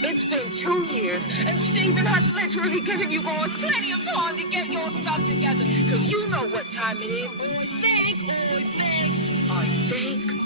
It's been 2 years, and Steven has literally given you boys plenty of time to get your stuff together. Because you know what time it is. I think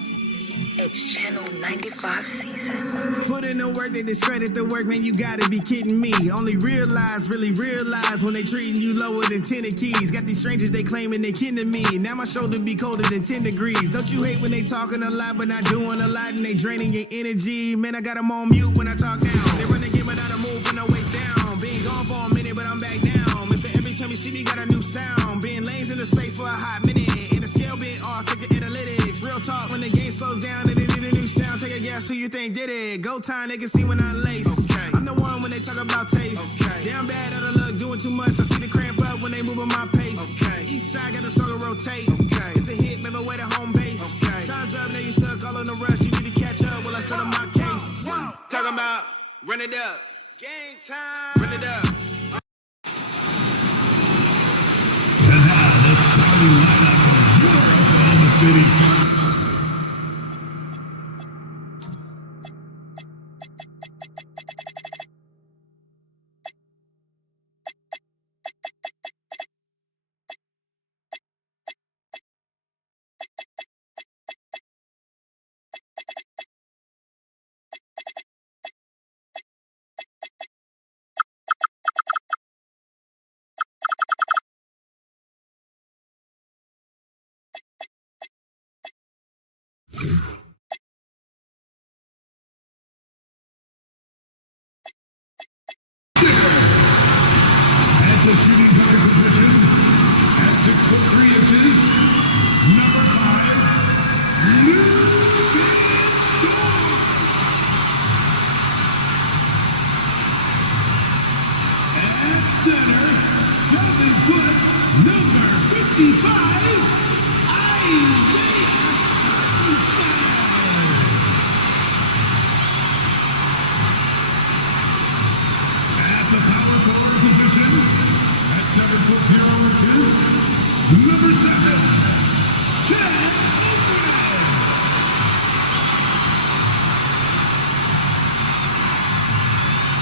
it's Channel 95 season. Put in the work, they discredit the work, man, you gotta be kidding me. Only really realize when they treating you lower than 10 keys. Got these strangers, they claiming they kin to me. Now my shoulder be colder than 10 degrees. Don't you hate when they talking a lot but not doing a lot, and they draining your energy? Man, I got them on mute when I talk down. They run the game without a move and no waist down. Been gone for a minute, but I'm back now. Mister, every time you see me, got a new sound. Been lanes in the space for a hot minute. And the scale bit off, check the analytics. Real talk, when the game slows down and they need a new sound. Take a guess who you think did it. Go time, they can see when I lace. Okay. I'm the one when they talk about taste. Okay. Damn bad out of luck, doing too much. I see the cramp up when they move on my pace. Okay. East side got the song to rotate. Okay. It's a hit, maybe way to home base. Okay. Time's up, now you stuck all in the rush. You need to catch up while I settle my case. Talking about run it up. Game time. Run it up. And now the starting lineup for your Oklahoma City Thunder. At the shooting guard position, at 6'3", number 5, Luke Storm. At center, 7', number 55, Isaiah Hartenstein. The power forward position at 7'0", number 7, Chad Oakland.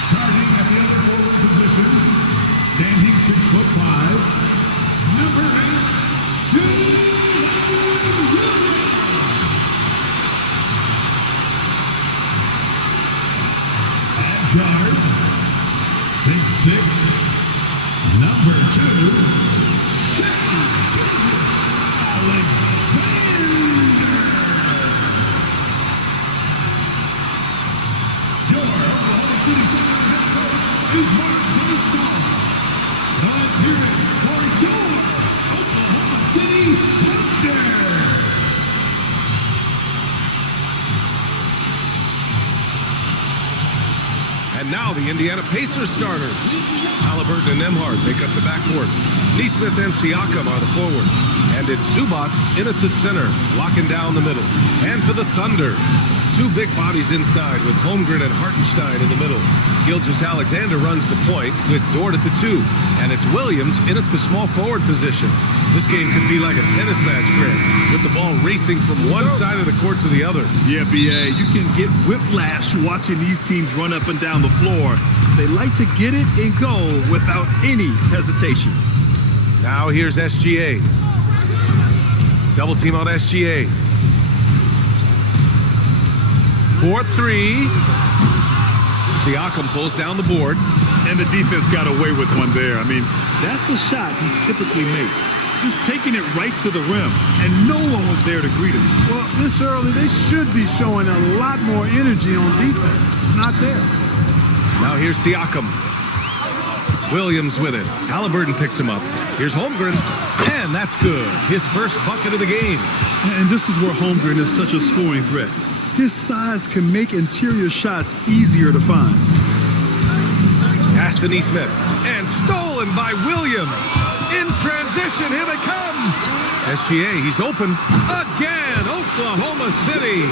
Starting at the other forward position, standing 6'5", number 8, Jalen Williams. At guard, 6'6", number 2, Shea Alexander. Your Oklahoma City Thunder head coach is Mark Davis. Now let's hear it for your Oklahoma City Thunder. And now the Indiana Pacers starters. Halliburton and Nembhard take up the backcourt. Nesmith and Siakam are the forwards. And it's Zubac in at the center, locking down the middle. And for the Thunder, two big bodies inside with Holmgren and Hartenstein in the middle. Gilgeous-Alexander runs the point with Dort at the 2. And it's Williams in at the small forward position. This game could be like a tennis match, Grant, with the ball racing from one side of the court to the other. Yeah, B.A., you can get whiplash watching these teams run up and down the floor. They like to get it and go without any hesitation. Now here's SGA. Double team on SGA. 4-3. Siakam pulls down the board. And the defense got away with one there. I mean, that's a shot he typically makes. Just taking it right to the rim, and no one was there to greet him. Well, this early, they should be showing a lot more energy on defense. It's not there. Now here's Siakam. Williams with it. Halliburton picks him up. Here's Holmgren, and that's good. His first bucket of the game. And this is where Holmgren is such a scoring threat. His size can make interior shots easier to find. Pass to Nesmith, and stolen by Williams. In transition, here they come. SGA, he's open again. Oklahoma City.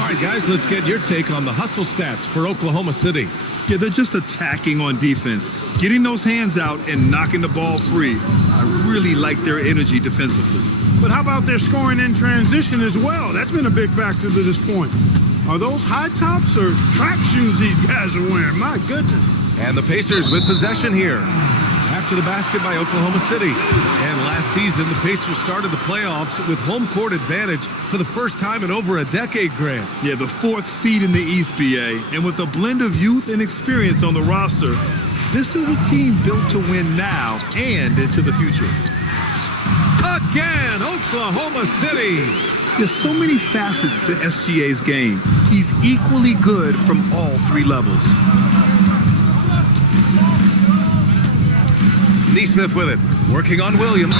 All right, guys, let's get your take on the hustle stats for Oklahoma City. Yeah, they're just attacking on defense, getting those hands out and knocking the ball free. I really like their energy defensively. But how about their scoring in transition as well? That's been a big factor to this point. Are those high tops or track shoes these guys are wearing? My goodness. And the Pacers with possession here after the basket by Oklahoma City. And last season, the Pacers started the playoffs with home court advantage for the first time in over a decade, Grant. Yeah, the 4th seed in the East, BA. And with a blend of youth and experience on the roster, this is a team built to win now and into the future. Again, Oklahoma City. There's so many facets to SGA's game. He's equally good from all 3 levels. Neesmith with it, working on Williams.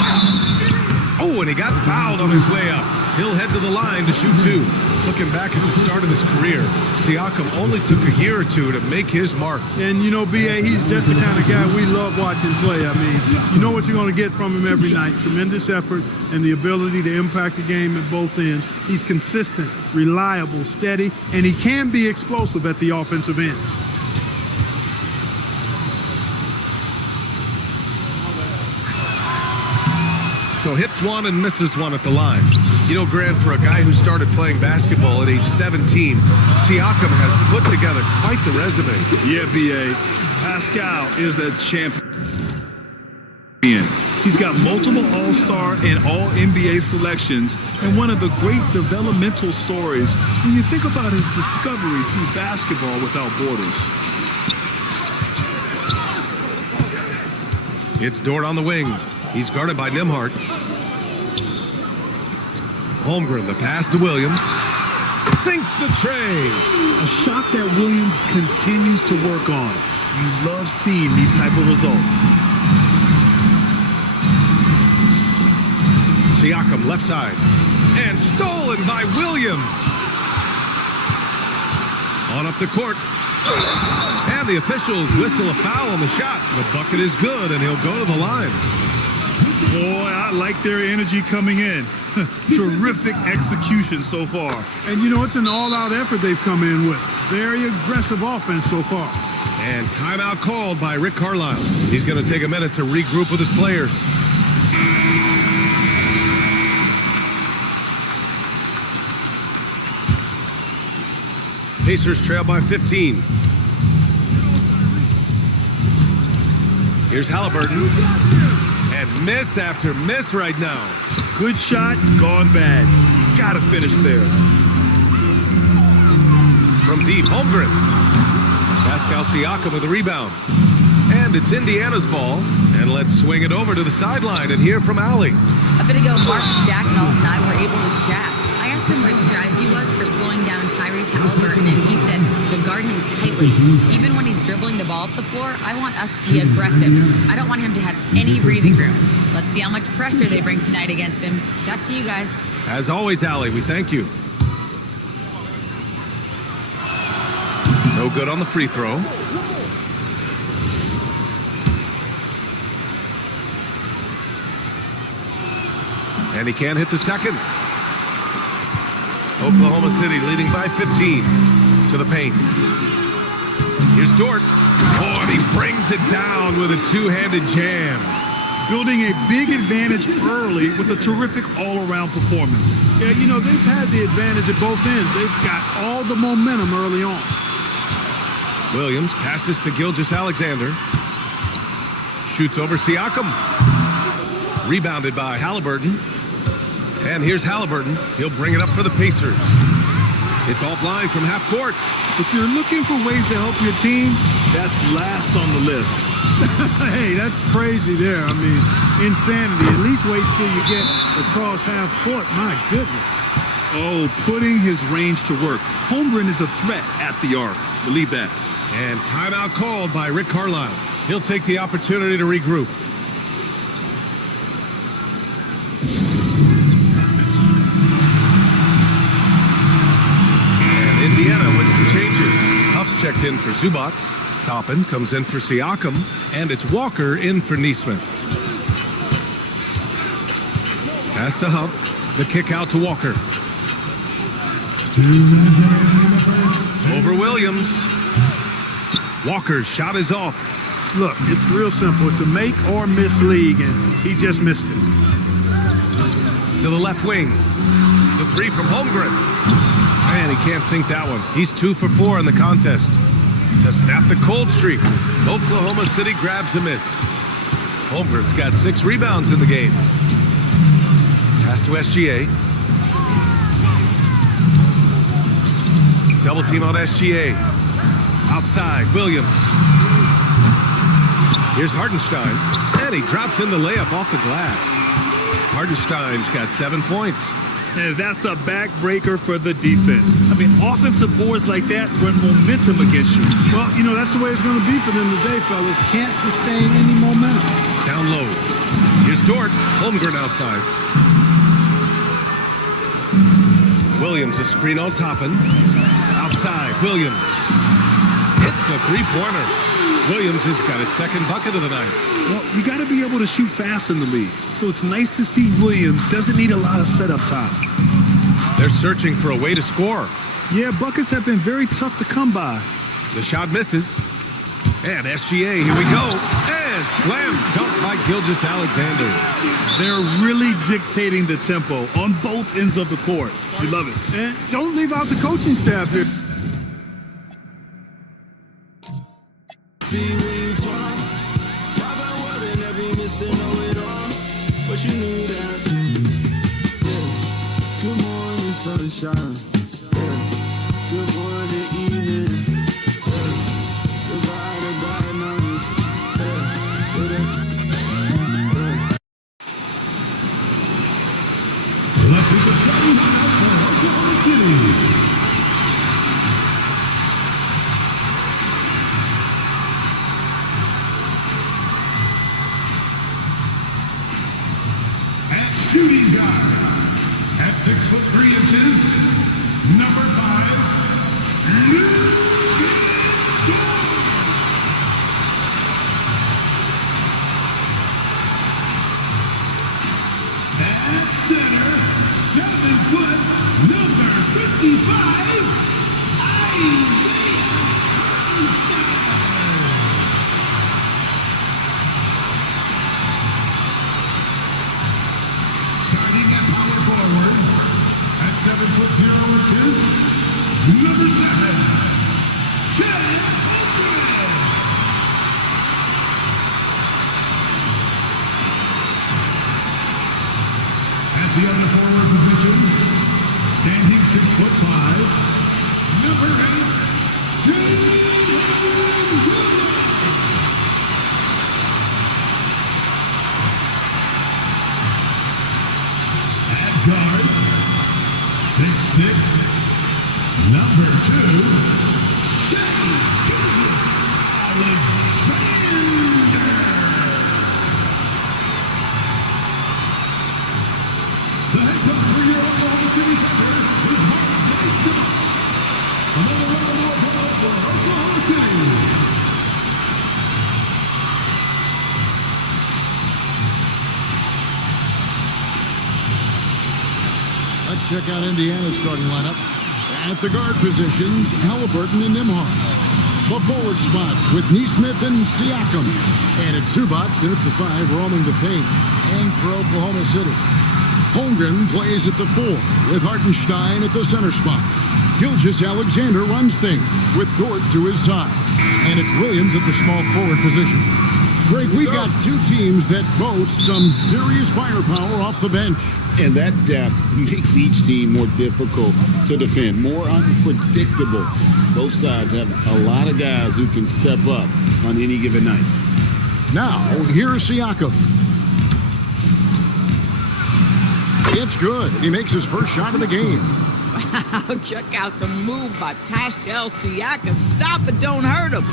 Oh, and he got fouled on his way up. He'll head to the line to shoot 2. Looking back at the start of his career, Siakam only took a year or 2 to make his mark. And, you know, B.A., he's just the kind of guy we love watching play. I mean, you know what you're going to get from him every night. Tremendous effort and the ability to impact the game at both ends. He's consistent, reliable, steady, and he can be explosive at the offensive end. So hits 1 and misses 1 at the line. You know, Grant, for a guy who started playing basketball at age 17, Siakam has put together quite the resume. Yeah, BA. Pascal is a champion. He's got multiple All-Star and All-NBA selections, and one of the great developmental stories when you think about his discovery through basketball without borders. It's Dort on the wing. He's guarded by Nembhard. Holmgren, the pass to Williams. Sinks the tray. A shot that Williams continues to work on. You love seeing these type of results. Siakam left side. And stolen by Williams. On up the court. And the officials whistle a foul on the shot. The bucket is good, and he'll go to the line. Boy, I like their energy coming in. Terrific execution so far. And, you know, it's an all-out effort they've come in with. Very aggressive offense so far. And timeout called by Rick Carlisle. He's going to take a minute to regroup with his players. Pacers trail by 15. Here's Halliburton. And miss after miss right now. Good shot, gone bad. Gotta finish there. From deep, Holmgren. Pascal Siakam with the rebound. And it's Indiana's ball. And let's swing it over to the sideline and hear from Allie. A bit ago, Mark Dacknall and I were able to chat. I asked him what his strategy was for slowing down Tyrese Halliburton, and he said to guard him tightly. Even when he's dribbling the ball up the floor, I want us to be aggressive. I don't want him to have any breathing room. Let's see how much pressure they bring tonight against him. Back to you guys. As always, Allie, we thank you. No good on the free throw. And he can't hit the second. Oklahoma City leading by 15 to the paint. Here's Dort. Oh, and he brings it down with a two-handed jam. Building a big advantage early with a terrific all-around performance. Yeah, you know, they've had the advantage at both ends. They've got all the momentum early on. Williams passes to Gilgeous-Alexander. Shoots over Siakam. Rebounded by Halliburton. And here's Halliburton. He'll bring it up for the Pacers. It's offline from half court. If you're looking for ways to help your team, that's last on the list. Hey, that's crazy there. I mean, insanity. At least wait till you get across half court. My goodness. Oh, putting his range to work. Holmgren is a threat at the arc. Believe that. And timeout called by Rick Carlisle. He'll take the opportunity to regroup. Indiana with some changes. Huff's checked in for Zubac. Toppin comes in for Siakam. And it's Walker in for Neesmith. Pass to Huff. The kick out to Walker. Over Williams. Walker's shot is off. Look, it's real simple. It's a make or miss league, and he just missed it. To the left wing. The three from Holmgren. And And he can't sink that one. He's 2 for 4 in the contest. To snap the cold streak, Oklahoma City grabs a miss. Holmgren's got 6 rebounds in the game. Pass to SGA. Double team on SGA. Outside, Williams. Here's Hartenstein. And he drops in the layup off the glass. Hartenstein's got 7 points. And that's a backbreaker for the defense. I mean, offensive boards like that run momentum against you. Well, you know, that's the way it's going to be for them today, fellas. Can't sustain any momentum. Down low. Here's Dort. Holmgren outside. Williams, a screen on Toppin. Outside, Williams. It's a three-pointer. Williams has got his second bucket of the night. Well, you got to be able to shoot fast in the league. So it's nice to see Williams doesn't need a lot of setup time. They're searching for a way to score. Yeah, buckets have been very tough to come by. The shot misses. And SGA, here we go. And slam dunk by Gilgeous-Alexander. They're really dictating the tempo on both ends of the court. You love it. And don't leave out the coaching staff here. But you knew that. Yeah. Good morning, sunshine. Yeah. Good morning, evening. Yeah. Goodbye to bad numbers. Let's get the starting lineup for Oklahoma City. Shooting guard at 6'3", number 5, Lucas Dort. At center, 7', number 55, Isaiah Hartenstein. Starting at power forward, at 7'0", number 7, Chet Holmgren. At the other forward position, standing 6'5", number 8, Jalen Williams. Guard, 6'6", number 2, Shai Gilgeous-Alexander. The head coach for your Oklahoma City Thunder is Mark Dayton. Another round of applause for Oklahoma City. Let's check out Indiana's starting lineup. At the guard positions, Halliburton and Nembhard. The forward spots with Neesmith and Siakam. And it's Zubac in at the 5, roaming the paint. And for Oklahoma City, Holmgren plays at the 4 with Hartenstein at the center spot. Gilgeous-Alexander runs things with Dort to his side. And it's Williams at the small forward position. Greg, we got 2 teams that boast some serious firepower off the bench. And that depth makes each team more difficult to defend, more unpredictable. Both sides have a lot of guys who can step up on any given night. Now, here's Siakam. It's good. He makes his first shot of the game. Wow, check out the move by Pascal Siakam. Stop it, don't hurt him.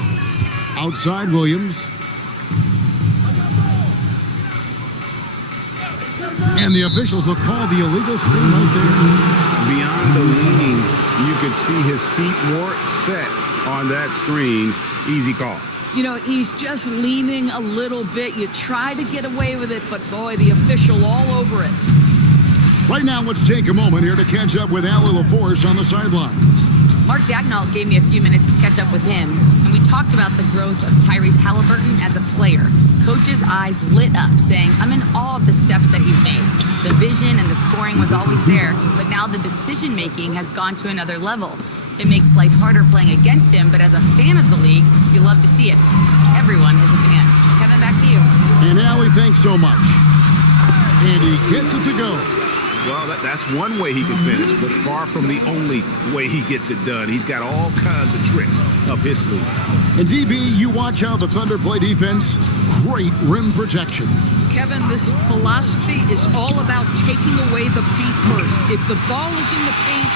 Outside Williams. And the officials will call the illegal screen right there. Beyond the leaning, you could see his feet more set on that screen. Easy call. You know, he's just leaning a little bit. You try to get away with it, but boy, the official all over it. Right now, let's take a moment here to catch up with Allie LaForce on the sidelines. Mark Dagnall gave me a few minutes to catch up with him, and we talked about the growth of Tyrese Halliburton as a player. Coach's eyes lit up, saying, I'm in awe of the steps that he's made. The vision and the scoring was always there, but now the decision-making has gone to another level. It makes life harder playing against him, but as a fan of the league, you love to see it. Everyone is a fan. Kevin, back to you. And Allie, thanks so much. And he gets it to go. Well, that's one way he can finish, but far from the only way he gets it done. He's got all kinds of tricks up his sleeve. And DB, you watch how the Thunder play defense. Great rim protection. Kevin, this philosophy is all about taking away the paint first. If the ball is in the paint,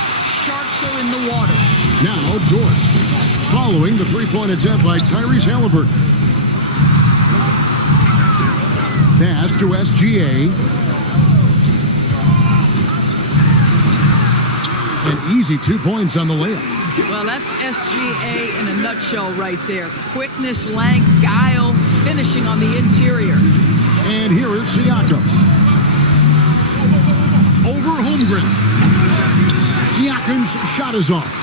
sharks are in the water. Now, Dort, following the three-point attempt by Tyrese Halliburton. Pass to SGA. An easy 2 points on the layup. Well, that's SGA in a nutshell right there. Quickness, length, guile, finishing on the interior. And here is Siakam. Over Holmgren. Siakam's shot is off.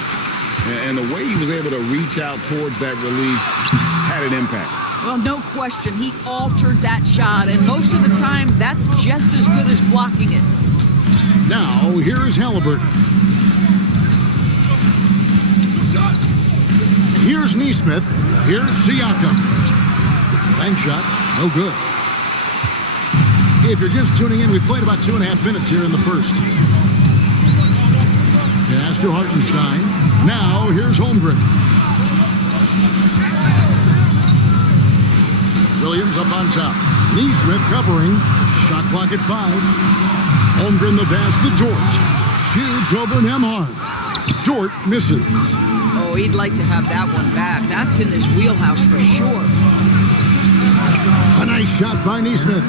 And the way he was able to reach out towards that release had an impact. Well, no question. He altered that shot, and most of the time, that's just as good as blocking it. Now, here is Halliburton. Here's Neesmith. Here's Siakam. Bank shot, no good. If you're just tuning in, we played about 2.5 minutes here in the first. Pass to Hartenstein. Now, here's Holmgren. Williams up on top. Neesmith covering. Shot clock at 5. Holmgren the pass to Dort. Shoots over Nembhard. Dort misses. Oh, he'd like to have that one back. That's in his wheelhouse for sure. A nice shot by Neesmith.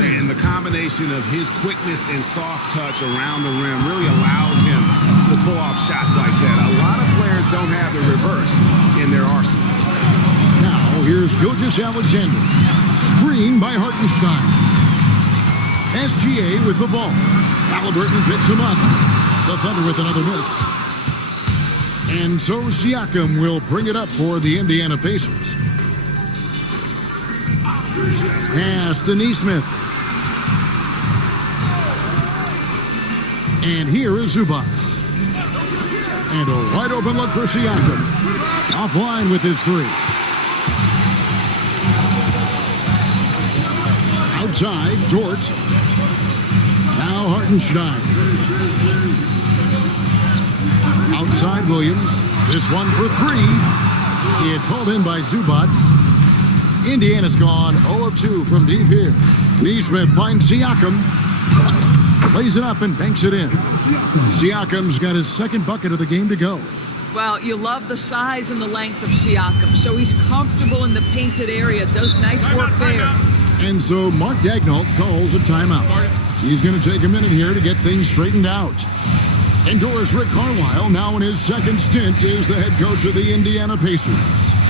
And the combination of his quickness and soft touch around the rim really allows him to pull off shots like that. A lot of players don't have the reverse in their arsenal. Now, here's Gilgeous-Alexander. Screen by Hartenstein. SGA with the ball. Halliburton picks him up. The Thunder with another miss. And so Siakam will bring it up for the Indiana Pacers. Pass to Neesmith. And here is Zubac. And a wide open look for Siakam. Offline with his three. Outside, Dort. Now Hartenstein. Outside Williams. This one for 3. It's hauled in by Zubac. Indiana's gone 0 of 2 from deep here. Neesmith finds Siakam. Lays it up and banks it in. Siakam's got his second bucket of the game to go. Well, you love the size and the length of Siakam, so he's comfortable in the painted area. Does nice work there. And so Mark Dagnall calls a timeout. He's going to take a minute here to get things straightened out. And Doris Rick Carlisle, now in his second stint, is the head coach of the Indiana Pacers.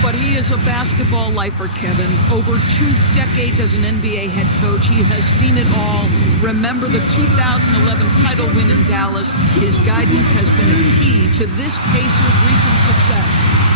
But he is a basketball lifer, Kevin. Over 2 decades as an NBA head coach, he has seen it all. Remember the 2011 title win in Dallas. His guidance has been a key to this Pacers' recent success.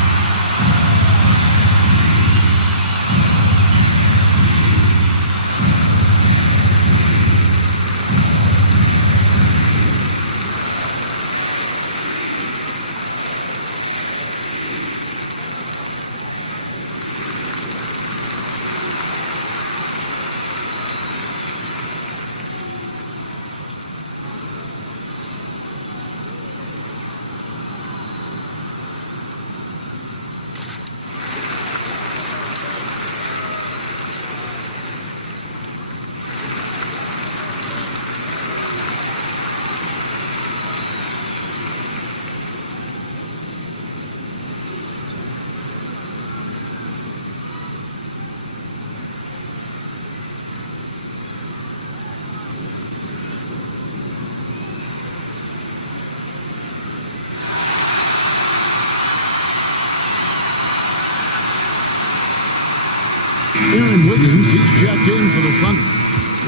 Aaron Wiggins, he's checked in for the Thunder.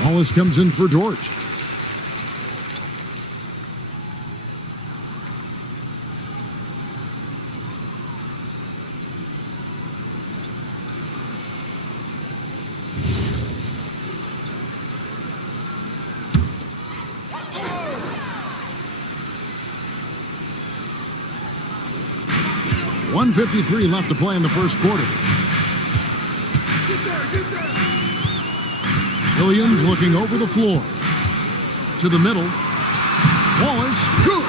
Wallace comes in for Dort. 1:53 left to play in the first quarter. Williams looking over the floor. To the middle. Wallace, good.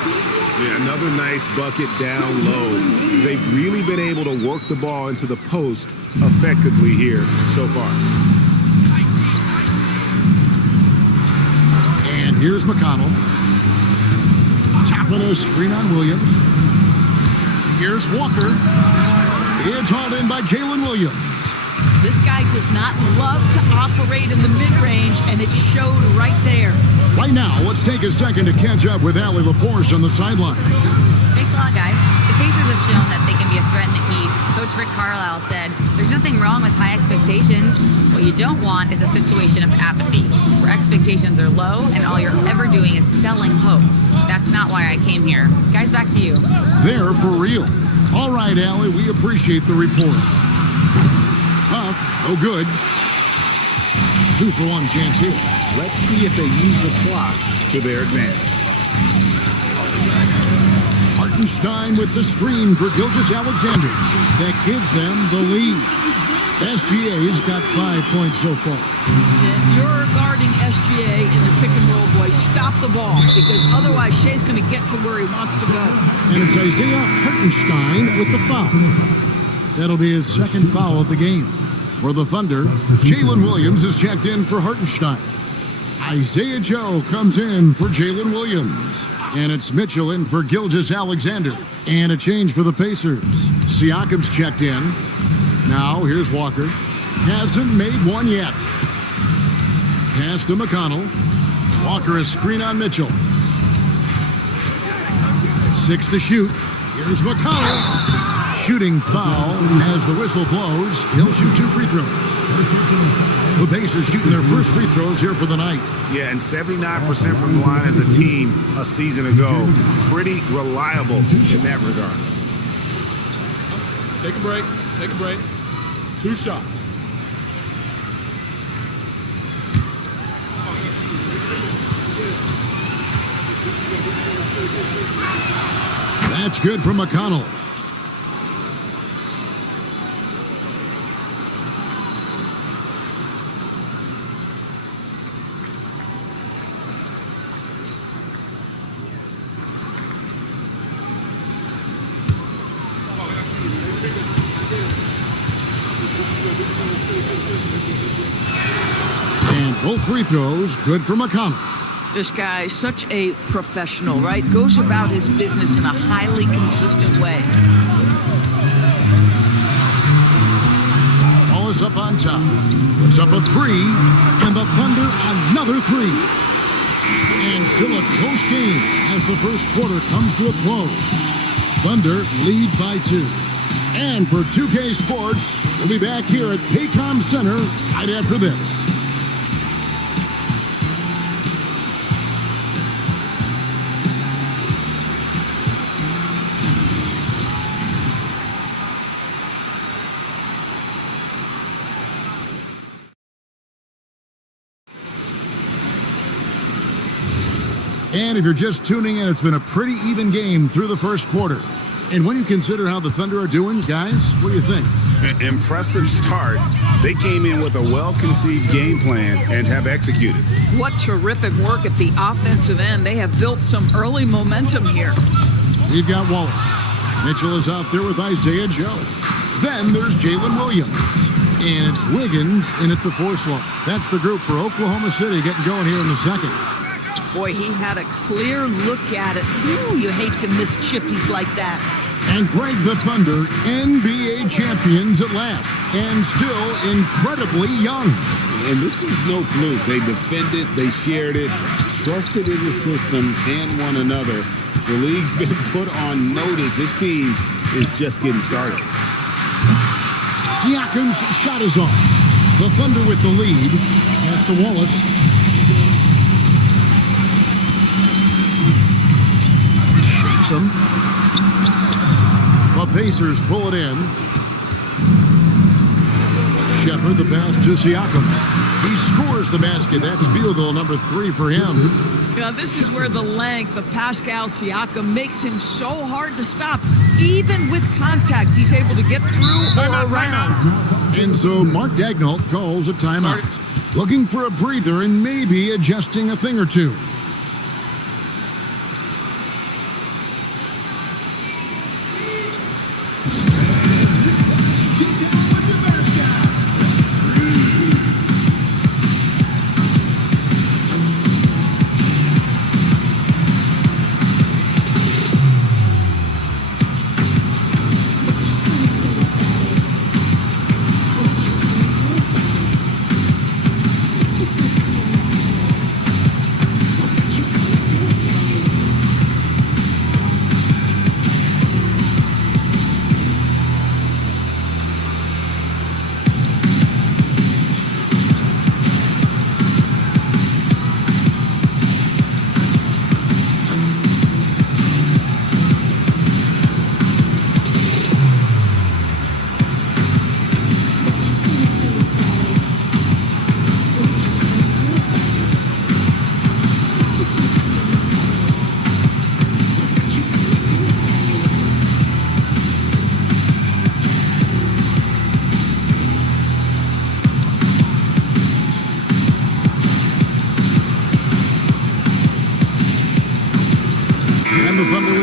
Yeah, another nice bucket down low. They've really been able to work the ball into the post effectively here so far. And here's McConnell. Tapping a screen on Williams. Here's Walker. It's hauled in by Jalen Williams. This guy does not love to operate in the mid-range, and it showed right there. Right now, let's take a second to catch up with Allie LaForce on the sideline. Thanks a lot, guys. The Pacers have shown that they can be a threat in the East. Coach Rick Carlisle said, there's nothing wrong with high expectations. What you don't want is a situation of apathy, where expectations are low and all you're ever doing is selling hope. That's not why I came here. Guys, back to you. They're for real. All right, Allie, we appreciate the report. Huff, no good. 2-for-1 chance here. Let's see if they use the clock to their advantage. Hartenstein with the screen for Gilgeous-Alexander. That gives them the lead. SGA's got 5 points so far. If you're guarding SGA in the pick and roll, boy, stop the ball, because otherwise Shea's going to get to where he wants to go. And it's Isaiah Hartenstein with the foul. That'll be his second foul of the game. For the Thunder, Jalen Williams is checked in for Hartenstein. Isaiah Joe comes in for Jalen Williams. And it's Mitchell in for Gilgeous-Alexander. And a change for the Pacers. Siakam's checked in. Now, here's Walker. Hasn't made one yet. Pass to McConnell. Walker a screen on Mitchell. 6 to shoot. Here's McConnell. Shooting foul as the whistle blows. He'll shoot 2 free throws. The Pacers shooting their first free throws here for the night. Yeah, and 79% from the line as a team a season ago. Pretty reliable in that regard. Take a break. Take a break. 2 shots. That's good for McConnell. And both free throws good for McConnell. This guy's such a professional, right? Goes about his business in a highly consistent way. Wallace up on top. Puts up a 3, and the Thunder another 3. And still a close game as the first quarter comes to a close. Thunder lead by 2. And for 2K Sports, we'll be back here at Paycom Center right after this. And if you're just tuning in, it's been a pretty even game through the first quarter. And when you consider how the Thunder are doing, guys, what do you think? An impressive start. They came in with a well-conceived game plan and have executed. What terrific work at the offensive end. They have built some early momentum here. We've got Wallace. Mitchell is out there with Isaiah Joe. Then there's Jalen Williams. And it's Wiggins in at the 4 slot. That's the group for Oklahoma City getting going here in the second. Boy, he had a clear look at it. Ooh, you hate to miss chippies like that. And Greg, the Thunder, NBA champions at last, and still incredibly young. And this is no fluke. They defended, they shared it, trusted in the system and one another. The league's been put on notice. This team is just getting started. Siakam's shot is off. The Thunder with the lead. Pass to Wallace. Shakes him. The Pacers pull it in. Shepard, the pass to Siakam. He scores the basket. That's field goal number 3 for him. This is where the length of Pascal Siakam makes him so hard to stop. Even with contact, he's able to get through or around. And so Mark Daigneault calls a timeout. Looking for a breather and maybe adjusting a thing or two.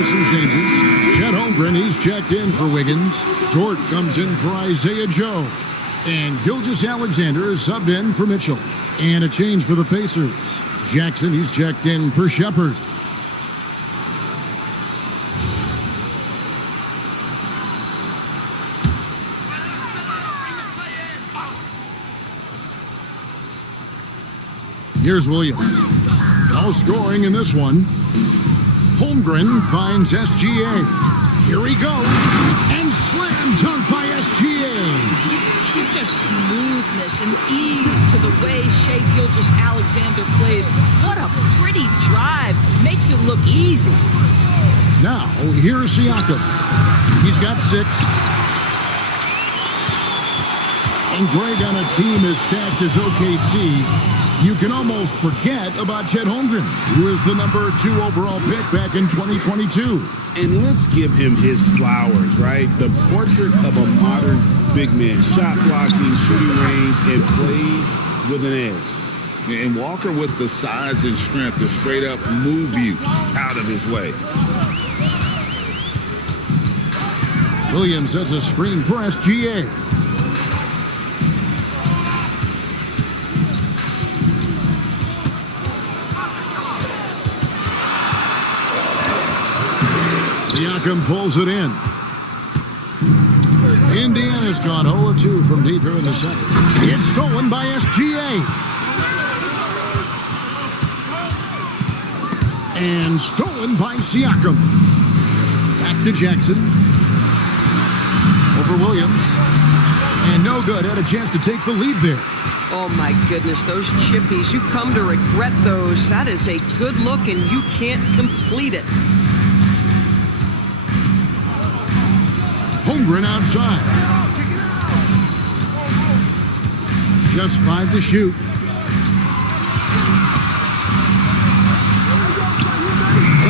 Some changes. Chet Holmgren, he's checked in for Wiggins. Dort comes in for Isaiah Joe. And Gilgeous-Alexander is subbed in for Mitchell. And a change for the Pacers. Jackson, he's checked in for Shepard. Here's Williams. No scoring in this one. Holmgren finds SGA. Here he goes. And slam dunk by SGA. Such a smoothness and ease to the way Shai Gilgeous-Alexander plays. What a pretty drive. Makes it look easy. Now, here's Siakam. He's got 6. And Greg, on a team as stacked as OKC, you can almost forget about Chet Holmgren, who is the number 2 overall pick back in 2022. And let's give him his flowers, right? The portrait of a modern big man. Shot blocking, shooting range, and plays with an edge. And Walker with the size and strength to straight up move you out of his way. Williams sets a screen for SGA. Siakam pulls it in. Indiana's gone 0-2 from deep here in the second. It's stolen by SGA. And stolen by Siakam. Back to Jackson. Over Williams. And no good. Had a chance to take the lead there. Oh my goodness, those chippies. You come to regret those. That is a good look and you can't complete it. Holmgren outside. Just 5 to shoot.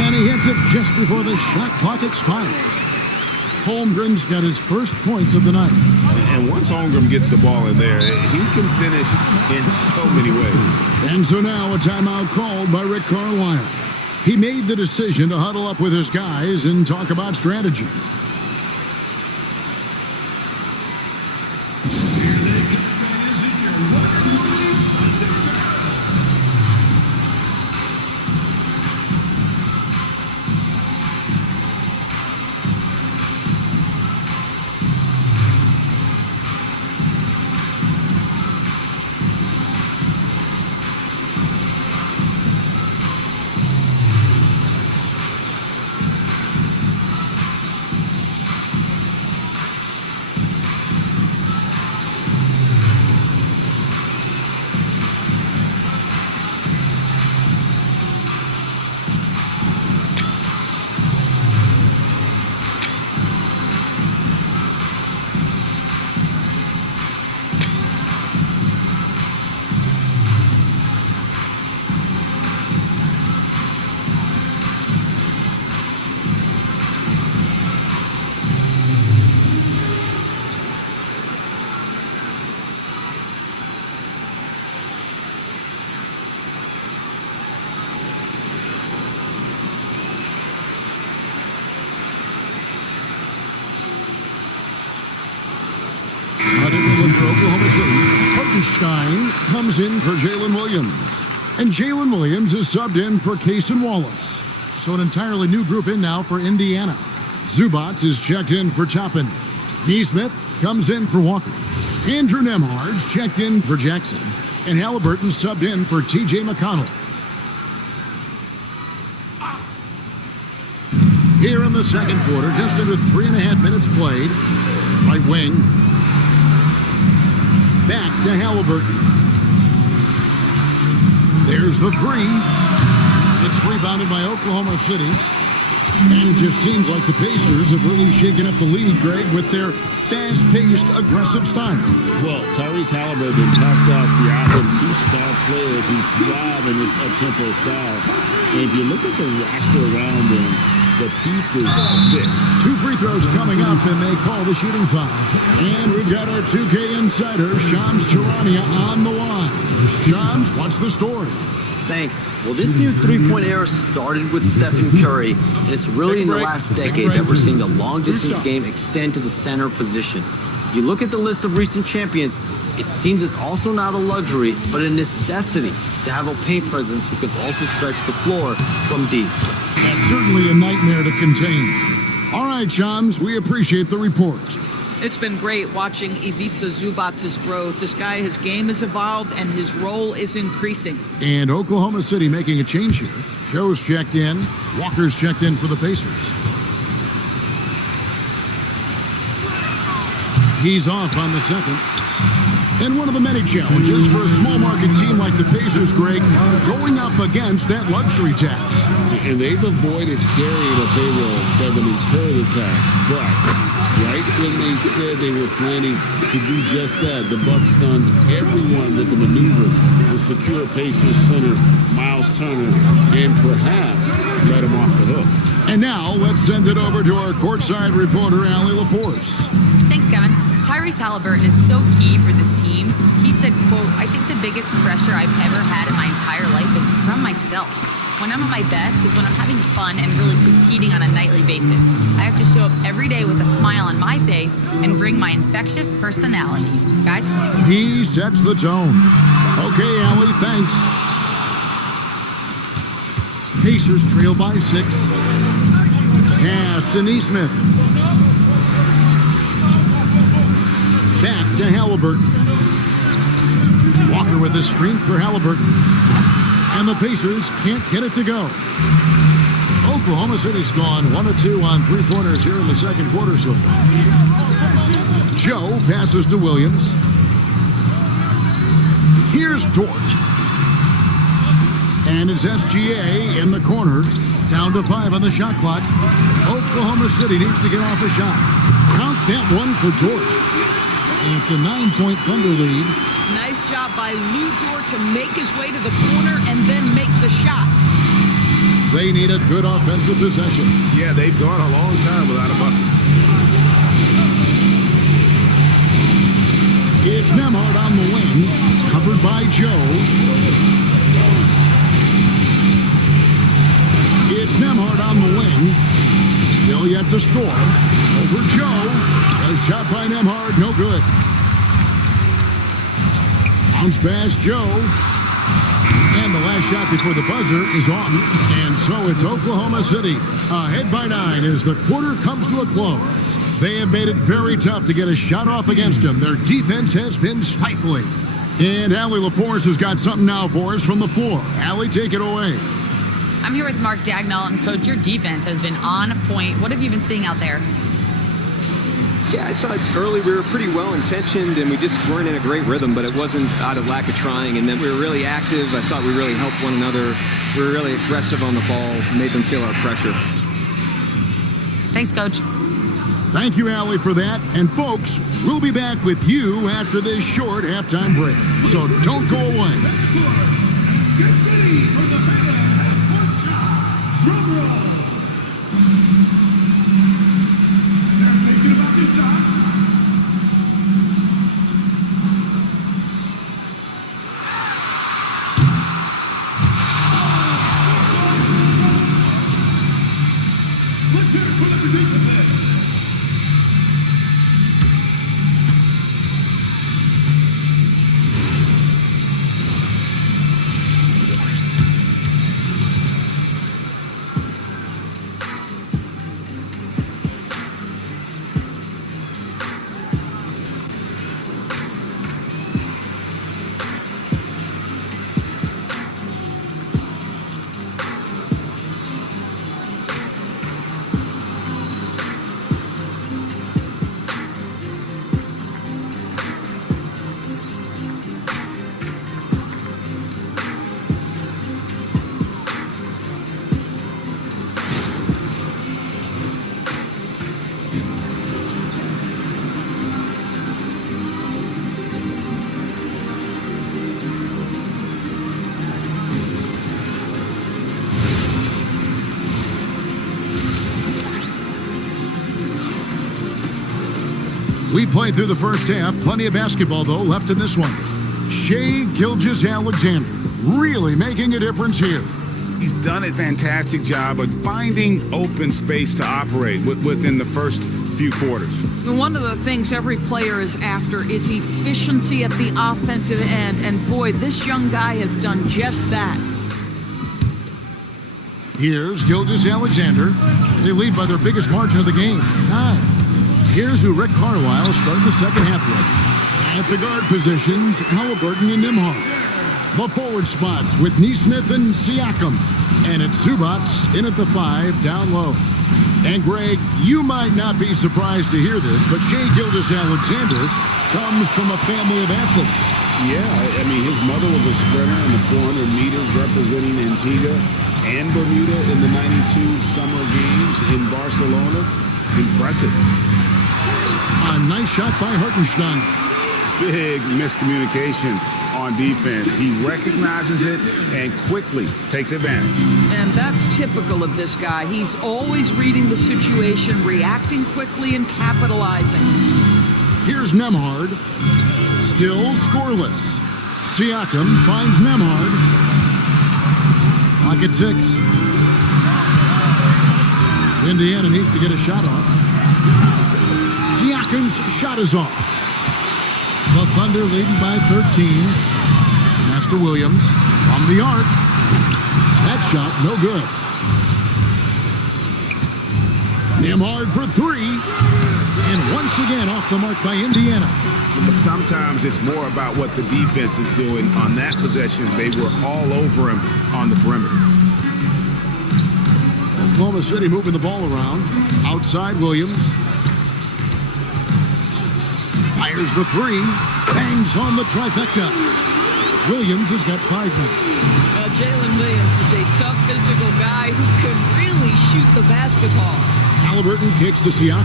And he hits it just before the shot clock expires. Holmgren's got his first points of the night. And once Holmgren gets the ball in there, he can finish in so many ways. And so now a timeout called by Rick Carlisle. He made the decision to huddle up with his guys and talk about strategy. Oklahoma City, Hartenstein comes in for Jalen Williams. And Jalen Williams is subbed in for Cason Wallace. So an entirely new group in now for Indiana. Zubats is checked in for Toppin. Neesmith comes in for Walker. Andrew Nemhard's checked in for Jackson. And Halliburton subbed in for T.J. McConnell. Here in the second quarter, just under 3.5 minutes played. Right wing. Back to Halliburton. There's the three. It's rebounded by Oklahoma City. And it just seems like the Pacers have really shaken up the league, Greg, with their fast-paced, aggressive style. Well, Tyrese Halliburton and Pascal Siakam, two star players who thrive in this up-tempo style. And if you look at the roster around them, the pieces fit. 2 free throws coming up, and they call the shooting foul. And we've got our 2K insider, Shams Charania, on the line. Shams, what's the story? Thanks. Well, this new three-point era started with Stephen Curry, and it's really in the last decade that we're seeing the long-distance game extend to the center position. You look at the list of recent champions, it seems it's also not a luxury, but a necessity to have a paint presence who can also stretch the floor from deep. That's certainly a nightmare to contain. All right, Shams, we appreciate the report. It's been great watching Ivica Zubats' growth. This guy, his game has evolved and his role is increasing. And Oklahoma City making a change here. Joe's checked in. Walker's checked in for the Pacers. He's off on the second. And one of the many challenges for a small market team like the Pacers, Greg, going up against that luxury tax. And they've avoided carrying a payroll that would incur the tax. But right when they said they were planning to do just that, the Bucks stunned everyone with the maneuver to secure Pacers center Miles Turner and perhaps let him off the hook. And now let's send it over to our courtside reporter, Allie LaForce. Thanks, Kevin. Tyrese Halliburton is so key for this team. He said, quote, "I think the biggest pressure I've ever had in my entire life is from myself. When I'm at my best is when I'm having fun and really competing on a nightly basis. I have to show up every day with a smile on my face and bring my infectious personality." Guys? He sets the tone. Okay, Allie, thanks. Pacers trail by 6. Pass to Neesmith. Back to Halliburton. Walker with a screen for Halliburton. And the Pacers can't get it to go. Oklahoma City's gone 1 of 2 on three-pointers here in the second quarter so far. Joe passes to Williams. Here's Dort. And it's SGA in the corner. Down to 5 on the shot clock. Oklahoma City needs to get off a shot. Count that one for Dort. And it's a 9-point Thunder lead. Nice job by Lou Dort to make his way to the corner and then make the shot. They need a good offensive possession. Yeah, they've gone a long time without a bucket. It's Nemhard on the wing, covered by Joe. It's Nemhard on the wing, still yet to score. Over Joe, a shot by Nemhard, no good. Bounce pass Joe. And the last shot before the buzzer is off. And so it's Oklahoma City ahead by 9 as the quarter comes to a close. They have made it very tough to get a shot off against them. Their defense has been stifling. And Allie LaForce has got something now for us from the floor. Allie, take it away. I'm here with Mark Dagnall, and Coach, your defense has been on point. What have you been seeing out there? Yeah, I thought early we were pretty well-intentioned, and we just weren't in a great rhythm, but it wasn't out of lack of trying. And then we were really active. I thought we really helped one another. We were really aggressive on the ball, made them feel our pressure. Thanks, Coach. Thank you, Allie, for that. And folks, we'll be back with you after this short halftime break. So don't go away. Get ready for the battle of drum roll. They're thinking about this shot. Let's hear it for the defensive man. We played through the first half. Plenty of basketball, though, left in this one. Shai Gilgeous-Alexander really making a difference here. He's done a fantastic job of finding open space to operate within the first few quarters. One of the things every player is after is efficiency at the offensive end, and boy, this young guy has done just that. Here's Gilgeous-Alexander. They lead by their biggest margin of the game, 9. Here's who Rick Carlisle starting the second half with. At the guard positions, Halliburton and Nembhard. The forward spots with Neesmith and Siakam. And it's Zubac in at the 5 down low. And Greg, you might not be surprised to hear this, but Shai Gilgeous-Alexander comes from a family of athletes. Yeah, I mean, his mother was a sprinter in the 400 meters representing Antigua and Bermuda in the 92 Summer Games in Barcelona. Impressive. A nice shot by Hartenstein. Big miscommunication on defense. He recognizes it and quickly takes advantage. And that's typical of this guy. He's always reading the situation, reacting quickly, and capitalizing. Here's Nembhard. Still scoreless. Siakam finds Nembhard. Clock at 6. Indiana needs to get a shot off. Siakam's shot is off. The Thunder leading by 13. Master Williams from the arc. That shot, no good. Nembhard for 3. And once again off the mark by Indiana. But sometimes it's more about what the defense is doing. On that possession, they were all over him on the perimeter. Oklahoma City moving the ball around. Outside Williams. Fires the 3. Bangs home the trifecta. Williams has got 5 now. Jalen Williams is a tough physical guy who can really shoot the basketball. Halliburton kicks to Siakam.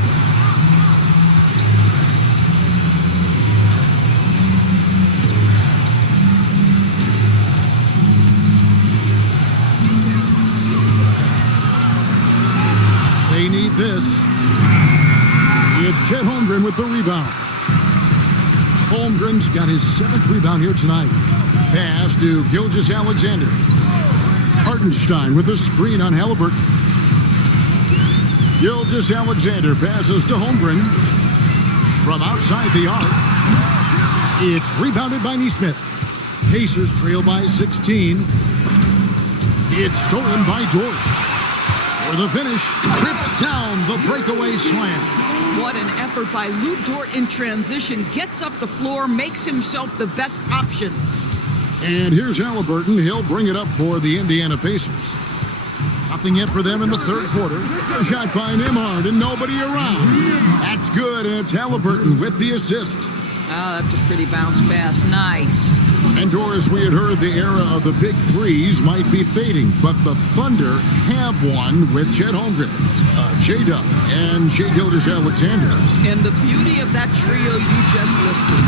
They need this. It's Chet Holmgren with the rebound. Holmgren's got his 7th rebound here tonight. Pass to Gilgeous-Alexander. Hartenstein with a screen on Halliburton. Gilgeous-Alexander passes to Holmgren. From outside the arc. It's rebounded by Neesmith. Pacers trail by 16. It's stolen by Dort. For the finish, rips down the breakaway slam. What an effort by Lou Dort in transition. Gets up the floor, makes himself the best option. And here's Halliburton. He'll bring it up for the Indiana Pacers. Nothing yet for them in the third quarter. A shot by Nembhard and nobody around. That's good, and it's Halliburton with the assist. Oh, that's a pretty bounce pass. Nice. And Doris, we had heard the era of the big threes might be fading, but the Thunder have one with Chet Holmgren, J-Dub, and Shai Gilgeous-Alexander. And the beauty of that trio you just listed,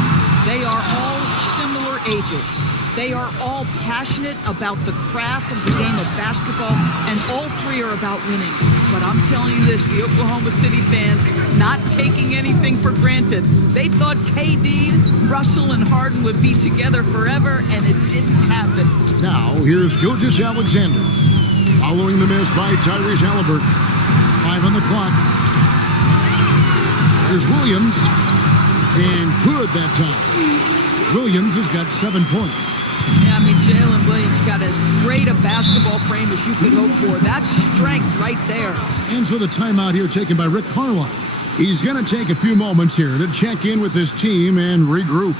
they are all similar ages. They are all passionate about the craft of the game of basketball, and all 3 are about winning. But I'm telling you this, the Oklahoma City fans, not taking anything for granted. They thought KD, Russell, and Harden would be together forever, and it didn't happen. Now, here's Gilgeous-Alexander. Following the miss by Tyrese Halliburton. 5 on the clock. There's Williams. And good that time. Williams has got 7 points. Yeah, I mean, Jalen Williams got as great a basketball frame as you could hope for. That's strength right there. And so the timeout here taken by Rick Carlisle. He's going to take a few moments here to check in with his team and regroup.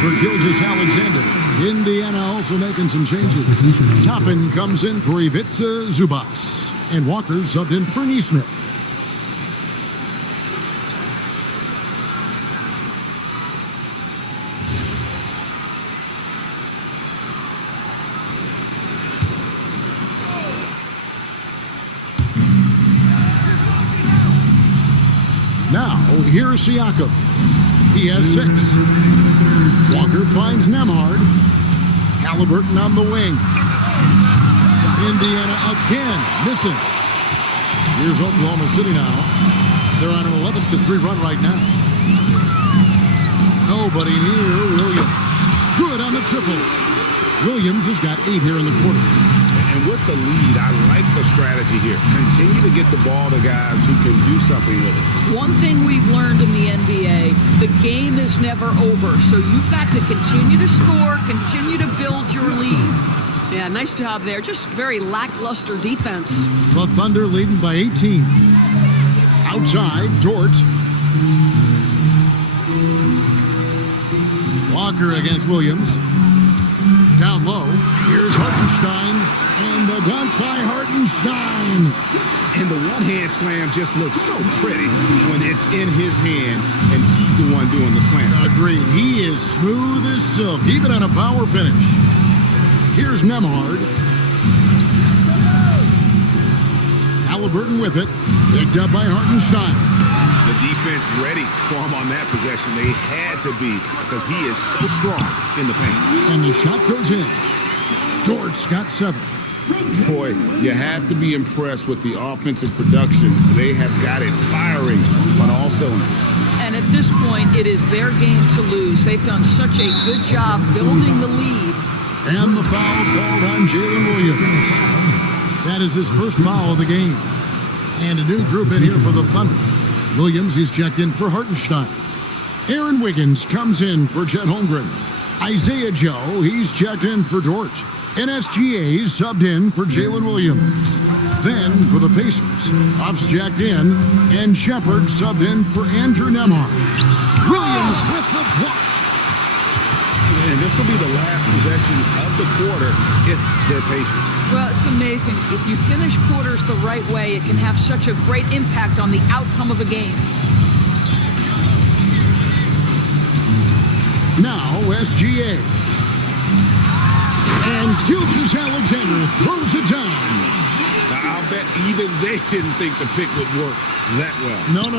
for Gilgeous Alexander. Indiana also making some changes. Toppin comes in for Ivica Zubac. And Walker subbed in for Neesmith. Now, here's Siakam. He has 6. Walker finds Nembhard. Halliburton on the wing. Indiana again, missing. Here's Oklahoma City now. They're on an 11-3 run right now. Nobody near Williams. Good on the triple. Williams has got 8 here in the quarter. And with the lead, I like the strategy here. Continue to get the ball to guys who can do something with it. One thing we've learned in the NBA, the game is never over. So you've got to continue to score, continue to build your lead. Yeah, nice job there. Just very lackluster defense. The Thunder leading by 18. Outside, Dort. Walker against Williams. Down low, here's Hartenstein, and the dunk by Hartenstein. And the one-hand slam just looks so pretty when it's in his hand and he's the one doing the slam. Agreed. He is smooth as silk, even on a power finish. Here's Nembhard. Halliburton with it, picked up by Hartenstein. The defense ready for him on that possession. They had to be because he is so strong in the paint. And the shot goes in. Dort's got 7. Boy, you have to be impressed with the offensive production. They have got it firing on all cylinders. And at this point, it is their game to lose. They've done such a good job building the lead. And the foul called on Jalen Williams. That is his first foul of the game. And a new group in here for the Thunder. Williams, he's checked in for Hartenstein. Aaron Wiggins comes in for Chet Holmgren. Isaiah Joe, he's checked in for Dort. NSGA subbed in for Jalen Williams. Then for the Pacers, Huff's checked in, and Shepard subbed in for Andrew Nembhard. Williams with the block. And this will be the last possession of the quarter if they're patient. Well, it's amazing. If you finish quarters the right way, it can have such a great impact on the outcome of a game. Now, SGA. And Gilgeous Alexander throws it down. Now, I'll bet even they didn't think the pick would work that well. No.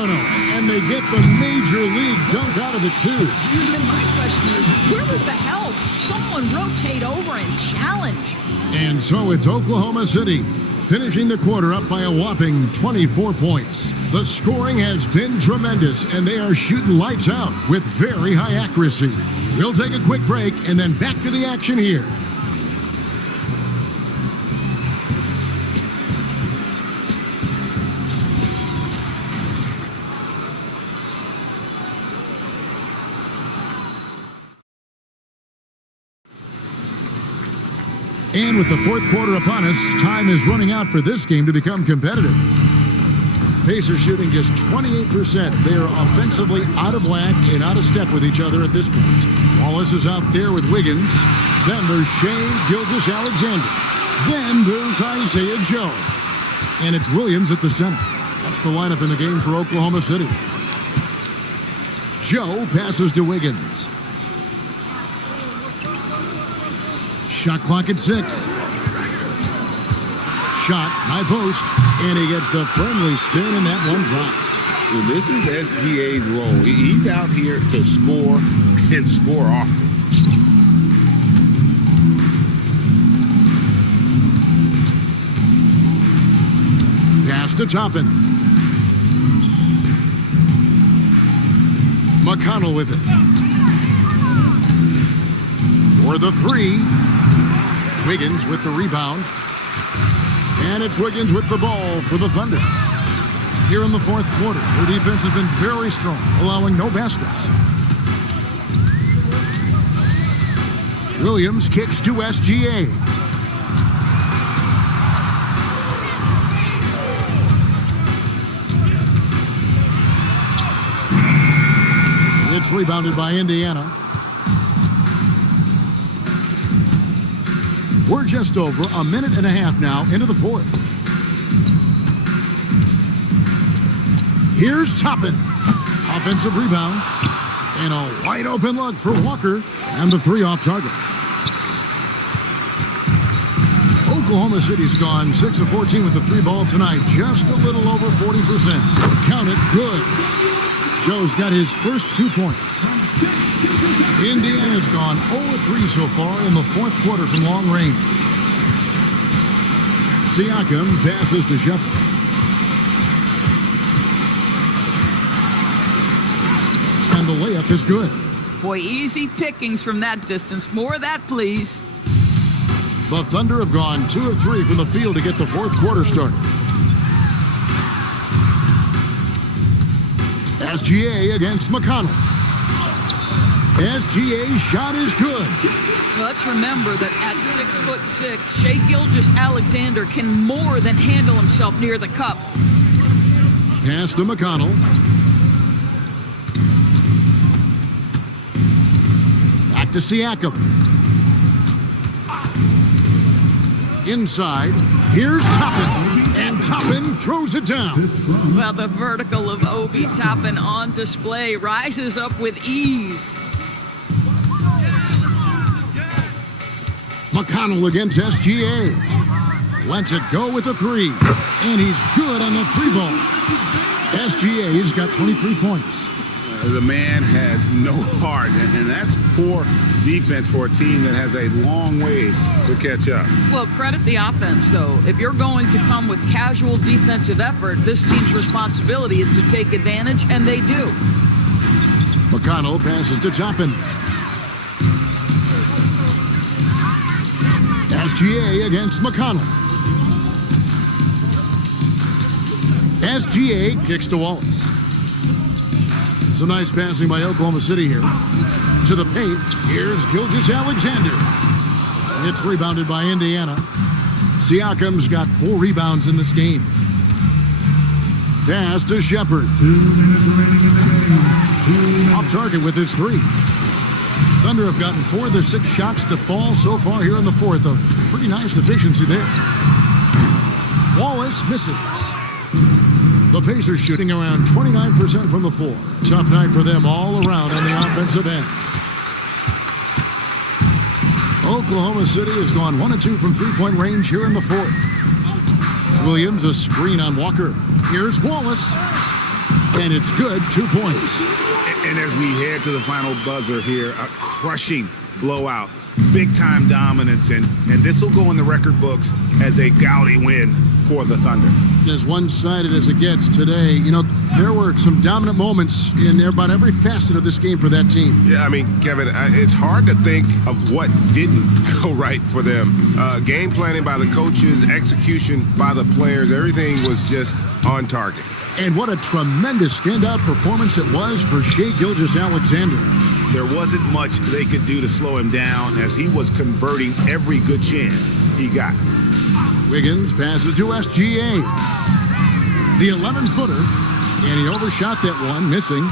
And they get the major league dunk out of it, too. And my question is, where was the help? Someone rotate over and challenge. And so it's Oklahoma City, finishing the quarter up by a whopping 24 points. The scoring has been tremendous, and they are shooting lights out with very high accuracy. We'll take a quick break and then back to the action here. And with the fourth quarter upon us, time is running out for this game to become competitive. Pacers shooting just 28%. They are offensively out of whack and out of step with each other at this point. Wallace is out there with Wiggins. Then there's Shea Gilgeous-Alexander. Then there's Isaiah Joe. And it's Williams at the center. That's the lineup in the game for Oklahoma City. Joe passes to Wiggins. Shot clock at 6. Shot, high post, and he gets the friendly spin, and that one drops. Well, this is SGA's role. He's out here to score and score often. Pass to Toppin. McConnell with it. For the 3. Wiggins with the rebound. And it's Wiggins with the ball for the Thunder. Here in the fourth quarter, their defense has been very strong, allowing no baskets. Williams kicks to SGA. It's rebounded by Indiana. We're just over a minute and a half now into the fourth. Here's Toppin. Offensive rebound. And a wide open look for Walker. And the three off target. Oklahoma City's gone 6 of 14 with the three ball tonight. Just a little over 40%. Count it, good. Joe's got his first 2 points. Indiana's gone 0 of 3 so far in the fourth quarter from long range. Siakam passes to Shepard. And the layup is good. Boy, easy pickings from that distance. More of that, please. The Thunder have gone 2 of 3 from the field to get the fourth quarter started. SGA against McConnell. SGA's shot is good. Let's remember that at 6'6", Shai Gilgeous-Alexander can more than handle himself near the cup. Pass to McConnell. Back to Siakam. Inside, here's Toppin, and Toppin throws it down. Well, the vertical of Obi Toppin on display rises up with ease. McConnell against SGA. Lets it go with a three, and he's good on the three ball. SGA's got 23 points. The man has no heart, and that's poor defense for a team that has a long way to catch up. Well, credit the offense, though. If you're going to come with casual defensive effort, this team's responsibility is to take advantage, and they do. McConnell passes to Toppin. SGA against McConnell. SGA kicks to Wallace. Some nice passing by Oklahoma City here. To the paint, here's Gilgeous-Alexander. It's rebounded by Indiana. Siakam's got 4 rebounds in this game. Pass to Shepard. 2 minutes remaining in the game. Off target with his 3. Thunder have gotten 4 of their 6 shots to fall so far here in the fourth. A pretty nice efficiency there. Wallace misses. The Pacers shooting around 29% from the floor. Tough night for them all around on the offensive end. Oklahoma City has gone 1 of 2 from three-point range here in the fourth. Williams, a screen on Walker. Here's Wallace. And it's good, 2 points. And as we head to the final buzzer here, a crushing blowout. Big-time dominance, and this will go in the record books as a gaudy win for the Thunder. As one-sided as it gets today, you know, there were some dominant moments in about every facet of this game for that team. Yeah, I mean, Kevin, it's hard to think of what didn't go right for them. Game planning by the coaches, execution by the players, everything was just on target. And what a tremendous standout performance it was for Shai Gilgeous-Alexander. There wasn't much they could do to slow him down as he was converting every good chance he got. Wiggins passes to SGA. The 11-footer, and he overshot that one, missing.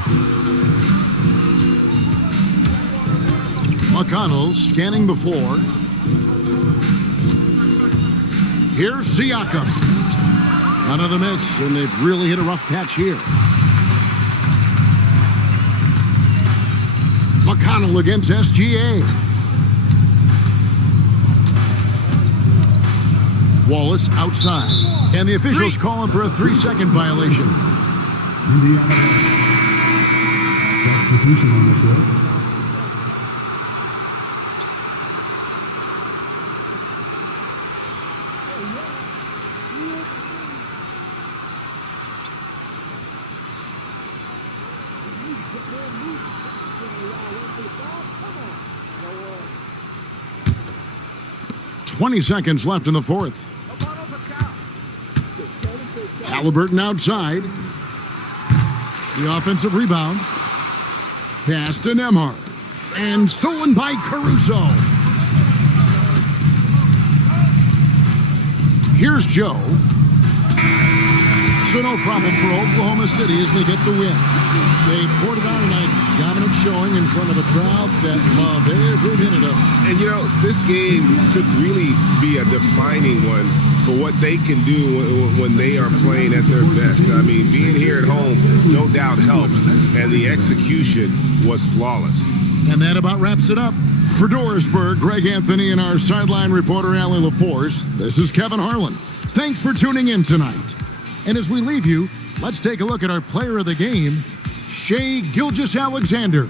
McConnell scanning the floor. Here's Siakam. Another miss, and they've really hit a rough patch here. McConnell against SGA. Wallace outside. And the officials calling for a 3-second violation. Indiana. Substitution on the floor. Seconds left in the fourth. Halliburton outside. The offensive rebound. Pass to Nembhard. And stolen by Caruso. Here's Joe. So no problem for Oklahoma City as they get the win. They poured it on tonight. Dominant showing in front of a crowd that loved every minute of it. And, this game could really be a defining one for what they can do when they are playing at their best. I mean, being here at home no doubt helps, and the execution was flawless. And that about wraps it up. For Dorisburg, Greg Anthony and our sideline reporter, Allie LaForce, this is Kevin Harlan. Thanks for tuning in tonight. And as we leave you, let's take a look at our player of the game, Shai Gilgeous-Alexander.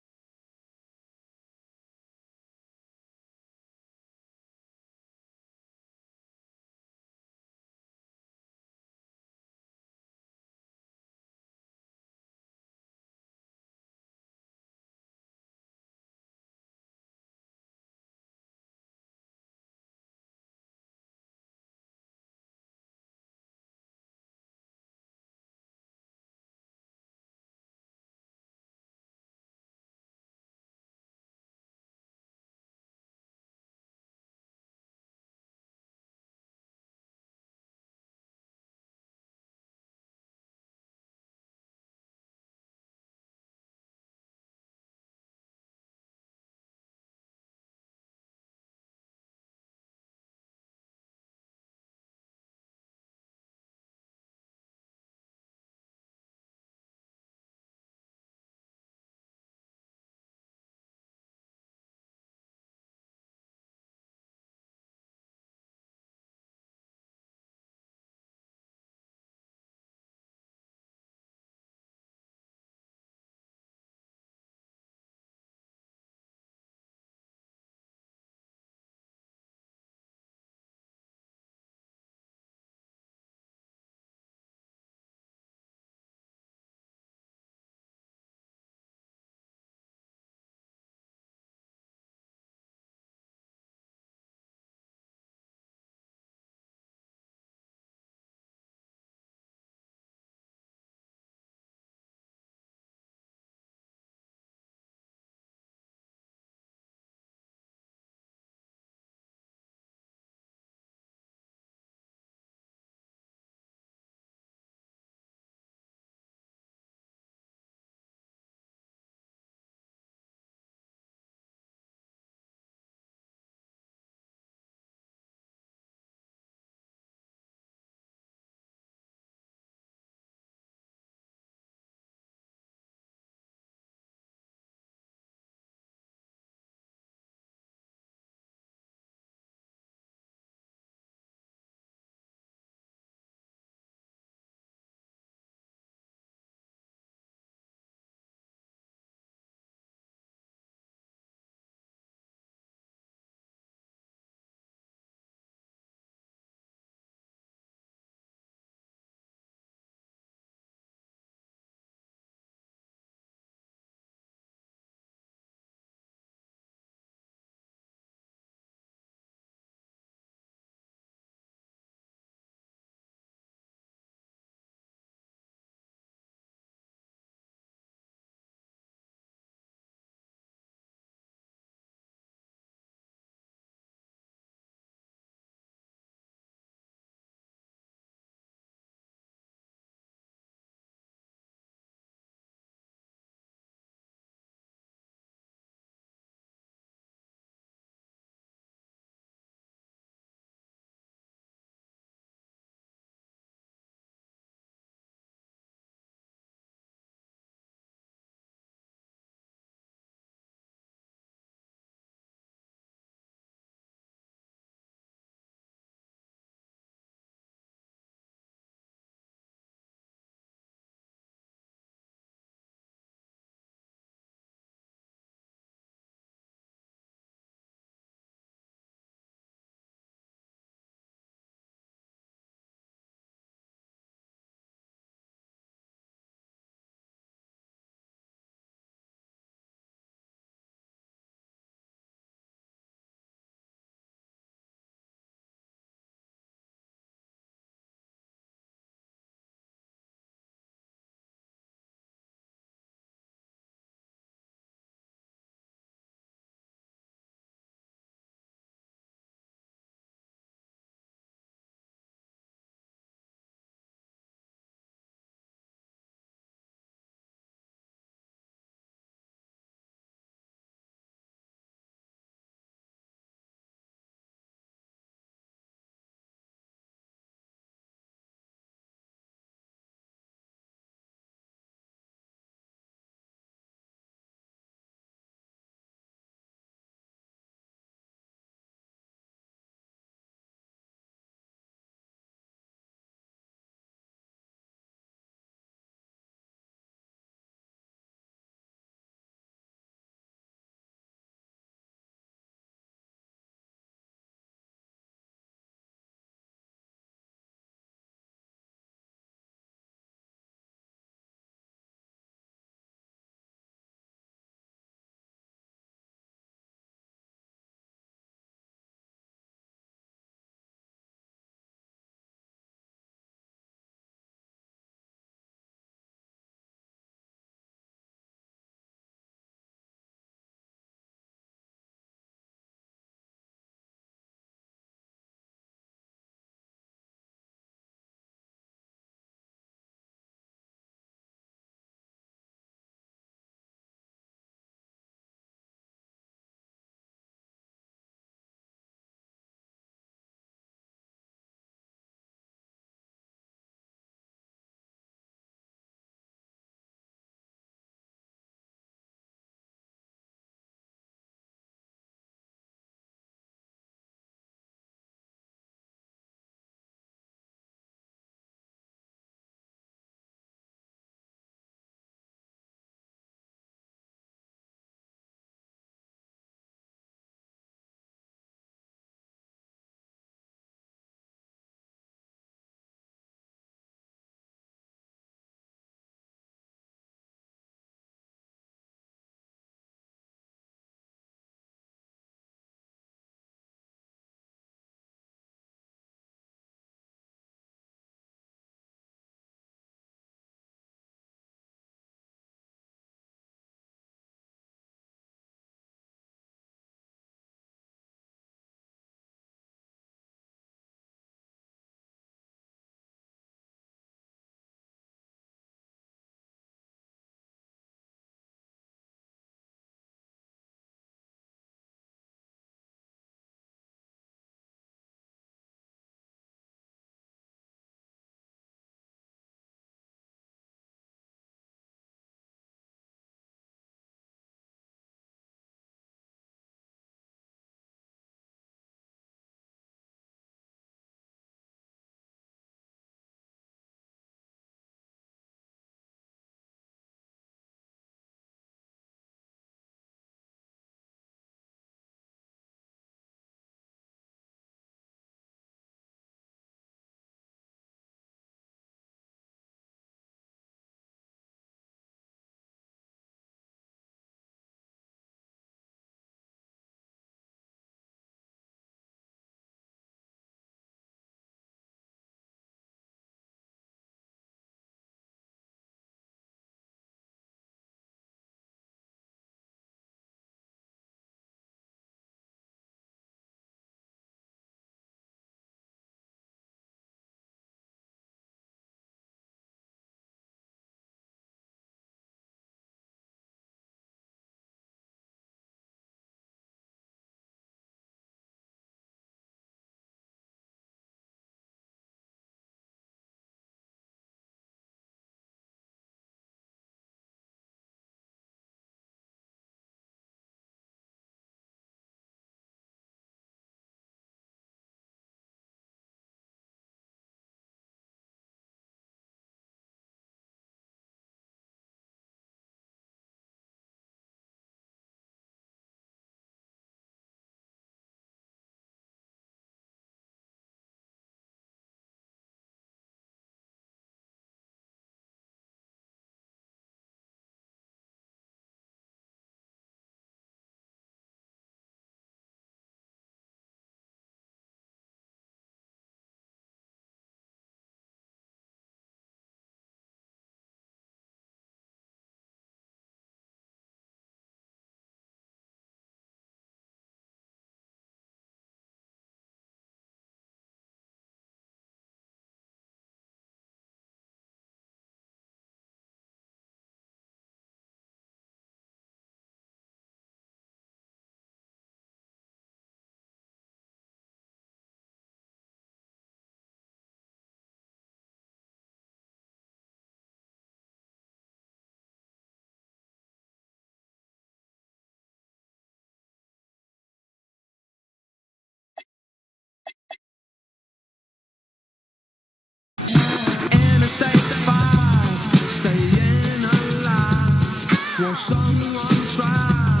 Will someone try?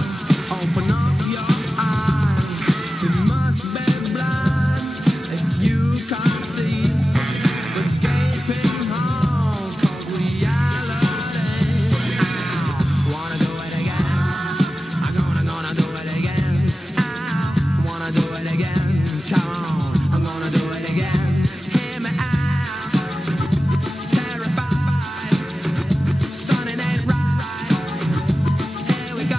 Open up your eyes. It must be blind if you can't see the gaping hole called reality. Wanna do it again? I'm gonna do it again. I wanna do it again. Come on, I'm gonna do it again. Hear me out. Terrified. Something ain't right. Here we go.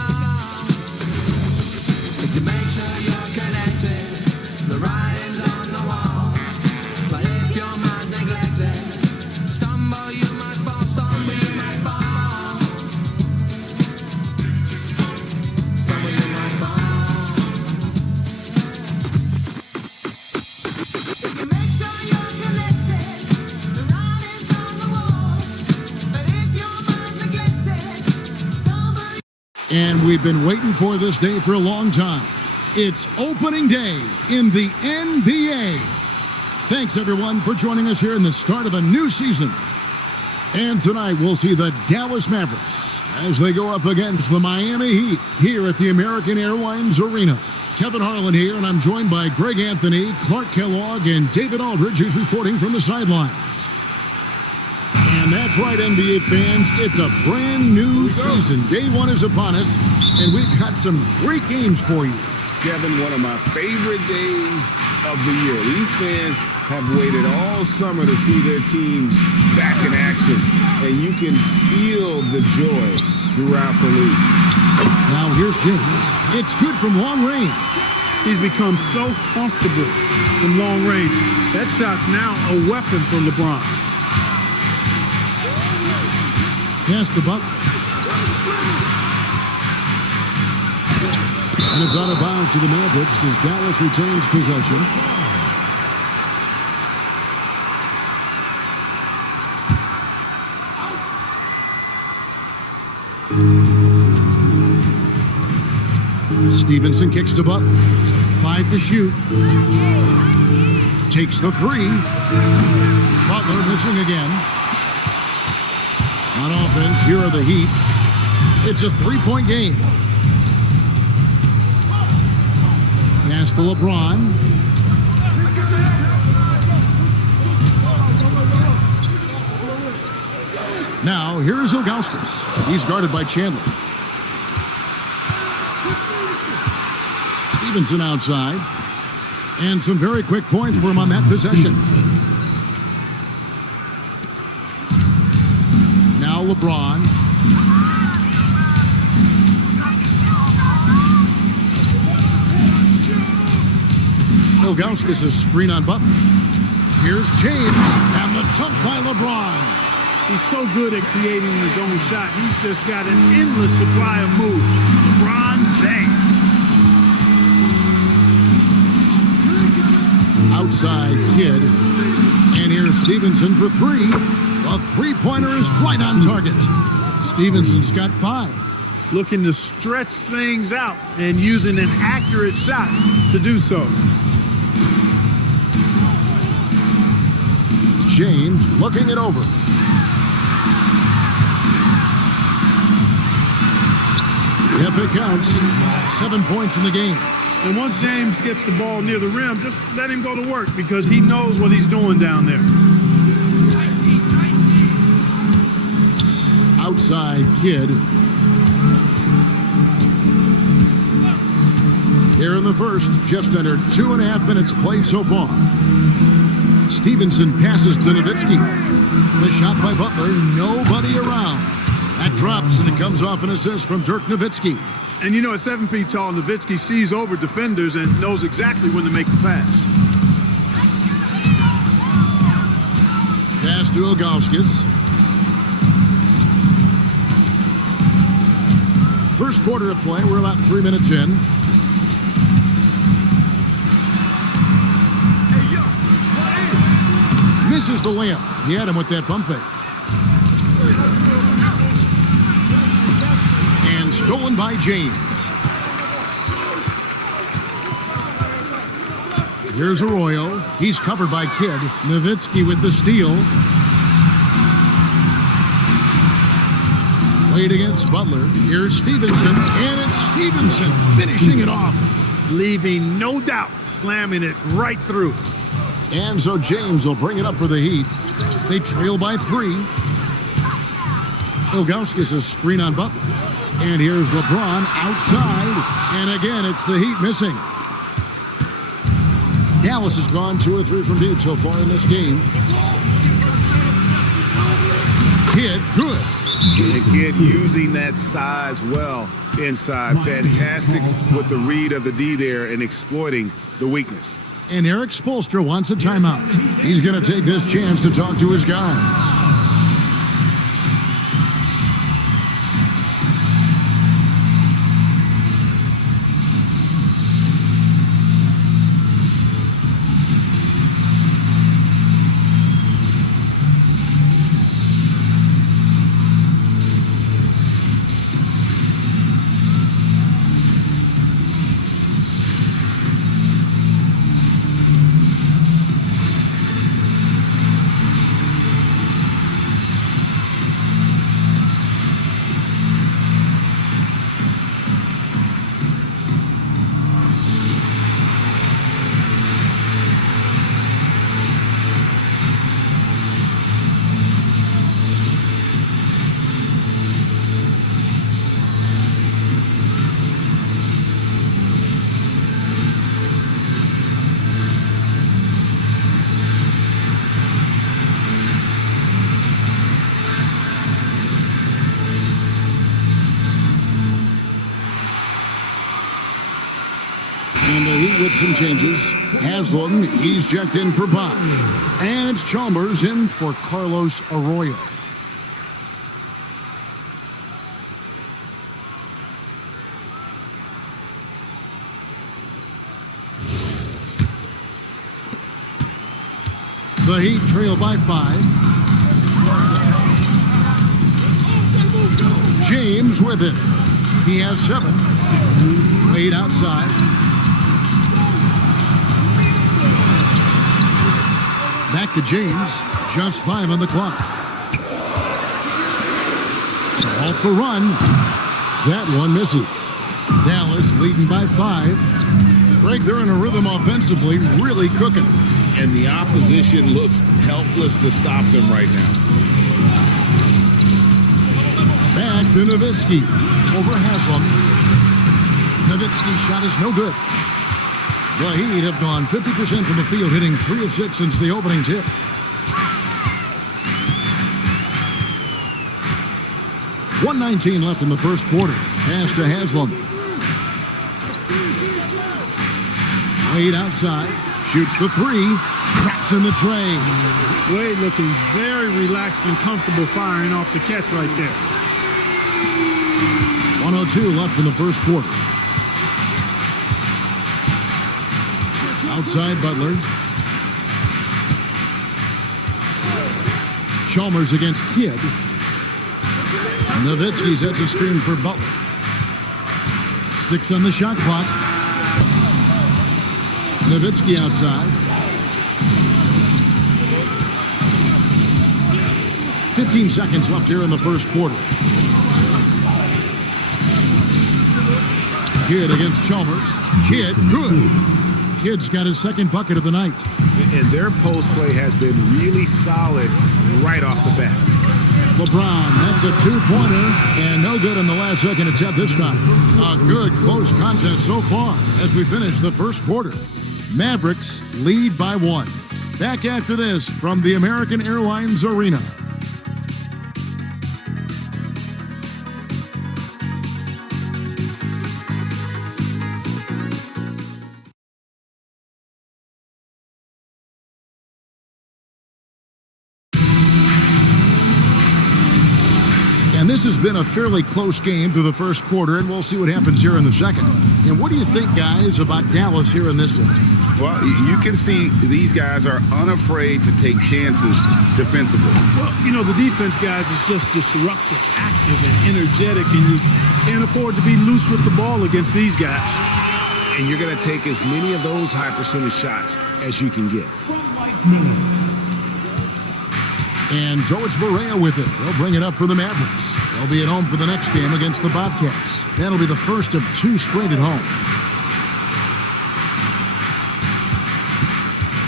If you make sure you're connected, the writing's on the wall. But if your mind's neglected, stumble you might fall, stumble you might fall. Stumble you might fall. If you make sure you're connected, the writing's on the wall. But if your mind's neglected, stumble. And we've been waiting for this day for a long time. It's opening day in the NBA. Thanks, everyone, for joining us here in the start of a new season. And tonight, we'll see the Dallas Mavericks as they go up against the Miami Heat here at the American Airlines Arena. Kevin Harlan here, and I'm joined by Greg Anthony, Clark Kellogg, and David Aldridge, who's reporting from the sidelines. And that's right, NBA fans, it's a brand new season. Day one is upon us, and we've got some great games for you. Kevin, one of my favorite days of the year. These fans have waited all summer to see their teams back in action, and you can feel the joy throughout the league. Now here's James. It's good from long range. He's become so comfortable from long range. That shot's now a weapon for LeBron. Pass the buck. And it's out of bounds to the Mavericks as Dallas retains possession. Stevenson kicks to Butler. 5 to shoot. Takes the 3. Butler missing again. On offense, here are the Heat. It's a 3-point game. Pass to LeBron. Now, here's Ilgauskas. He's guarded by Chandler. Stevenson outside. And some very quick points for him on that possession. Now LeBron. Ilgauskas is screen on Butler. Here's James, and the dunk by LeBron. He's so good at creating his own shot. He's just got an endless supply of moves. LeBron James. Outside Kidd. And here's Stevenson for 3. The three-pointer is right on target. Stevenson's got 5. Looking to stretch things out and using an accurate shot to do so. James looking it over. Yep, it counts. 7 points in the game. And once James gets the ball near the rim, just let him go to work because he knows what he's doing down there. Outside Kidd. Here in the first, just under 2.5 minutes played so far. Stevenson passes to Nowitzki. The shot by Butler, nobody around. That drops, and it comes off an assist from Dirk Nowitzki. And you know, at 7 feet tall, Nowitzki sees over defenders and knows exactly when to make the pass. Pass to Ilgauskas. First quarter of play, we're about 3 minutes in. Misses the layup. He had him with that pump fake. And stolen by James. Here's Arroyo. He's covered by Kidd. Nowitzki with the steal. Wade against Butler. Here's Stevenson, and it's Stevenson finishing it off. Leaving no doubt, slamming it right through. And so James will bring it up for the Heat. They trail by 3. Ilgauskas a screen on Butler. And here's LeBron outside. And again, it's the Heat missing. Dallas has gone 2 or 3 from deep so far in this game. Kidd, good. And Kidd using that size well inside. Fantastic with the read of the D there and exploiting the weakness. And Eric Spoelstra wants a timeout. He's going to take this chance to talk to his guys. And the Heat with some changes. Haslam, he's checked in for Bosch. And Chalmers in for Carlos Arroyo. The Heat trail by 5. James with it. He has 7. Wade outside. Back to James. Just 5 on the clock. Off the run. That one misses. Dallas leading by 5. Greg, they're in a rhythm offensively, really cooking. And the opposition looks helpless to stop them right now. Back to Nowitzki. Over Haslam. Nowitzki's shot is no good. The Heat have gone 50% from the field, hitting 3 of 6 since the opening tip. .119 left in the first quarter. Pass to Haslam. Wade outside. Shoots the 3. Cracks in the tray. Wade looking very relaxed and comfortable firing off the catch right there. 102 left in the first quarter. Outside Butler. Chalmers against Kidd. Nowitzki sets a screen for Butler. 6 on the shot clock. Nowitzki outside. 15 seconds left here in the first quarter. Kidd against Chalmers. Kidd, good. Kidd's got his second bucket of the night. And their post play has been really solid right off the bat. LeBron, that's a 2-pointer, and no good in the last second attempt this time. A good close contest so far as we finish the first quarter. Mavericks lead by 1. Back after this from the American Airlines Arena. And this has been a fairly close game through the first quarter, and we'll see what happens here in the second. And what do you think, guys, about Dallas here in this one? Well, you can see these guys are unafraid to take chances defensively. Well, you know, the defense, guys, is just disruptive, active, and energetic, and you can't afford to be loose with the ball against these guys. And you're going to take as many of those high percentage shots as you can get. And so it's Barea with it. They'll bring it up for the Mavericks. They'll be at home for the next game against the Bobcats. That'll be the first of 2 straight at home.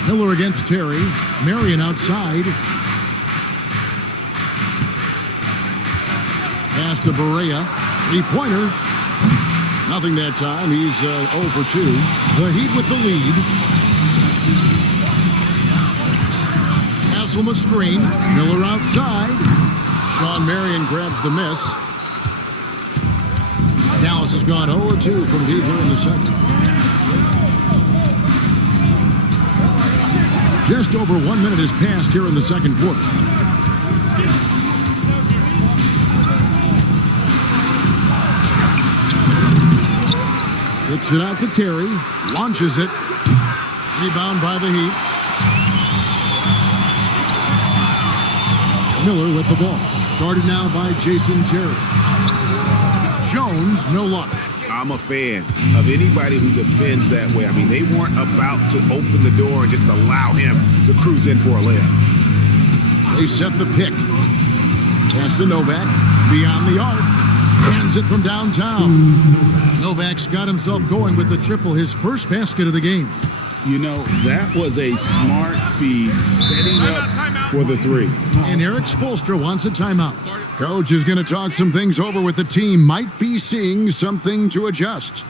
Miller against Terry. Marion outside. Pass to Barea. 3-pointer. Nothing that time. He's 0 for 2. The Heat with the lead. Hasselma screen. Miller outside. Sean Marion grabs the miss. Dallas has gone 0-2 from deep here in the second. Just over 1 minute has passed here in the second quarter. Kicks it out to Terry. Launches it. Rebound by the Heat. Miller with the ball. Guarded now by Jason Terry. Jones, no luck. I'm a fan of anybody who defends that way. I mean, they weren't about to open the door and just allow him to cruise in for a layup. They set the pick. Pass to Novak. Beyond the arc. Hands it from downtown. Novak's got himself going with the triple, his first basket of the game. You know, that was a smart feed, setting up for the 3. And Eric Spoelstra wants a timeout. Coach is going to talk some things over with the team. Might be seeing something to adjust.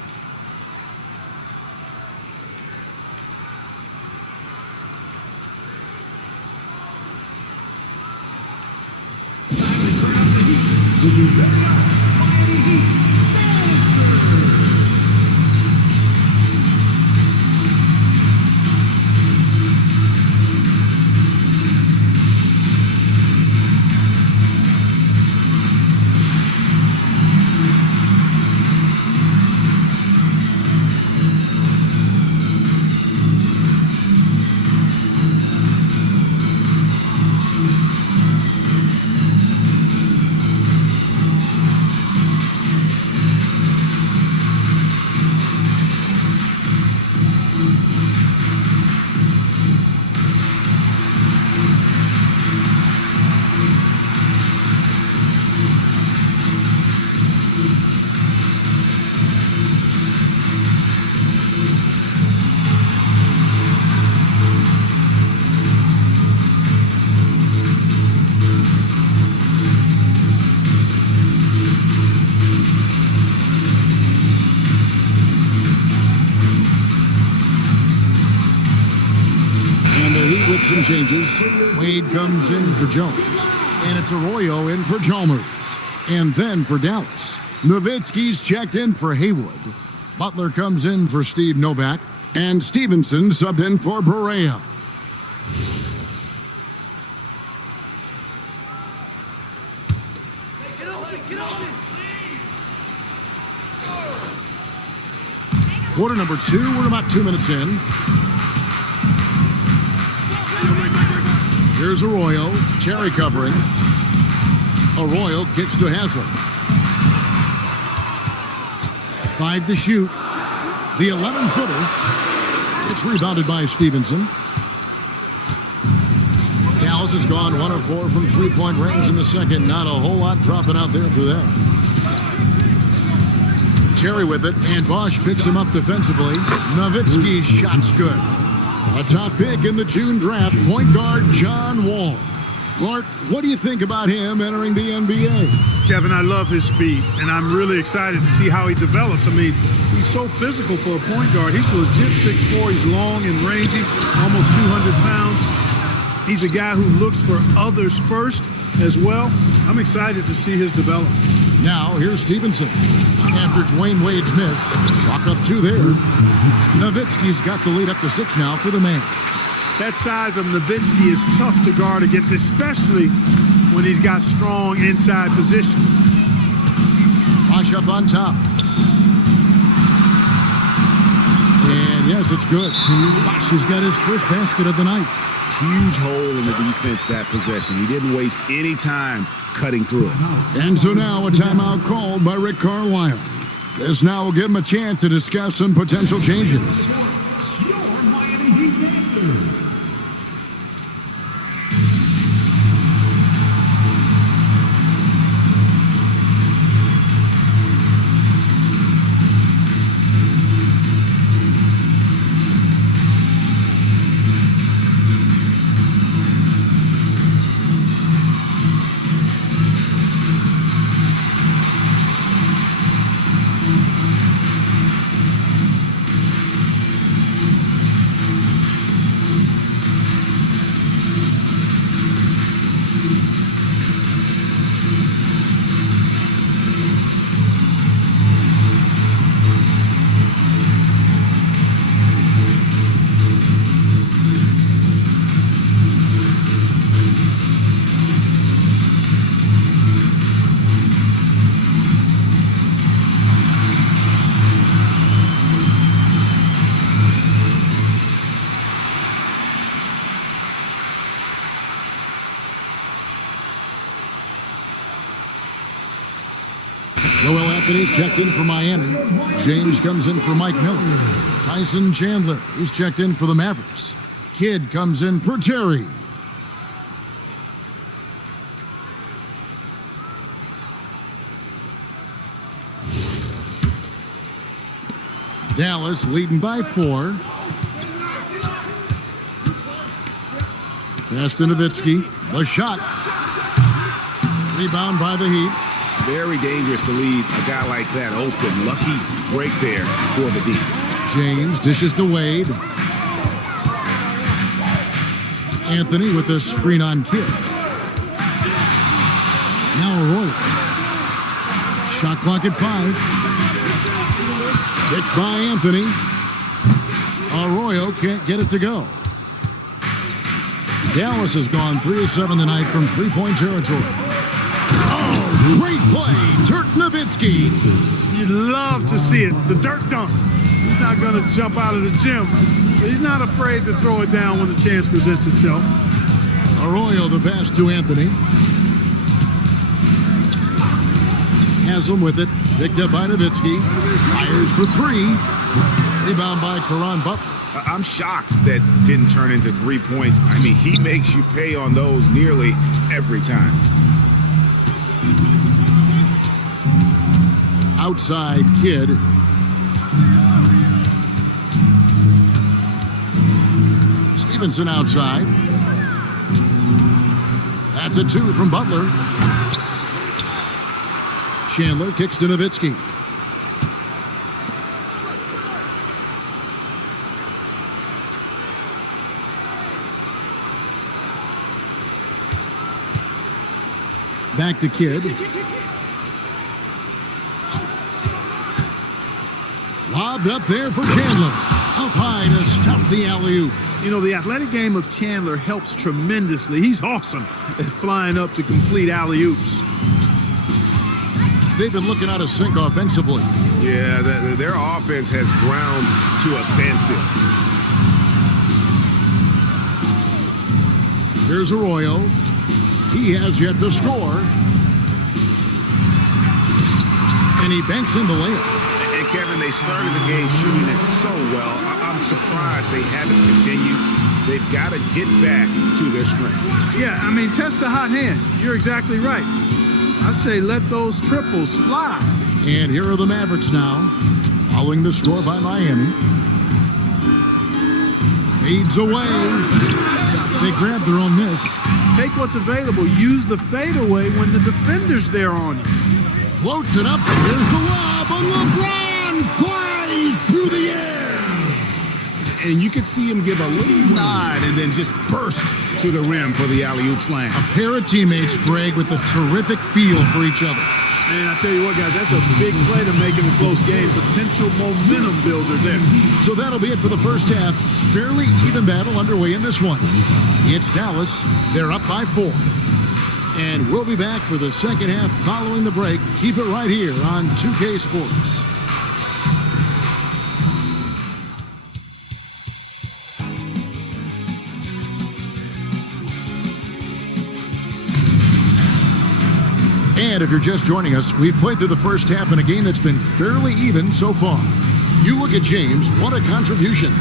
Some changes. Wade comes in for Jones. And it's Arroyo in for Chalmers. And then for Dallas, Nowitzki's checked in for Haywood. Butler comes in for Steve Novak. And Stevenson subbed in for Barea. Quarter number 2, we're about 2 minutes in. Here's Arroyo. Terry covering. Arroyo kicks to Haslem. 5 to shoot. The 11-footer. It's rebounded by Stevenson. Dallas has gone 1 of 4 from 3-point range in the second. Not a whole lot dropping out there for them. Terry with it, and Bosch picks him up defensively. Nowitzki's shot's good. A top pick in the June draft, point guard John Wall. Clark, what do you think about him entering the NBA? Kevin, I love his speed, and I'm really excited to see how he develops. I mean, he's so physical for a point guard. He's legit 6'4". He's long and rangy, almost 200 pounds. He's a guy who looks for others first as well. I'm excited to see his development. Now, here's Stevenson. After Dwayne Wade's miss, chalk up 2 there. Nowitzki's got the lead up to 6 now for the Mavs. That size of Nowitzki is tough to guard against, especially when he's got strong inside position. Bosch up on top. And yes, it's good. Bosch has got his first basket of the night. Huge hole in the defense that possession. He didn't waste any time cutting through it. And so now a timeout called by Rick Carlisle. This now will give him a chance to discuss some potential changes. Anthony's checked in for Miami. James comes in for Mike Miller. Tyson Chandler, he's checked in for the Mavericks. Kidd comes in for Terry. Dallas leading by 4. Pass to Nowitzki. The shot. Rebound by the Heat. Very dangerous to leave a guy like that open. Lucky break there for the D. James dishes to Wade. Anthony with the screen on Kidd. Now Arroyo. Shot clock at 5. Picked by Anthony. Arroyo can't get it to go. Dallas has gone 3 of 7 tonight from three-point territory. Oh, great play. Dirk Nowitzki. You'd love to see it. The Dirk dunk. He's not going to jump out of the gym, but he's not afraid to throw it down when the chance presents itself. Arroyo the pass to Anthony. Haslam with it. Picked up by Nowitzki. Fires for 3. Rebound by Caron Butler. I'm shocked that didn't turn into 3 points. I mean, he makes you pay on those nearly every time. Outside Kidd. Stevenson outside. That's a 2 from Butler. Chandler kicks to Nowitzki. Back to Kidd. Lobbed up there for Chandler. Up high to stuff the alley-oop. You know, the athletic game of Chandler helps tremendously. He's awesome at flying up to complete alley-oops. They've been looking out of sync offensively. Yeah, their offense has ground to a standstill. Here's Arroyo. He has yet to score. And he banks in the layup. And Kevin, they started the game shooting it so well. I'm surprised they haven't continued. They've got to get back to their strength. Yeah, I mean, test the hot hand. You're exactly right. I say let those triples fly. And here are the Mavericks now, following the score by Miami. Fades away. They grab their own miss. Take what's available. Use the fadeaway when the defender's there on you. Floats it up. Here's the lob, and LeBron flies through the air. And you could see him give a little nod and then just burst to the rim for the alley-oop slam. A pair of teammates, Greg, with a terrific feel for each other. Man, I tell you what, guys, that's a big play to make in a close game. Potential momentum builder there. So that'll be it for the first half. Fairly even battle underway in this one. It's Dallas. They're up by 4. And we'll be back for the second half following the break. Keep it right here on 2K Sports. And if you're just joining us, we've played through the first half in a game that's been fairly even so far. You look at James, what a contribution.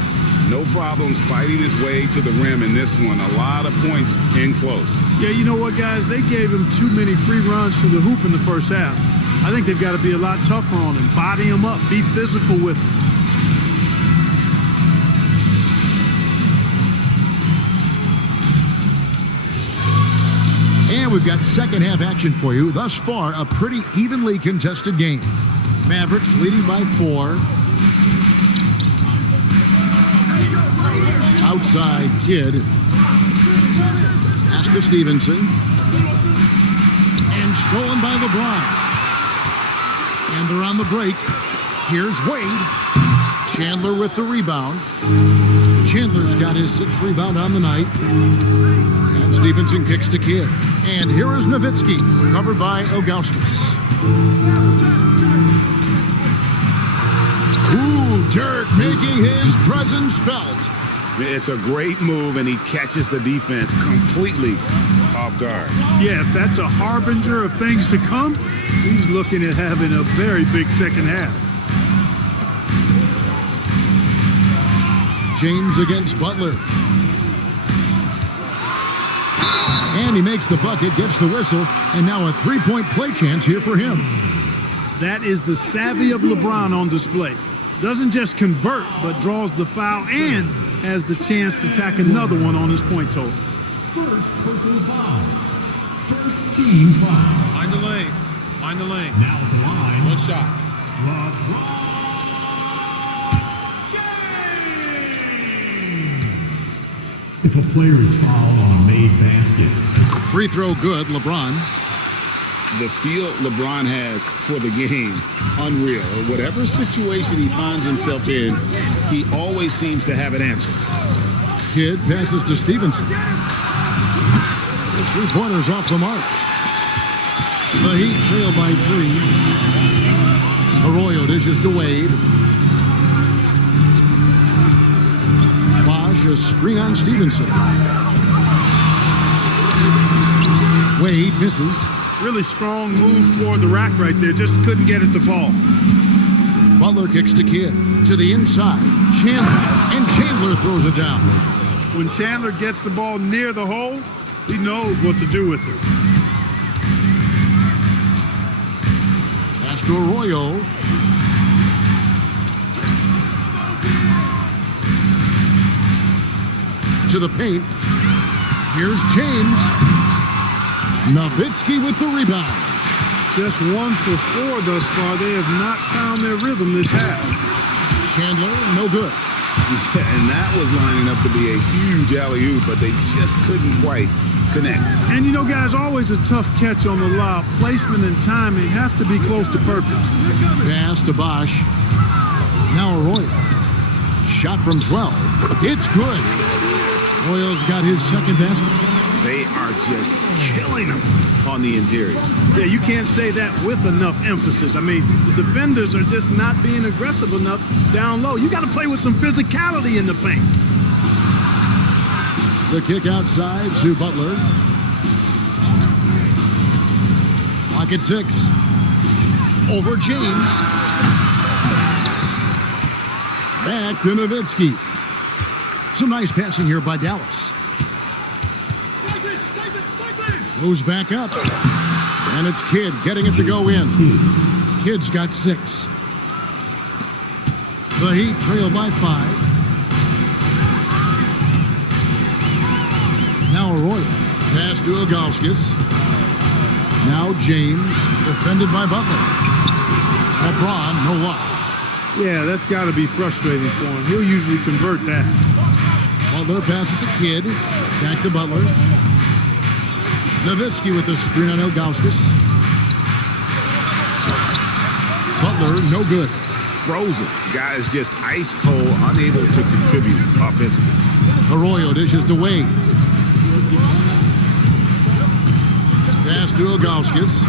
No problems fighting his way to the rim in this one. A lot of points in close. Yeah, you know what, guys? They gave him too many free runs to the hoop in the first half. I think they've got to be a lot tougher on him. Body him up. Be physical with him. And we've got second half action for you. Thus far, a pretty evenly contested game. Mavericks leading by 4. Outside Kidd. Pass to Stevenson. And stolen by LeBron. And they're on the break. Here's Wade. Chandler with the rebound. Chandler's got his 6th rebound on the night. And Stevenson kicks to Kidd. And here is Nowitzki, covered by Ilgauskas. Ooh, Dirk making his presence felt. It's a great move, and he catches the defense completely off guard. Yeah, if that's a harbinger of things to come, he's looking at having a very big second half. James against Butler. And he makes the bucket, gets the whistle, and now a three-point play chance here for him. That is the savvy of LeBron on display. Doesn't just convert, but draws the foul and has the chance to tack another one on his point total. First personal foul. First team foul. Mind the lanes. Mind the lanes. Now at the line. One shot. LeBron James. If a player is fouled on a made basket. Free throw good, LeBron. The feel LeBron has for the game, unreal. Whatever situation he finds himself in, he always seems to have an answer. Kidd passes to Stevenson. His three-pointer's off the mark. The Heat trail by 3. Arroyo dishes to Wade. Bosh, a screen on Stevenson. Wade misses. Really strong move toward the rack right there. Just couldn't get it to fall. Butler kicks to Kidd. To the inside. Chandler. And Chandler throws it down. When Chandler gets the ball near the hole, he knows what to do with it. Pass to Arroyo. To the paint. Here's James. Nowitzki with the rebound. Just 1 for 4 thus far. They have not found their rhythm this half. Chandler, no good. And that was lining up to be a huge alley-oop, but they just couldn't quite connect. And you know, guys, always a tough catch on the lob. Placement and timing have to be close to perfect. Pass to Bosh. Now Arroyo. Shot from 12. It's good. Arroyo's got his second basket. They are just killing them on the interior. Yeah, you can't say that with enough emphasis. I mean, the defenders are just not being aggressive enough down low. You got to play with some physicality in the paint. The kick outside to Butler. Clock at 6. Over James. Back to Nowitzki. Some nice passing here by Dallas. Goes back up. And it's Kidd getting it to go in. Kidd's got 6. The Heat trail by 5. Now Arroyo. Pass to Ilgauskas. Now James. Defended by Butler. LeBron, no luck. Yeah, that's got to be frustrating for him. He'll usually convert that. Butler passes to Kidd. Back to Butler. Nowitzki with the screen on Ilgauskas. Butler, no good. Frozen. Guys just ice cold, unable to contribute offensively. Arroyo dishes to Wade. Pass to Ilgauskas.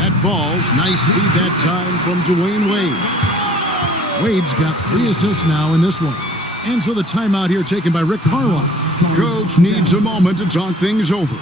That falls. Nice feed that time from Dwayne Wade. Wade's got 3 assists now in this one. And so the timeout here taken by Rick Carlisle. Coach needs a moment to talk things over.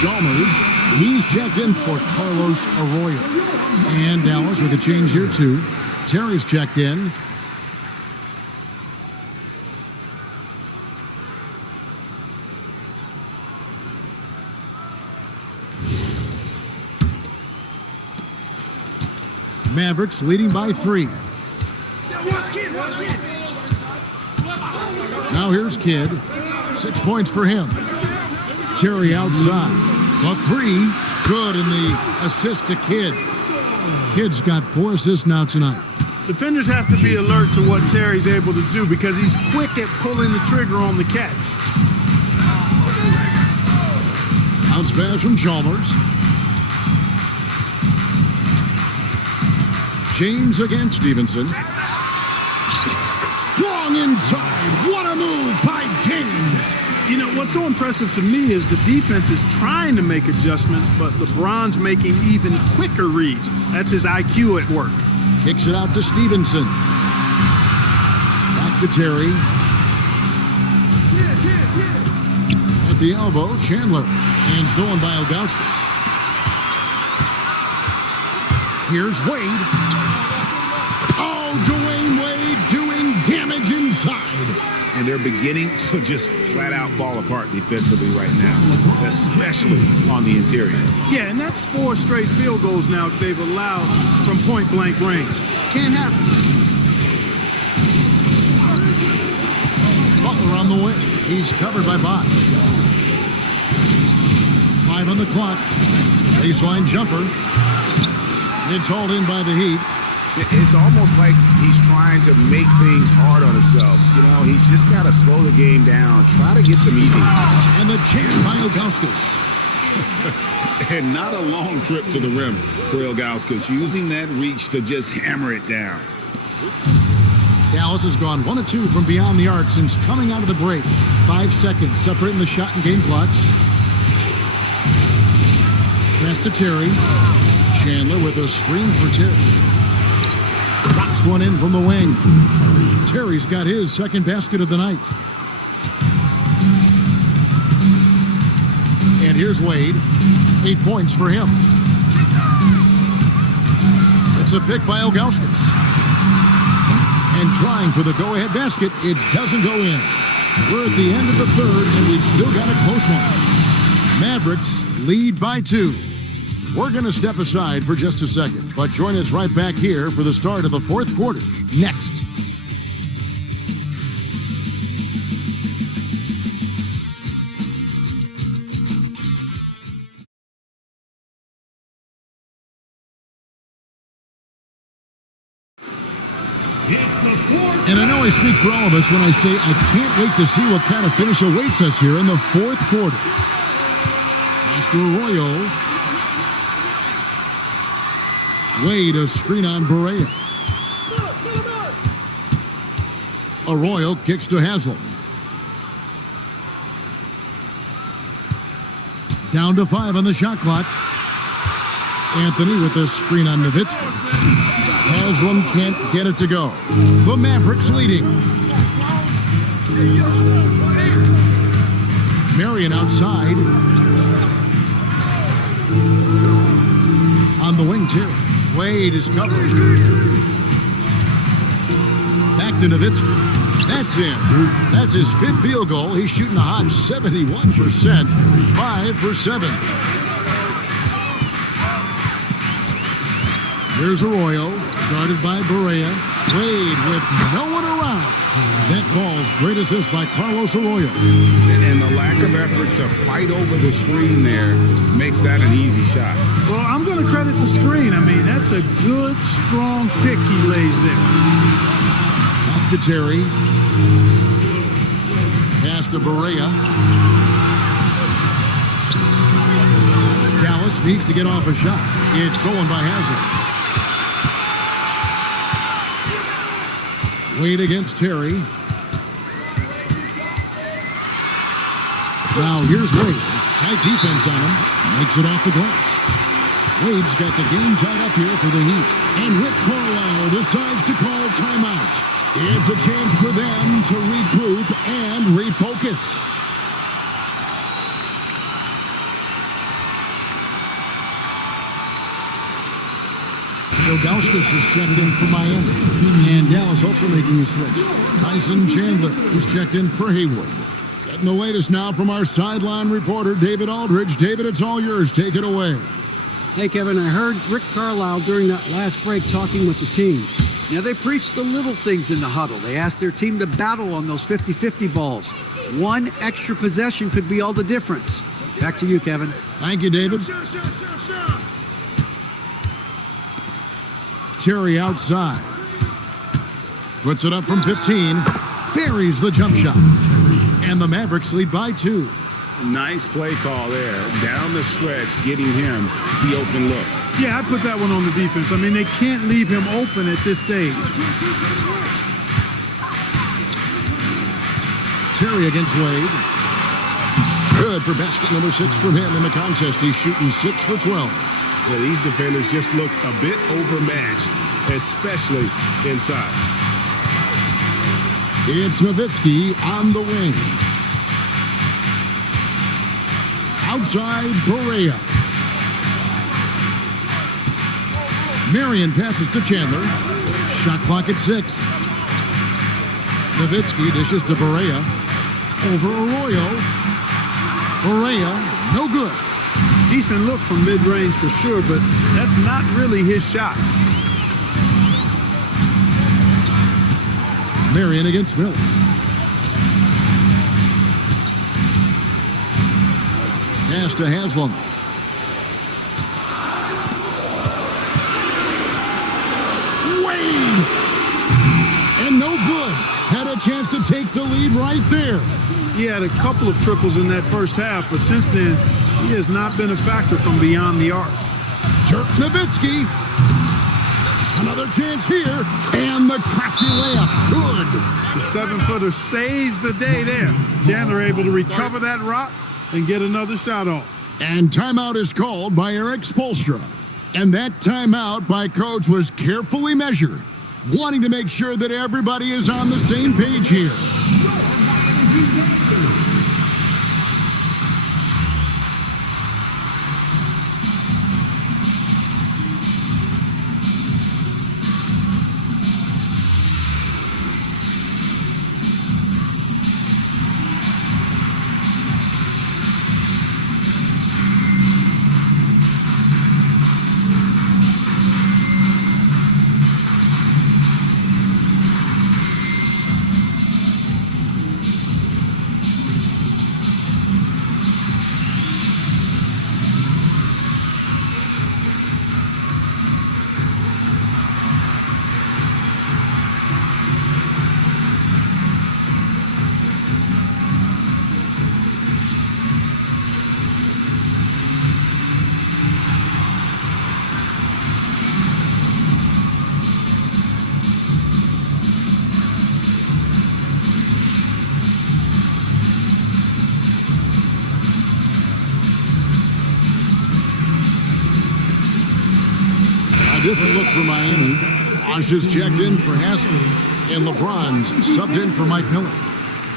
Chalmers, he's checked in for Carlos Arroyo. And Dallas with a change here too. Terry's checked in. Mavericks leading by 3. Now here's Kidd. 6 points for him. Terry outside. A 3. Good in the assist to Kidd. Kidd's got 4 assists now tonight. Defenders have to be alert to what Terry's able to do because he's quick at pulling the trigger on the catch. Bounce pass from Chalmers. James against Stevenson. Strong inside. What a move by James. You know, what's so impressive to me is the defense is trying to make adjustments, but LeBron's making even quicker reads. That's his IQ at work. Kicks it out to Stevenson. Back to Terry. At the elbow, Chandler. And stolen by Ilgauskas. Here's Wade. Oh, Dwayne Wade doing damage inside. And they're beginning to just flat out fall apart defensively right now, especially on the interior. Yeah, and that's 4 straight field goals now they've allowed from point-blank range. Can't happen. Butler on the wing. He's covered by Bosch. 5 on the clock. Baseline jumper. It's hauled in by the Heat. It's almost like he's trying to make things hard on himself. You know, he's just got to slow the game down, try to get some easy. And the jam by Ilgauskas. And not a long trip to the rim for Ilgauskas, using that reach to just hammer it down. Dallas has gone 1 of 2 from beyond the arc since coming out of the break. 5 seconds separating the shot and game clocks. Pass to Terry. Chandler with a screen for Terry. Drops one in from the wing. Terry's got his second basket of the night. And here's Wade. 8 points for him. It's a pick by Ilgauskas. And trying for the go-ahead basket, it doesn't go in. We're at the end of the third, and we've still got a close one. Mavericks lead by 2. We're going to step aside for just a second, but join us right back here for the start of the fourth quarter next. And I know I speak for all of us when I say I can't wait to see what kind of finish awaits us here in the fourth quarter. Pass to Arroyo. Wade, a screen on Barea. Arroyo kicks to Haslam. Down to 5 on the shot clock. Anthony with a screen on Nowitzki. Haslam can't get it to go. The Mavericks leading. Marion outside. On the wing, Terry. Wade is covered. Back to Nowitzki. That's in. That's his 5th field goal. He's shooting a hot 71%. 5 for 7. Here's Arroyo, guarded by Barea. Wade with no one around. That falls. Great assist by Carlos Arroyo. And the lack of effort to fight over the screen there makes that an easy shot. Well, I'm going to credit the screen. I mean, that's a good, strong pick he lays there. Back to Terry. Pass to Barea. Dallas needs to get off a shot. It's stolen by Haslam. Wade against Terry. Now here's Wade. Tight defense on him. Makes it off the glass. Wade's got the game tied up here for the Heat. And Rick Carlisle decides to call timeout. It's a chance for them to regroup and refocus. Ilgauskas is checked in for Miami. And Dallas also making a switch. Tyson Chandler is checked in for Hayward. Getting the latest now from our sideline reporter, David Aldridge. David, it's all yours. Take it away. Hey, Kevin, I heard Rick Carlisle during that last break talking with the team. Now, they preached the little things in the huddle. They asked their team to battle on those 50-50 balls. One extra possession could be all the difference. Back to you, Kevin. Thank you, David. Terry outside. Puts it up from 15. Buries the jump shot. And the Mavericks lead by 2. Nice play call there. Down the stretch, getting him the open look. Yeah, I put that one on the defense. I mean, they can't leave him open at this stage. Terry against Wade. Good for basket number 6 from him in the contest. He's shooting 6 for 12. Yeah, these defenders just look a bit overmatched, especially inside. It's Nowitzki on the wing. Outside, Barea. Marion passes to Chandler. Shot clock at 6. Nowitzki dishes to Barea. Over Arroyo. Barea, no good. Decent look from mid-range for sure, but that's not really his shot. Marion against Miller. Pass to Haslam. Wade! And no good. Had a chance to take the lead right there. He had a couple of triples in that first half, but since then, he has not been a factor from beyond the arc. Dirk Nowitzki. Another chance here. And the crafty layup. Good. The 7-footer saves the day there. Chandler able to recover that rock and get another shot off. And timeout is called by Eric Spoelstra. And that timeout by Coach was carefully measured, wanting to make sure that everybody is on the same page here. Different look for Miami. Osh is checked in for Haskell. And LeBron's subbed in for Mike Miller.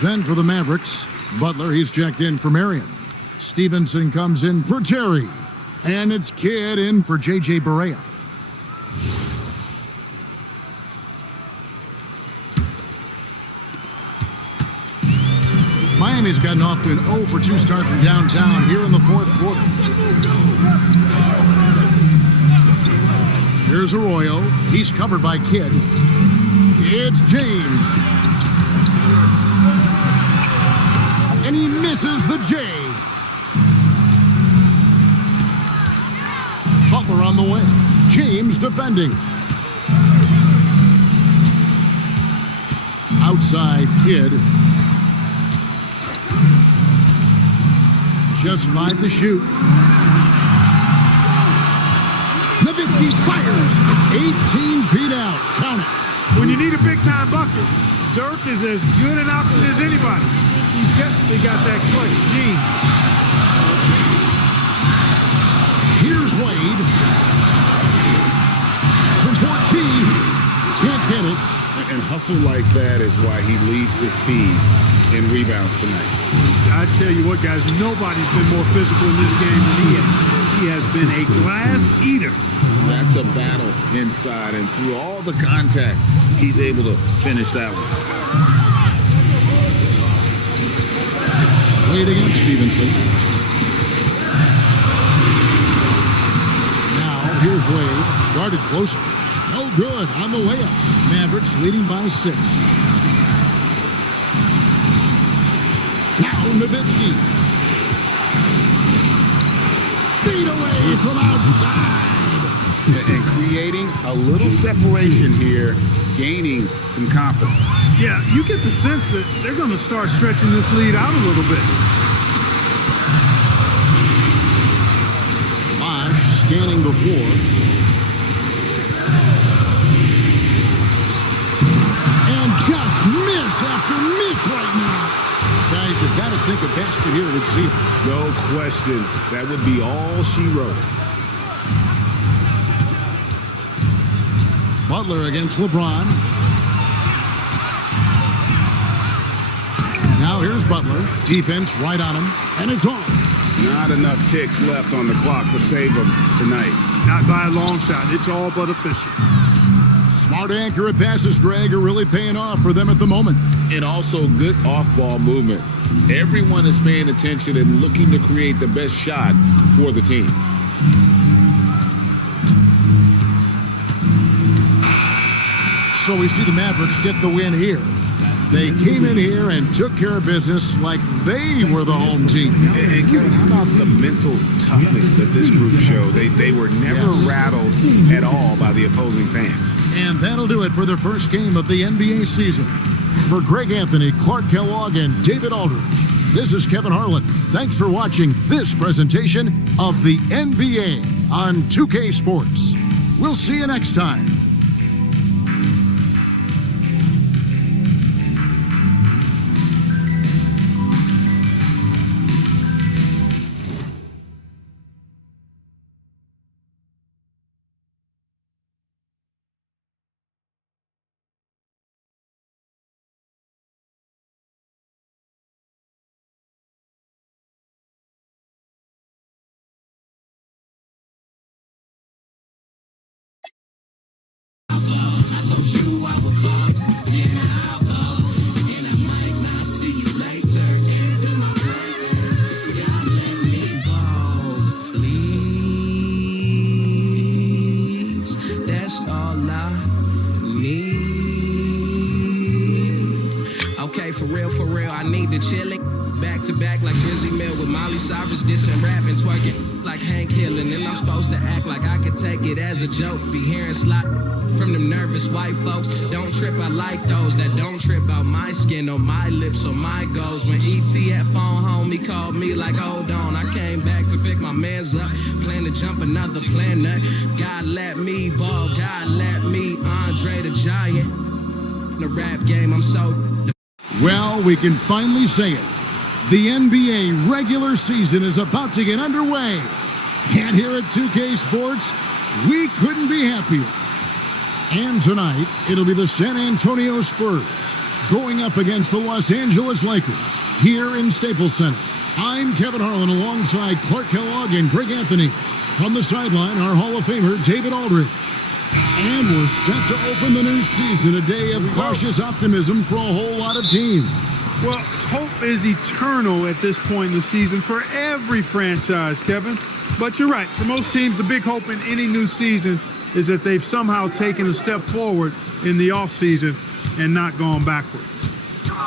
Then for the Mavericks, Butler, he's checked in for Marion. Stevenson comes in for Terry. And it's Kidd in for J.J. Barea. Miami's gotten off to an 0 for 2 start from downtown here in the fourth quarter. Here's Arroyo. He's covered by Kidd. It's James. And he misses the J. Butler on the way. James defending. Outside Kidd. Just 5 to shoot. Nowitzki fires 18 feet out. Count it. When you need a big-time bucket, Dirk is as good an option as anybody. He's definitely got that clutch gene. Here's Wade. From 14. Can't get it. And hustle like that is why he leads his team in rebounds tonight. I tell you what, guys, nobody's been more physical in this game than he has. He has been a glass eater. That's a battle inside, and through all the contact, he's able to finish that one. Played against Stevenson. Now, here's Wade. Guarded closer. No good on the layup. Mavericks leading by 6. Now, Nowitzki. Feed away from outside. And creating a little separation here, gaining some confidence. Yeah, you get the sense that they're going to start stretching this lead out a little bit. Bosh scanning the floor. And just miss after miss right now. Guys, you've got to think a basket here would seal. No question. That would be all she wrote. Butler against LeBron. Now here's Butler. Defense right on him. And it's on. Not enough ticks left on the clock to save them tonight. Not by a long shot. It's all but official. Smart accurate passes, Greg, are really paying off for them at the moment. And also good off-ball movement. Everyone is paying attention and looking to create the best shot for the team. So we see the Mavericks get the win here. They came in here and took care of business like they were the home team. And Kevin, how about the mental toughness that this group showed? They were never rattled at all by the opposing fans. And that'll do it for the first game of the NBA season. For Greg Anthony, Clark Kellogg, and David Aldridge, this is Kevin Harlan. Thanks for watching this presentation of the NBA on 2K Sports. We'll see you next time. For real, I need to chill it. Back to back like Drizzy Mill with Miley Cyrus, dissing, rapping, twerking like Hank Hill. And then I'm supposed to act like I could take it as a joke. Be hearing slot from them nervous white folks. Don't trip, I like those that don't trip out my skin or my lips or my goals. When E.T. at phone home, he called me like, hold on. I came back to pick my mans up, plan to jump another planet. God let me ball, God let me Andre the Giant. The rap game, I'm so... Well, we can finally say it. The NBA regular season is about to get underway. And here at 2K Sports, we couldn't be happier. And tonight, it'll be the San Antonio Spurs going up against the Los Angeles Lakers here in Staples Center. I'm Kevin Harlan alongside Clark Kellogg and Greg Anthony. From the sideline, our Hall of Famer, David Aldridge. And we're set to open the new season, a day of cautious optimism for a whole lot of teams. Well, hope is eternal at this point in the season for every franchise, Kevin. But you're right. For most teams, the big hope in any new season is that they've somehow taken a step forward in the offseason and not gone backwards.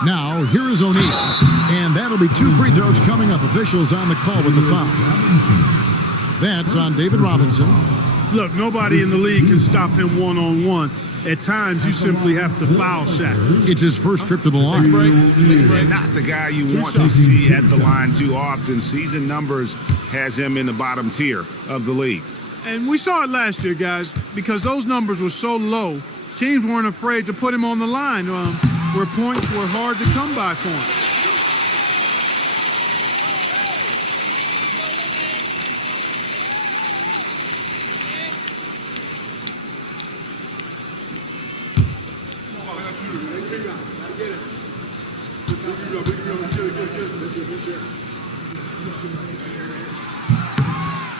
Now, here is O'Neal. And that'll be 2 free throws coming up. Officials on the call with the foul. That's on David Robinson. Look, nobody in the league can stop him one-on-one. At times, you simply have to foul Shaq. It's his first trip to the line. And not the guy you want to see at the line too often. Season numbers has him in the bottom tier of the league. And we saw it last year, guys, because those numbers were so low, teams weren't afraid to put him on the line where points were hard to come by for him.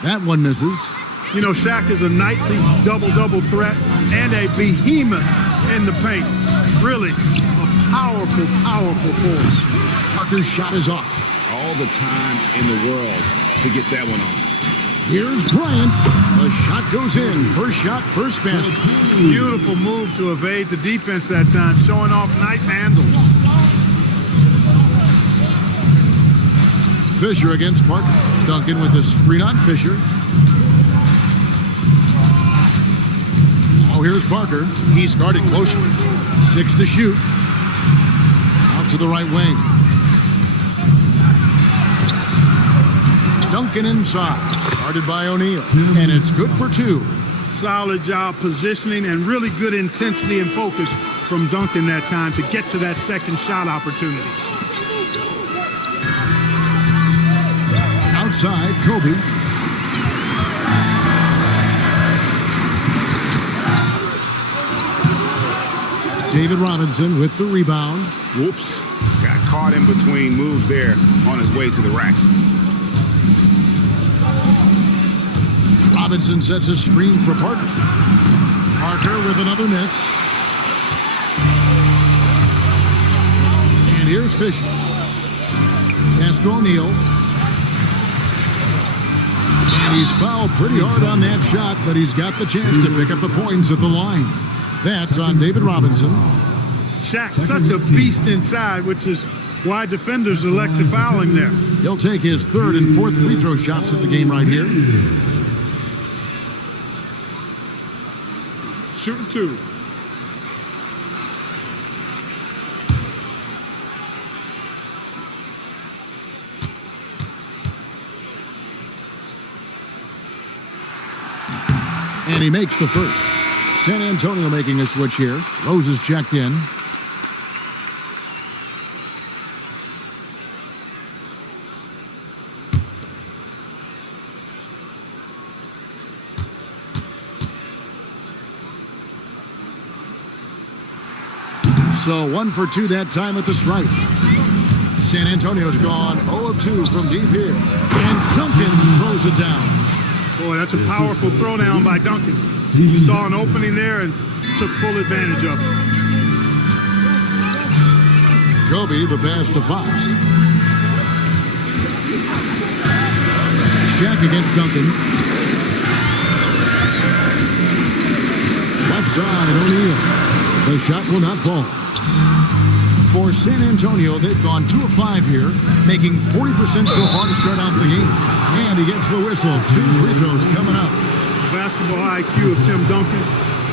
That one misses. You know, Shaq is a nightly double-double threat and a behemoth in the paint. Really a powerful, powerful force. Parker's shot is off. All the time in the world to get that one off. Here's Bryant. The shot goes in. First shot, first basket. Beautiful move to evade the defense that time, showing off nice handles. Fisher against Parker. Duncan with a screen on Fisher. Oh, here's Parker. He's guarded closely. 6 to shoot. Out to the right wing. Duncan inside. Guarded by O'Neal. And it's good for 2. Solid job positioning and really good intensity and focus from Duncan that time to get to that second shot opportunity. Outside, Kobe. David Robinson with the rebound. Whoops. Got caught in between moves there on his way to the rack. Robinson sets a screen for Parker. Parker with another miss. And here's Fisher. Pass to O'Neal. And he's fouled pretty hard on that shot, but he's got the chance to pick up the points at the line. That's on David Robinson. Shaq, such a beast inside, which is why defenders elect to foul him there. He'll take his 3rd and 4th free throw shots of the game right here. Shooting 2. And he makes the first. San Antonio making a switch here. Rose is checked in. So 1 for 2 that time at the stripe. San Antonio's gone 0 of 2 from deep here. And Duncan throws it down. Boy, that's a powerful throwdown by Duncan. He saw an opening there and took full advantage of it. Kobe, the pass to Fox. Shaq against Duncan. Left side, O'Neal. The shot will not fall. For San Antonio, they've gone 2 of 5 here, making 40% so far to start out the game. And he gets the whistle. 2 free throws coming up. Basketball IQ of Tim Duncan,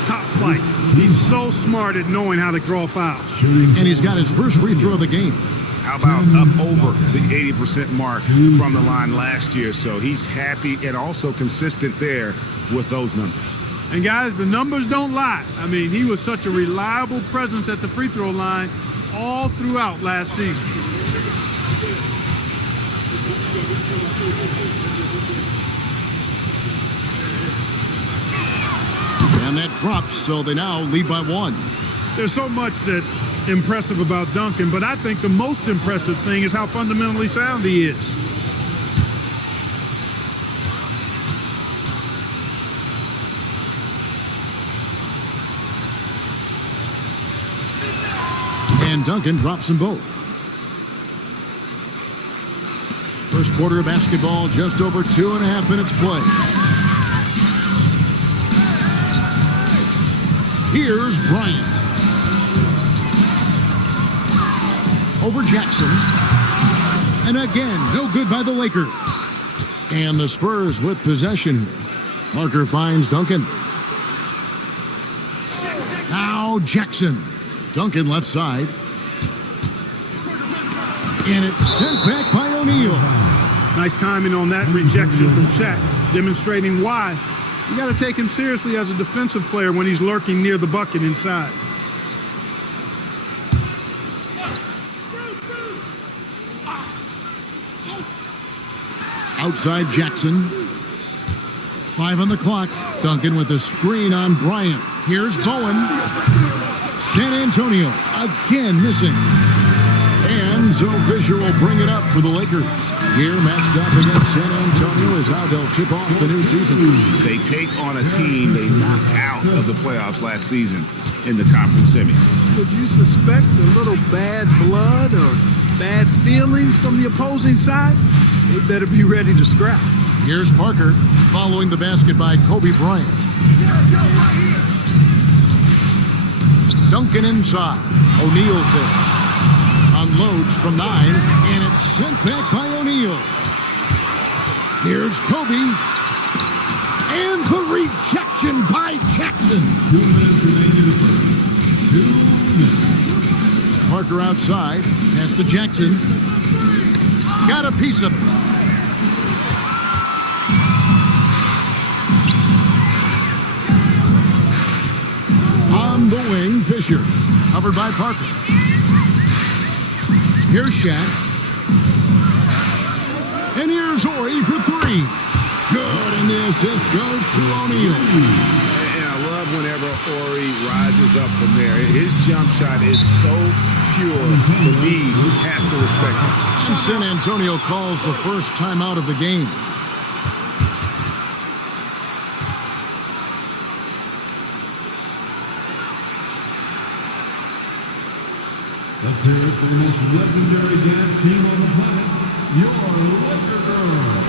top flight. He's so smart at knowing how to draw fouls. And he's got his first free throw of the game. How about up over the 80% mark from the line last year? So he's happy and also consistent there with those numbers. And guys, the numbers don't lie. I mean, he was such a reliable presence at the free throw line all throughout last season. And that drops, so they now lead by 1. There's so much that's impressive about Duncan, but I think the most impressive thing is how fundamentally sound he is. And Duncan drops them both. First quarter of basketball, just over 2.5 minutes play. Here's Bryant. Over Jackson. And again, no good by the Lakers. And the Spurs with possession. Parker finds Duncan. Now Jackson. Duncan left side. And it's sent back by O'Neal. Nice timing on that rejection from Shaq, demonstrating why you got to take him seriously as a defensive player when he's lurking near the bucket inside. Outside Jackson. 5 on the clock. Duncan with a screen on Bryant. Here's Bowen. San Antonio again missing. And Lorenzo Fisher will bring it up for the Lakers. Here, matched up against San Antonio, is how they'll tip off the new season. They take on a team they knocked out of the playoffs last season in the conference semis. Would you suspect a little bad blood or bad feelings from the opposing side? They better be ready to scrap. Here's Parker following the basket by Kobe Bryant. Duncan inside. O'Neal's there. Unloads from 9, and it's sent back by O'Neal. Here's Kobe. And the rejection by Jackson. 2 minutes remaining in the first. 2 minutes. Parker outside. Pass to Jackson. Got a piece of it. On the wing, Fisher. Covered by Parker. Here's Shaq. And here's Horry for 3. Good, and the assist goes to O'Neal. And I love whenever Horry rises up from there. His jump shot is so pure, the league has to respect it. And San Antonio calls the first timeout of the game. Let's hear it for the most legendary dance team on the planet, your Laker Girls.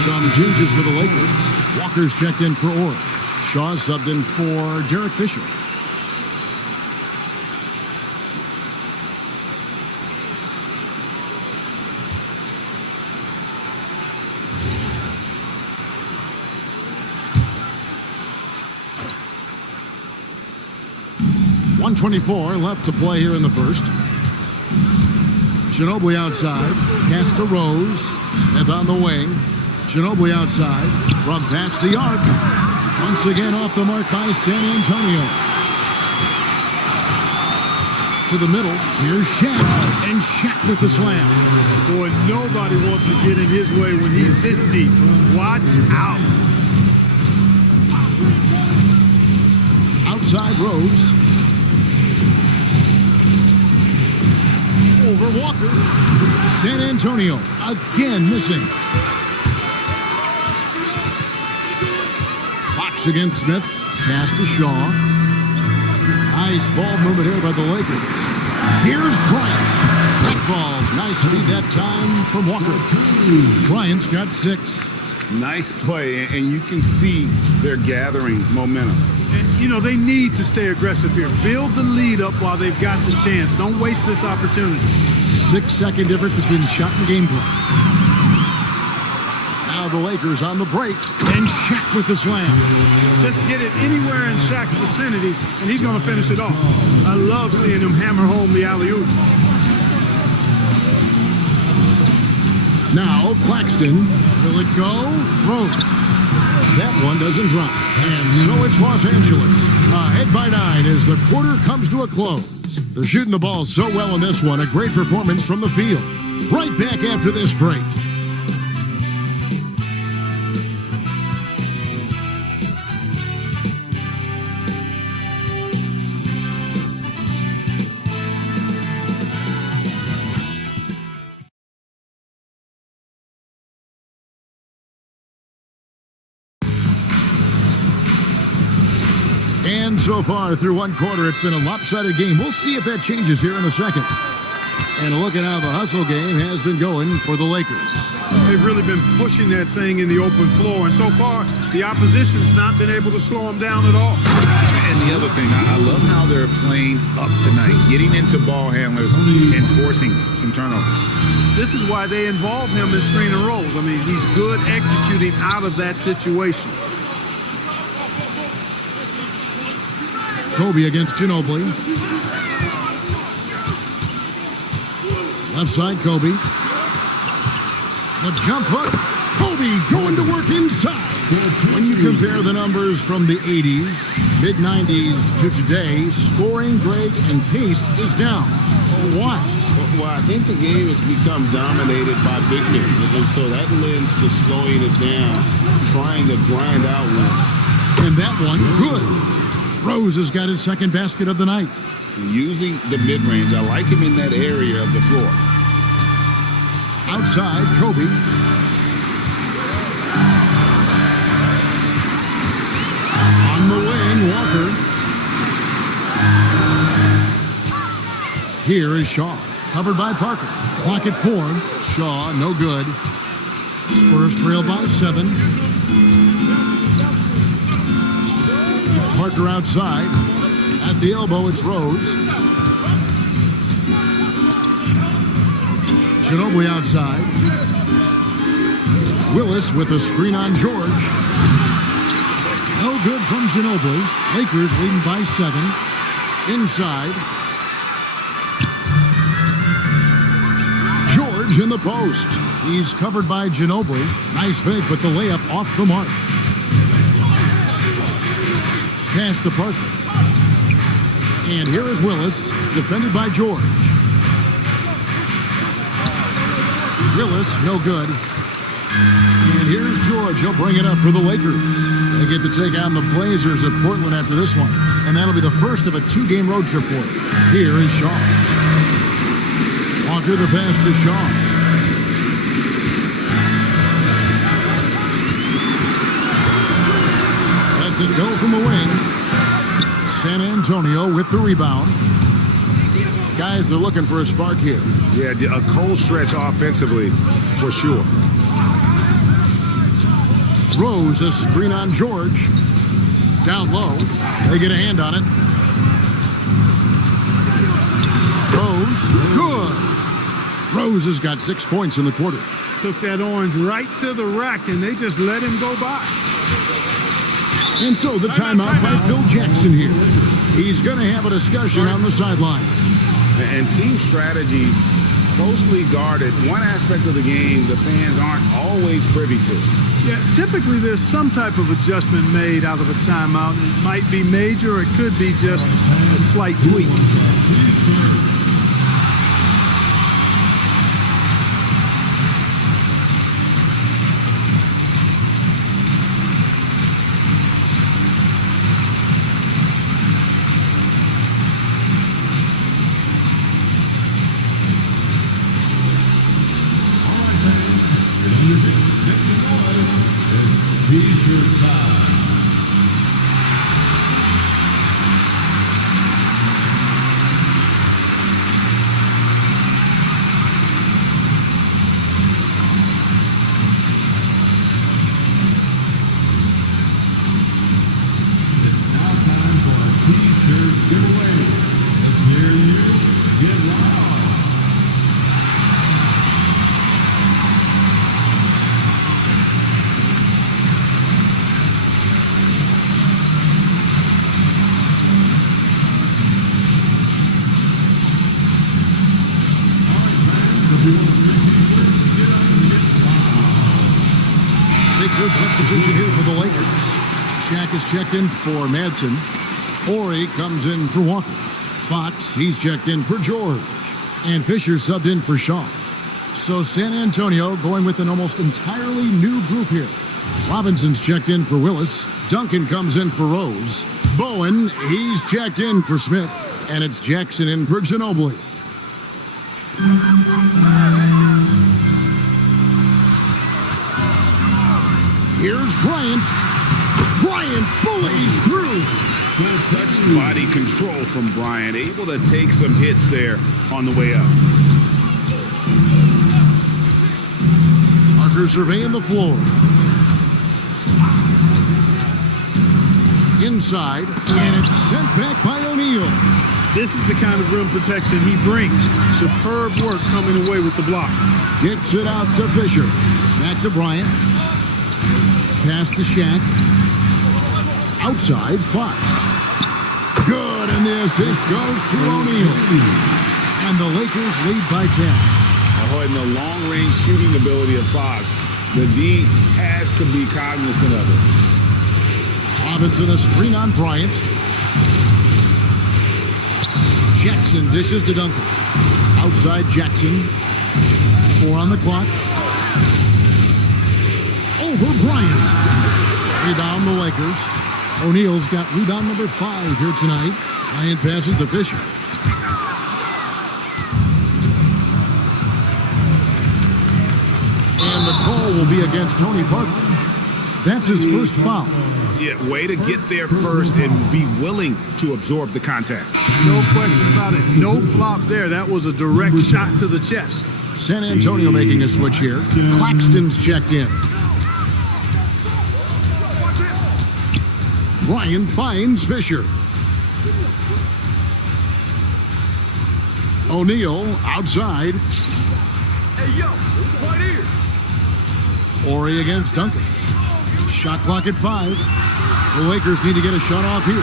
Some changes for the Lakers. Walker's checked in for Orr. Shaw subbed in for Derek Fisher. .124 left to play here in the first. Ginobili outside. Pass to Rose. Smith on the wing. Ginobili outside from past the arc. Once again off the mark by San Antonio. To the middle. Here's Shaq. And Shaq with the slam. Boy, nobody wants to get in his way when he's this deep. Watch out. Outside Rose. Over Walker. San Antonio again missing. Fox against Smith. Pass to Shaw. Nice ball movement here by the Lakers. Here's Bryant. That falls. Nice feed that time from Walker. Bryant's got 6. Nice play, and you can see they're gathering momentum. And, you know, they need to stay aggressive here. Build the lead up while they've got the chance. Don't waste this opportunity. 6-second difference between shot and game play. Now the Lakers on the break, and Shaq with the slam. Just get it anywhere in Shaq's vicinity, and he's going to finish it off. I love seeing him hammer home the alley-oop. Now Claxton, will it go? Rose. That one doesn't drop. And so it's Los Angeles. Ahead by 9 as the quarter comes to a close. They're shooting the ball so well in this one. A great performance from the field. Right back after this break. And so far through one quarter, it's been a lopsided game. We'll see if that changes here in a second. And look at how the hustle game has been going for the Lakers. They've really been pushing that thing in the open floor, and so far, the opposition's not been able to slow them down at all. And the other thing, I love how they're playing up tonight, getting into ball handlers and forcing some turnovers. This is why they involve him in screen and rolls. I mean, he's good executing out of that situation. Kobe against Ginobili. Left side, Kobe. The jump hook. Kobe going to work inside. When you compare the numbers from the 80s, mid-90s to today, scoring, Greg, and pace is down. Why? Well, I think the game has become dominated by big men, and so that lends to slowing it down, trying to grind out one. And that one, good. Rose has got his second basket of the night. Using the mid-range, I like him in that area of the floor. Outside, Kobe. On the wing, Walker. Here is Shaw, covered by Parker. Clock at 4. Shaw, no good. Spurs trail by 7. Parker outside. At the elbow, it's Rose. Ginobili outside. Willis with a screen on George. No good from Ginobili. Lakers leading by 7. Inside. George in the post. He's covered by Ginobili. Nice fake, but the layup off the mark. Pass to Parker. And here is Willis, defended by George. Willis, no good. And here's George. He'll bring it up for the Lakers. They get to take on the Blazers at Portland after this one. And that'll be the first of a 2-game road trip for them. Here is Shaw. Walker the pass to Shaw. Lets it go from the wing. San Antonio with the rebound. Guys are looking for a spark here. Yeah, a cold stretch offensively, for sure. Rose, a screen on George. Down low. They get a hand on it. Rose, good. Rose has got 6 points in the quarter. Took that orange right to the rack, and they just let him go by. And so the timeout by Phil Jackson here. He's going to have a discussion on the sideline. And team strategies closely guarded. One aspect of the game the fans aren't always privy to. Yeah, typically there's some type of adjustment made out of a timeout. It might be major, or it could be just a slight tweak. Big good substitution here for the Lakers. Shaq is checked in for Madsen. Ori comes in for Walker. Fox, he's checked in for George. And Fisher subbed in for Shaw. So San Antonio going with an almost entirely new group here. Robinson's checked in for Willis. Duncan comes in for Rose. Bowen, he's checked in for Smith. And it's Jackson in for Ginobili. Here's Bryant. Bryant bullies through. Such body control from Bryant, able to take some hits there on the way up. Parker surveying the floor. Inside, and it's sent back by O'Neal. This is the kind of rim protection he brings. Superb work coming away with the block. Kicks it out to Fisher. Back to Bryant. Pass to Shaq. Outside, Fox. Good, and the assist goes to O'Neal. And the Lakers lead by 10. Oh, and the long-range shooting ability of Fox. The D has to be cognizant of it. Robinson a screen on Bryant. Jackson dishes to Duncan. Outside Jackson. 4 on the clock. Over Bryant. Rebound the Lakers. O'Neal's got rebound number 5 here tonight. Bryant passes to Fisher. And the call will be against Tony Parker. That's his first foul. Yeah, way to get there first and be willing to absorb the contact. No question about it. No flop there. That was a direct shot to the chest. San Antonio making a switch here. Claxton's checked in. Ryan finds Fisher. O'Neal outside. Hey, yo, right here. Ori against Duncan. Shot clock at 5. The Lakers need to get a shot off here.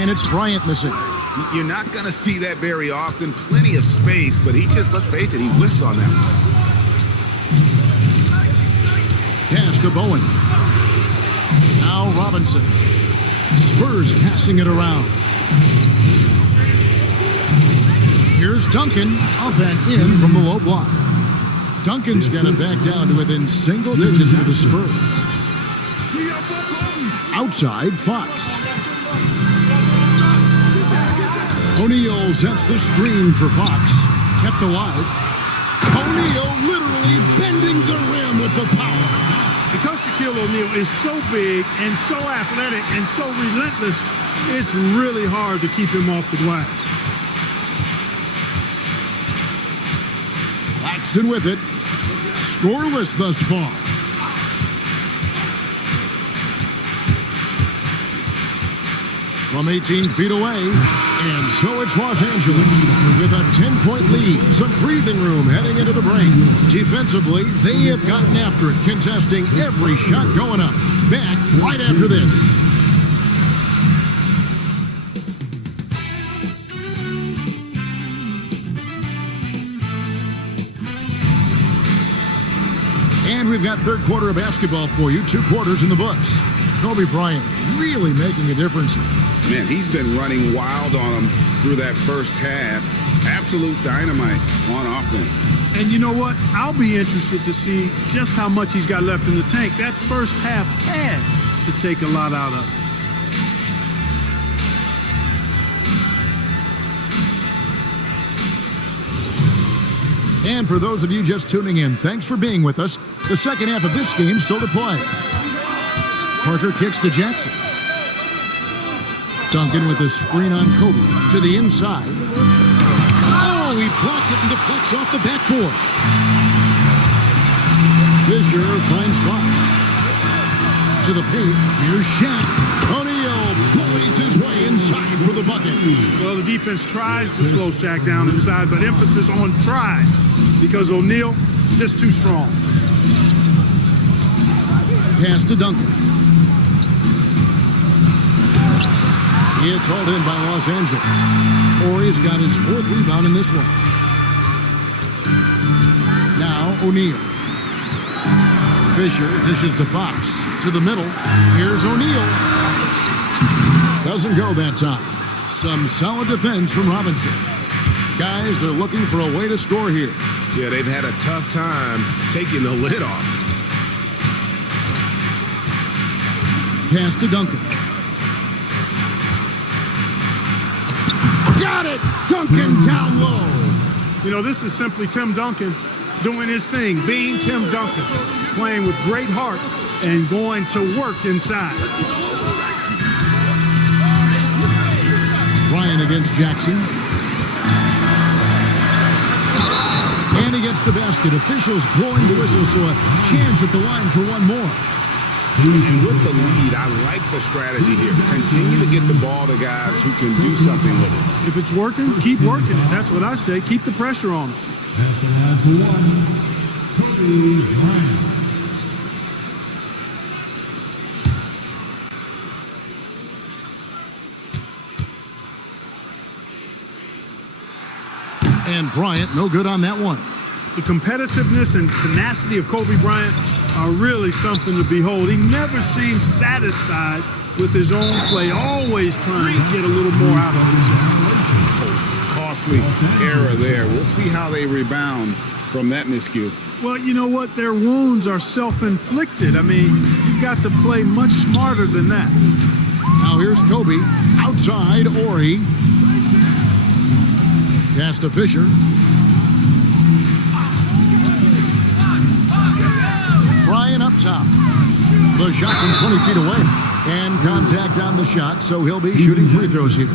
And it's Bryant missing. You're not going to see that very often. Plenty of space, but he just, let's face it, he whiffs on that. Pass to Bowen. Now Robinson. Spurs passing it around. Here's Duncan up and in from the low block. Duncan's got it back down to within single digits for the Spurs. Outside, Fox. O'Neal sets the screen for Fox. Kept alive. O'Neal literally bending the rim with the power. Because Shaquille O'Neal is so big and so athletic and so relentless, it's really hard to keep him off the glass. Claxton with it. Scoreless thus far. From 18 feet away, and so it's Los Angeles with a 10-point lead. Some breathing room heading into the break. Defensively, they have gotten after it, contesting every shot going up. Back right after this. And we've got third quarter of basketball for you. 2 quarters in the books. Kobe Bryant really making a difference. Man, he's been running wild on them through that first half. Absolute dynamite on offense. And you know what? I'll be interested to see just how much he's got left in the tank. That first half had to take a lot out of it. And for those of you just tuning in, thanks for being with us. The second half of this game still to play. Parker kicks to Jackson. Duncan with a screen on Kobe to the inside. Oh, he blocked it and deflects off the backboard. Fisher finds Fox. To the paint, here's Shaq. O'Neal bullies his way inside for the bucket. Well, the defense tries to slow Shaq down inside, but emphasis on tries because O'Neal just too strong. Pass to Duncan. It's hauled in by Los Angeles. Ori's got his 4th rebound in this one. Now O'Neal. Fisher dishes to Fox. To the middle. Here's O'Neal. Doesn't go that time. Some solid defense from Robinson. Guys, they're looking for a way to score here. Yeah, they've had a tough time taking the lid off. Pass to Duncan. Got it! Duncan down low. You know, this is simply Tim Duncan doing his thing, being Tim Duncan, playing with great heart and going to work inside. Bryant against Jackson. And he gets the basket. Officials blowing the whistle, so a chance at the line for one more. And with the lead, I like the strategy here. Continue to get the ball to guys who can do something with it. If it's working, keep working it. That's what I say. Keep the pressure on them. At the line for one, Kobe Bryant. And Bryant, no good on that one. The competitiveness and tenacity of Kobe Bryant are really something to behold. He never seems satisfied with his own play, always trying to get a little more out of himself. Costly error there. We'll see how they rebound from that miscue. Well, you know what? Their wounds are self-inflicted. I mean, you've got to play much smarter than that. Now here's Kobe. Outside, Ori. Pass to Fisher. Bryant up top. The shot from 20 feet away. And contact on the shot, so he'll be shooting free throws here.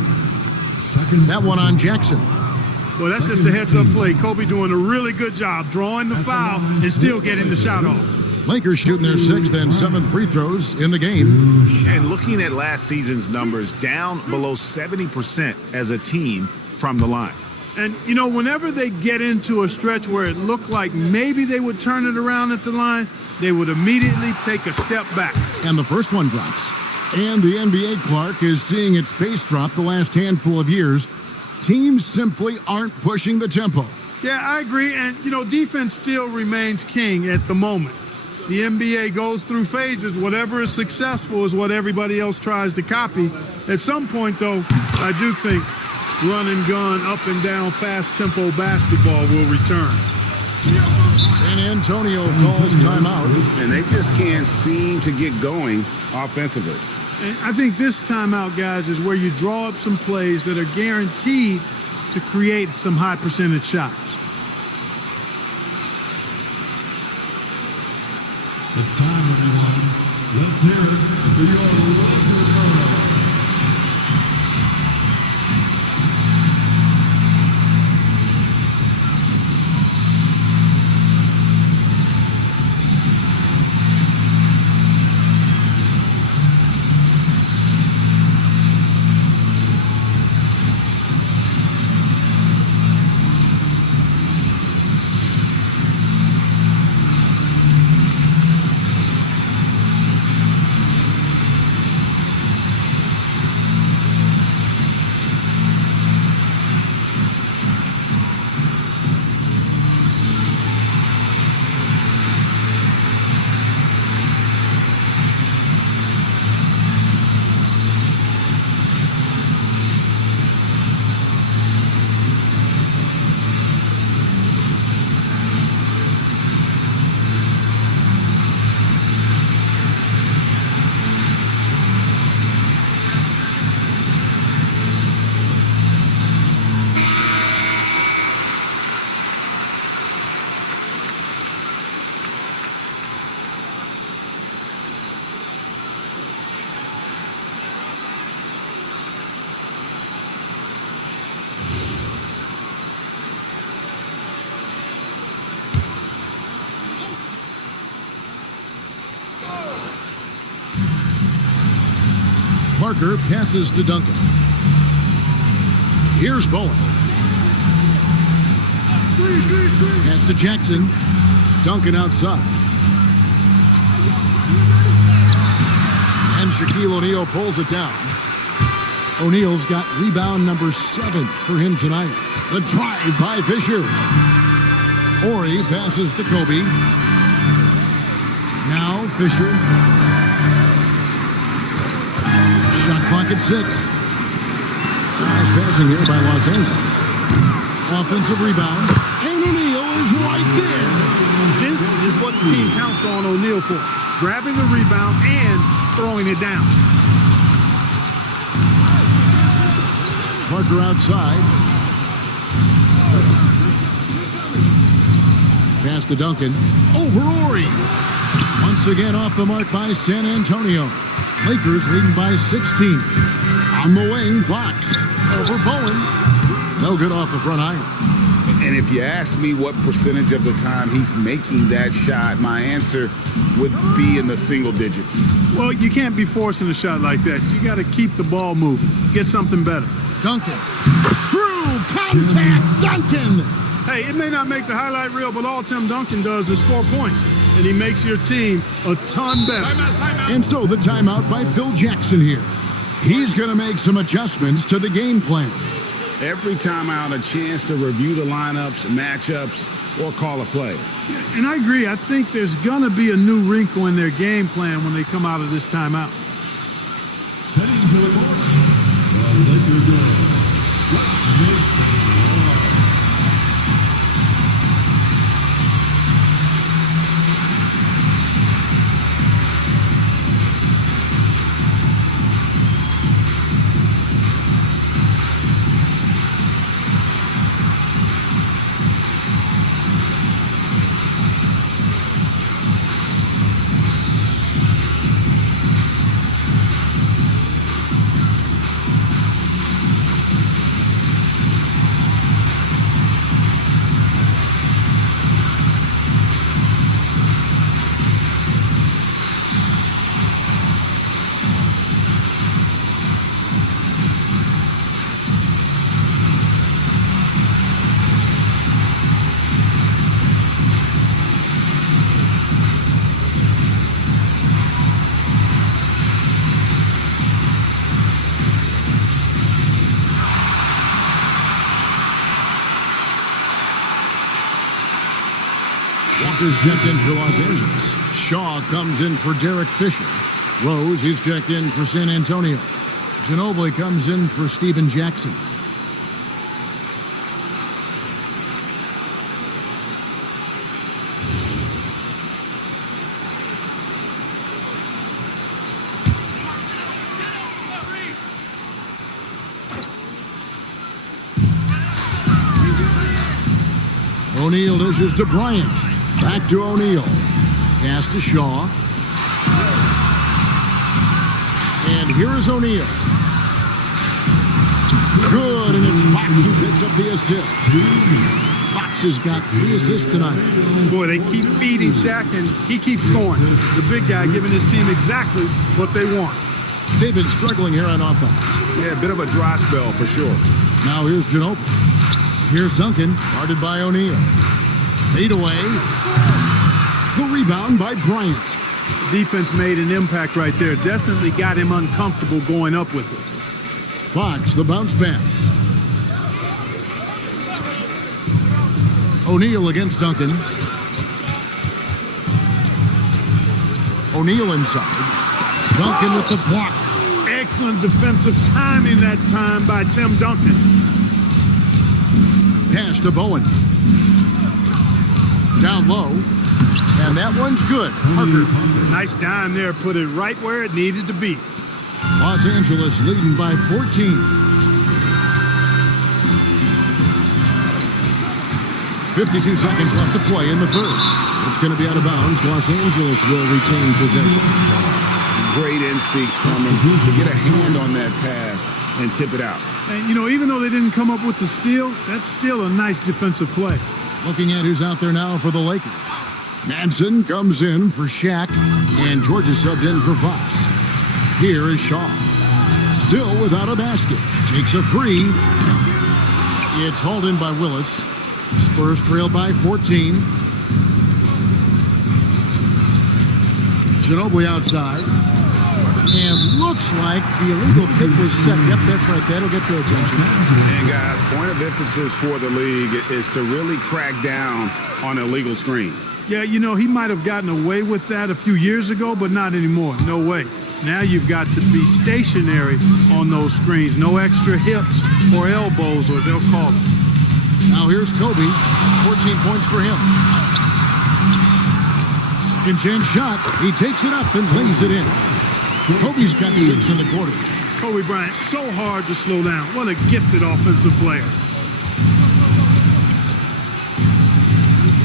That one on Jackson. Well, that's just a heads-up play. Kobe doing a really good job drawing the foul and still getting the shot off. Lakers shooting their 6th and 7th free throws in the game. And looking at last season's numbers, down below 70% as a team from the line. And, you know, whenever they get into a stretch where it looked like maybe they would turn it around at the line, they would immediately take a step back. And the first one drops. And the NBA, Clark, is seeing its pace drop the last handful of years. Teams simply aren't pushing the tempo. Yeah, I agree. And, you know, defense still remains king at the moment. The NBA goes through phases. Whatever is successful is what everybody else tries to copy. At some point, though, I do think run and gun, up and down, fast tempo basketball will return. San Antonio calls timeout. And they just can't seem to get going offensively. And I think this timeout, guys, is where you draw up some plays that are guaranteed to create some high percentage shots. It's time, everyone. Let's hear it for your local brother. Parker passes to Duncan. Here's Bowen. Pass to Jackson. Duncan outside. And Shaquille O'Neal pulls it down. O'Neal's got rebound number 7 for him tonight. The drive by Fisher. Ori passes to Kobe. Now Fisher. Shot clock at 6. Nice passing here by Los Angeles. Offensive rebound. And O'Neal is right there. This is what the team counts on O'Neal for. Grabbing the rebound and throwing it down. Parker outside. Pass to Duncan. Over Ori. Once again off the mark by San Antonio. Lakers leading by 16. On the wing, Fox. over Bowen. No good off the front iron. And if you ask me what percentage of the time he's making that shot, my answer would be in the single digits. Well, you can't be forcing a shot like that. You got to keep the ball moving. Get something better. Duncan. Through contact, Duncan. Hey, it may not make the highlight reel, but all Tim Duncan does is score points, and he makes your team a ton better. Timeout. And so the timeout by Phil Jackson here. He's going to make some adjustments to the game plan. Every timeout, a chance to review the lineups, matchups, or call a play. Yeah, and I agree. I think there's going to be a new wrinkle in their game plan when they come out of this timeout. Walker's checked in for Los Angeles. Shaw comes in for Derek Fisher. Rose, he's checked in for San Antonio. Ginobili comes in for Steven Jackson. O'Neal dishes to Bryant. Back to O'Neal. Pass to Shaw. And here is O'Neal. Good, and it's Fox who picks up the assist. Fox has got 3 assists tonight. Boy, they keep feeding Shaq, and he keeps scoring. The big guy giving his team exactly what they want. They've been struggling here on offense. Yeah, a bit of a dry spell for sure. Now here's Ginobili. Here's Duncan, guarded by O'Neal. Fade away. The rebound by Bryant. Defense made an impact right there. Definitely got him uncomfortable going up with it. Fox, the bounce pass. O'Neal against Duncan. O'Neal inside. Duncan with the block. Excellent defensive timing that time by Tim Duncan. Pass to Bowen. Down low. And that one's good. Parker. Nice dime there. Put it right where it needed to be. Los Angeles leading by 14. 52 seconds left to play in the third. It's going to be out of bounds. Los Angeles will retain possession. Great instincts from him to get a hand on that pass and tip it out. And, you know, even though they didn't come up with the steal, that's still a nice defensive play. Looking at who's out there now for the Lakers. Manson comes in for Shaq, and Georgia subbed in for Fox. Here is Shaw. Still without a basket. Takes a 3. It's hauled in by Willis. Spurs trail by 14. Ginobili outside. And looks like the illegal pick was set. Yep, that's right. That'll get their attention. And guys, point of emphasis for the league is to really crack down on illegal screens. Yeah, you know, he might have gotten away with that a few years ago, but not anymore. No way. Now you've got to be stationary on those screens. No extra hips or elbows, or they'll call it. Now here's Kobe. 14 points for him. Second chance shot. He takes it up and lays it in. Kobe's got 6 in the quarter. Kobe Bryant, so hard to slow down. What a gifted offensive player.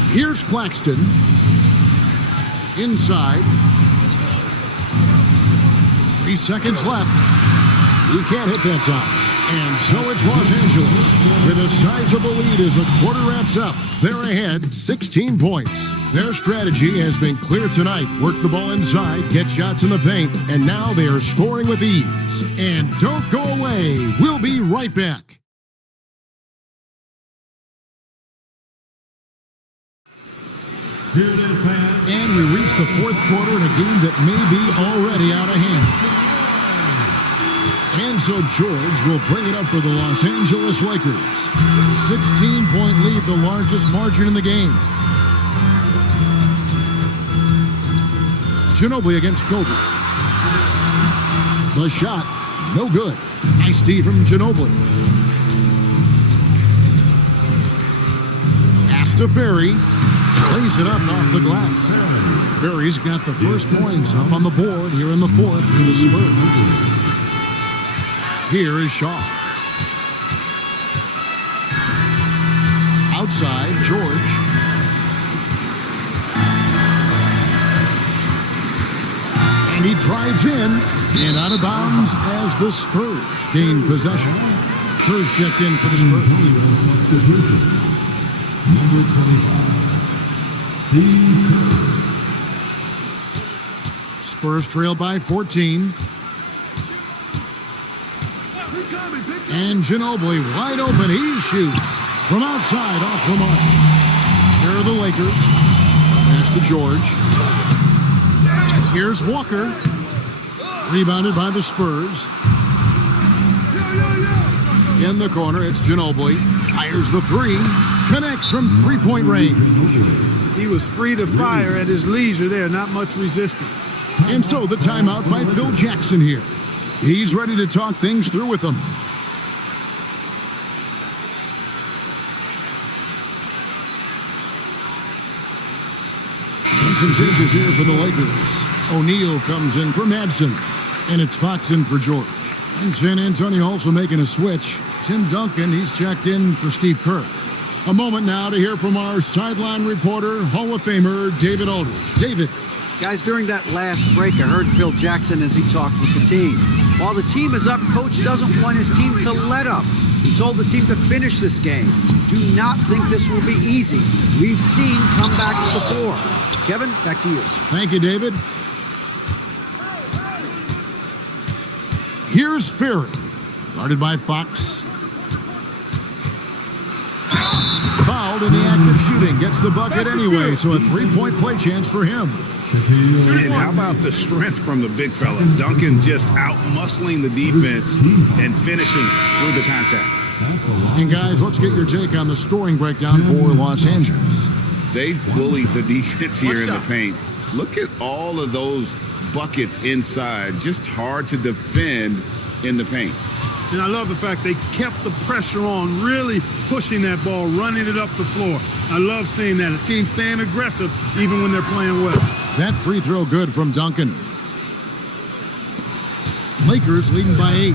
Here's Claxton. Inside. 3 seconds left. He can't hit that time. And so it's Los Angeles with a sizable lead as the quarter wraps up. They're ahead 16 points. Their strategy has been clear tonight. Work the ball inside, get shots in the paint, and now they are scoring with ease. And don't go away. We'll be right back. And we reach the fourth quarter in a game that may be already out of hand. And so George will bring it up for the Los Angeles Lakers. 16-point lead, the largest margin in the game. Ginobili against Kobe. The shot, no good. Nice D from Ginobili. Pass to Ferry. Lays it up off the glass. Ferry's got the first points up on the board here in the fourth for the Spurs. Here is Shaw. Outside, George. And he drives in and out of bounds as the Spurs gain possession. Spurs checked in for the Spurs. Number 25, Steve Kerr. Spurs trail by 14. And Ginobili wide open. He shoots from outside off the mark. Here are the Lakers. Pass to George. Here's Walker. Rebounded by the Spurs. In the corner, it's Ginobili. Fires the three. Connects from three-point range. He was free to fire at his leisure there. Not much resistance. And so the timeout by Phil Jackson here. He's ready to talk things through with them. And some changes here for the Lakers. O'Neal comes in for Madsen. And it's Fox in for George. And San Antonio also making a switch. Tim Duncan, he's checked in for Steve Kerr. A moment now to hear from our sideline reporter, Hall of Famer David Aldridge. David. Guys, during that last break, I heard Phil Jackson as he talked with the team. While the team is up, Coach doesn't want his team to let up. He told the team to finish this game. Do not think this will be easy. We've seen comebacks before. Kevin, back to you. Thank you, David. Here's Ferry. Guarded by Fox. Fouled in the act of shooting. Gets the bucket anyway, so a three-point play chance for him. And how about the strength from the big fella? Duncan just out-muscling the defense and finishing through the contact. And guys, let's get your take on the scoring breakdown for Los Angeles. They bullied the defense here in the paint. Look at all of those buckets inside. Just hard to defend in the paint. And I love the fact they kept the pressure on, really pushing that ball, running it up the floor. I love seeing that. A team staying aggressive even when they're playing well. That free throw good from Duncan. Lakers leading by 8.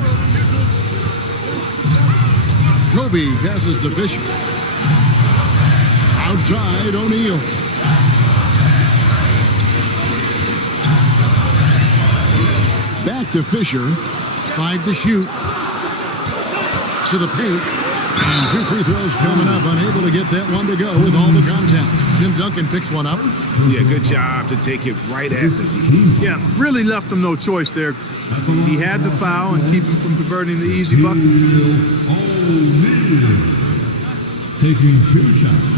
Kobe passes to Fisher. Outside, O'Neal. Back to Fisher. 5 to shoot. To the paint. And 2 free throws coming up. Unable to get that one to go with all the contact. Tim Duncan picks one up. Yeah, good job to take it right at the D. Yeah, really left him no choice there. He had to foul and keep him from converting the easy bucket. Taking 2 shots.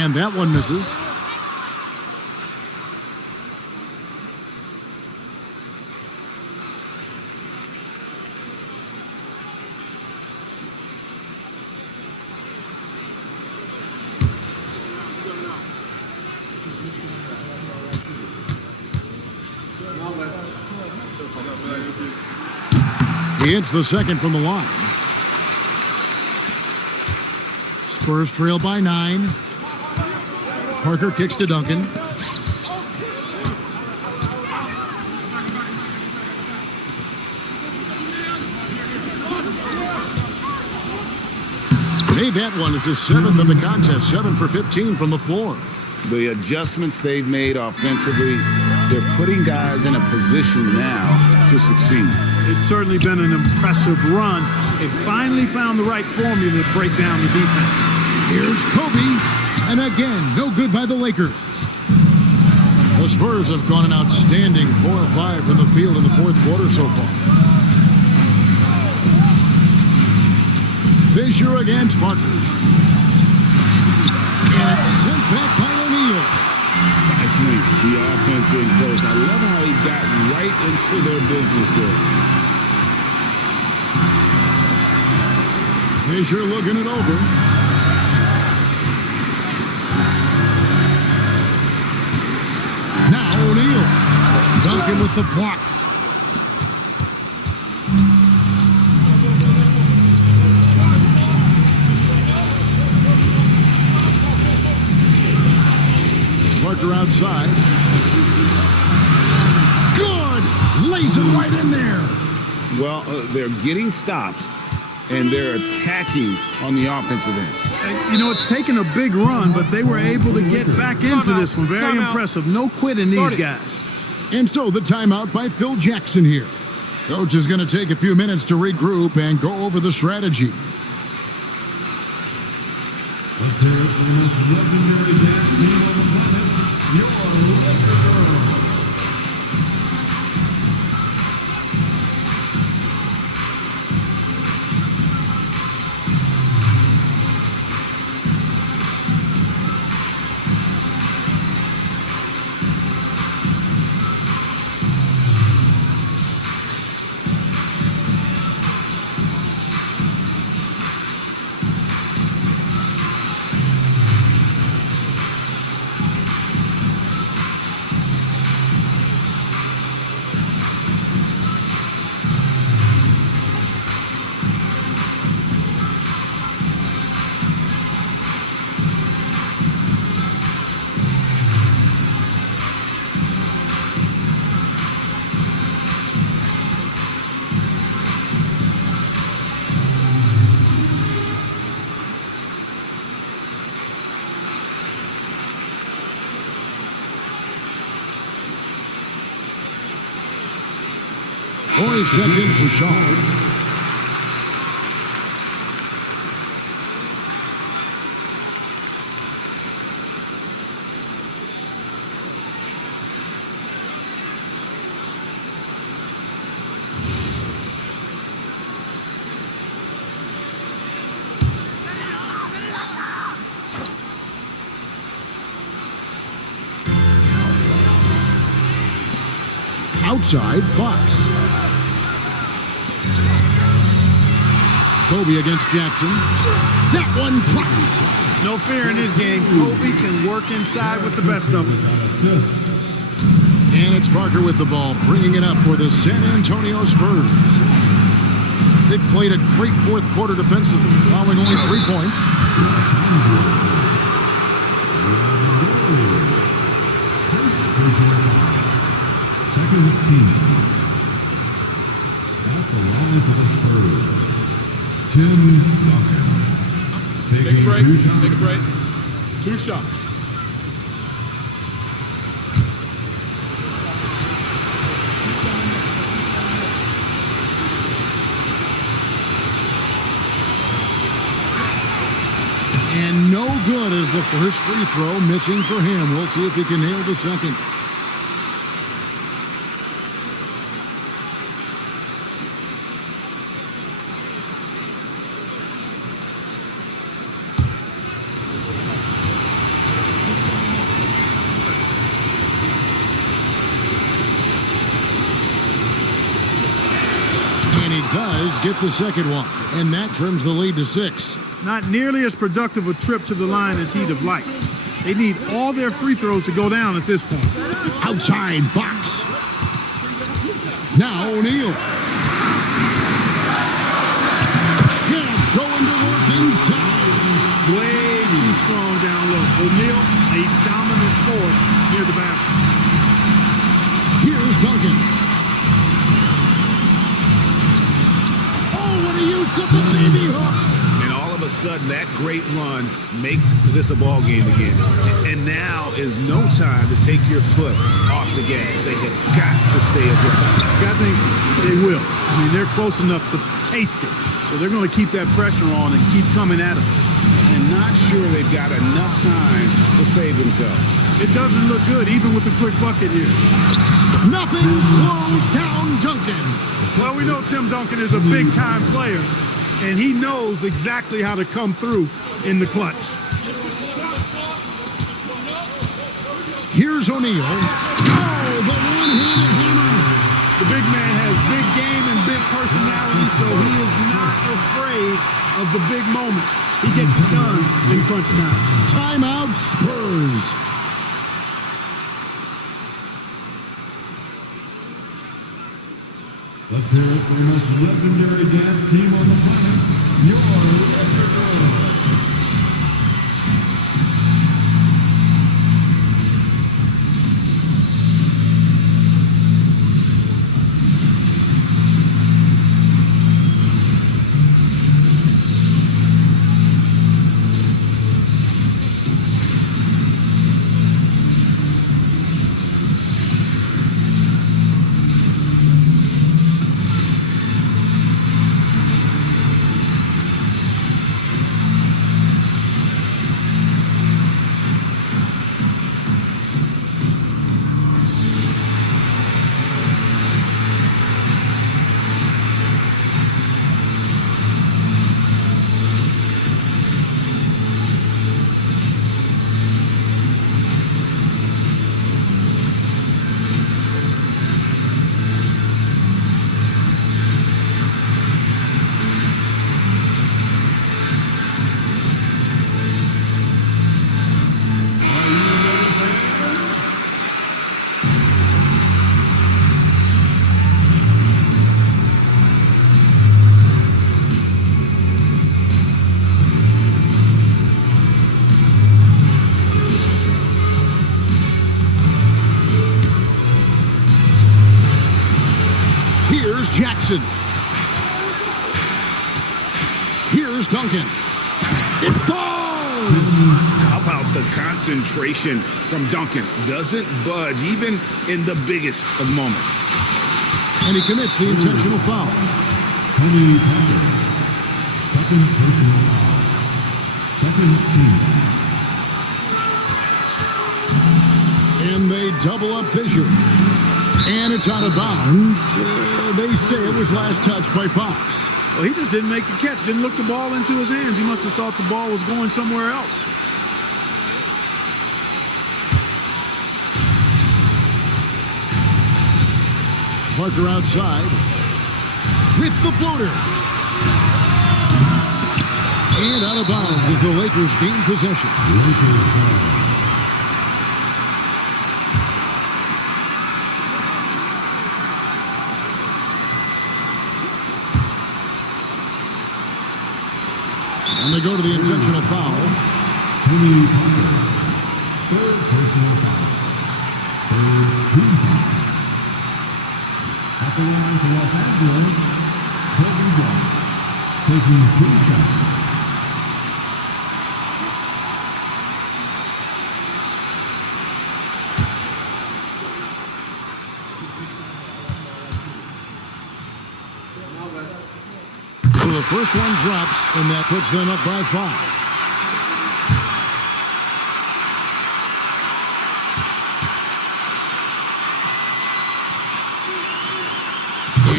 And that one misses. He hits the second from the line. Spurs trail by 9. Parker kicks to Duncan. Made that one as his 7th of the contest, 7 for 15 from the floor. The adjustments they've made offensively, they're putting guys in a position now to succeed. It's certainly been an impressive run. They finally found the right formula to break down the defense. Here's Kobe, and again, no good by the Lakers. The Spurs have gone an outstanding 4 of 5 from the field in the fourth quarter so far. Fisher against Parker. And it's sent back by O'Neal. Stifling the offense in close. I love how he got right into their business there. Fisher looking it over. Now O'Neal. Duncan with the block. Parker outside. Good! Lays it right in there. Well, they're getting stops, and they're attacking on the offensive end. You know, it's taken a big run, but they were able to get back into this one. Very impressive. No quitting these guys. And so the timeout by Phil Jackson here. Coach is going to take a few minutes to regroup and go over the strategy. Corey checked in for Shaw. Outside, Fox. Kobe against Jackson. That one drops. No fear in his game. Kobe can work inside with the best of them. And it's Parker with the ball, bringing it up for the San Antonio Spurs. They played a great fourth quarter defensively, allowing only 3 points. Second team. At the line for the Spurs. Tim Duncan. Take a break. Take a break. 2 shots. And no good as the first free throw, missing for him. We'll see if he can nail the second. Does get the second one, and that trims the lead to 6. Not nearly as productive a trip to the line as he'd have liked. They need all their free throws to go down at this point. Outside, Fox. Now O'Neal. Champ going to work inside. Way too strong down low. O'Neal, a dominant force near the basket. Here's Duncan. What a use of the baby hook. And all of a a sudden that great run makes this a ball game again. And now is no time to take your foot off the gas. They have got to stay aggressive. I think they will. I mean, they're close enough to taste it. So they're going to keep that pressure on and keep coming at them. And not sure they've got enough time to save themselves. It doesn't look good, even with a quick bucket here. Nothing slows down Duncan. Well, we know Tim Duncan is a big-time player, and he knows exactly how to come through in the clutch. Here's O'Neal. Oh, the one-handed hammer. The big man has big game and big personality, so he is not afraid of the big moments. He gets it done in crunch time. Timeout Spurs. Let's hear it for the most legendary dance team on the planet, your Here's Jackson. Here's Duncan. It falls! How about the concentration from Duncan? Doesn't budge even in the biggest of moments. And he commits the intentional foul. Tony Parker, second personal foul. Second team. And they double up Fisher. And it's out of bounds. They say it was last touched by Fox. Well, he just didn't make the catch, didn't look the ball into his hands. He must have thought the ball was going somewhere else. Parker outside with the floater. And out of bounds as the Lakers gain possession. And they go to the intentional foul. Tony Parker, third personal foul. Third team foul. At the line for Los Angeles, Kevin Durant, taking 2 shots. So the first one drops, and that puts them up by 5.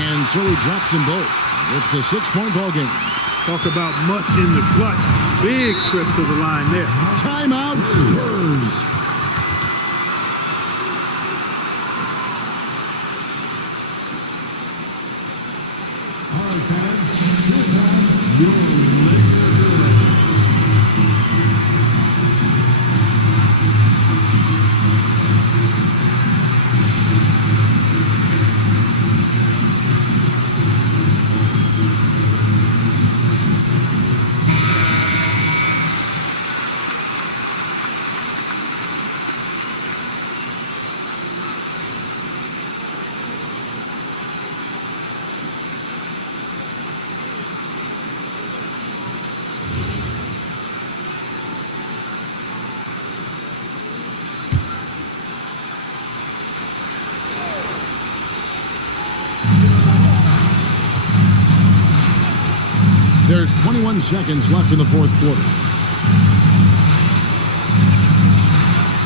And so he drops them both. It's a 6-point ball game. Talk about much in the clutch. Big trip to the line there. Timeout Spurs. All right, fans, here comes your Lakers director. There's 21 seconds left in the fourth quarter.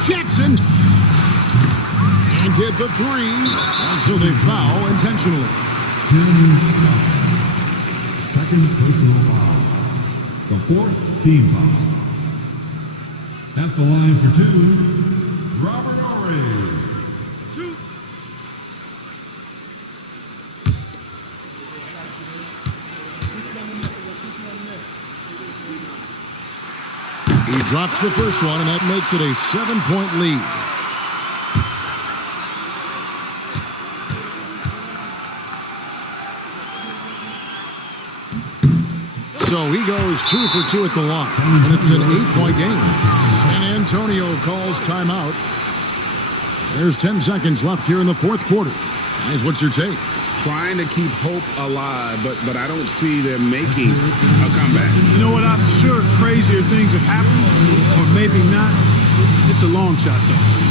Jackson. And get the three. And so they foul intentionally. Second personal foul. The fourth team foul. At the line for two, Robert Ory. He drops the first one, and that makes it a 7-point lead. So he goes 2 for 2 at the line, and it's an 8-point game. San Antonio calls timeout. There's 10 seconds left here in the fourth quarter. Guys, what's your take? Trying to keep hope alive, but I don't see them making a comeback. You know what? I'm sure crazier things have happened, or maybe not. It's a long shot, though.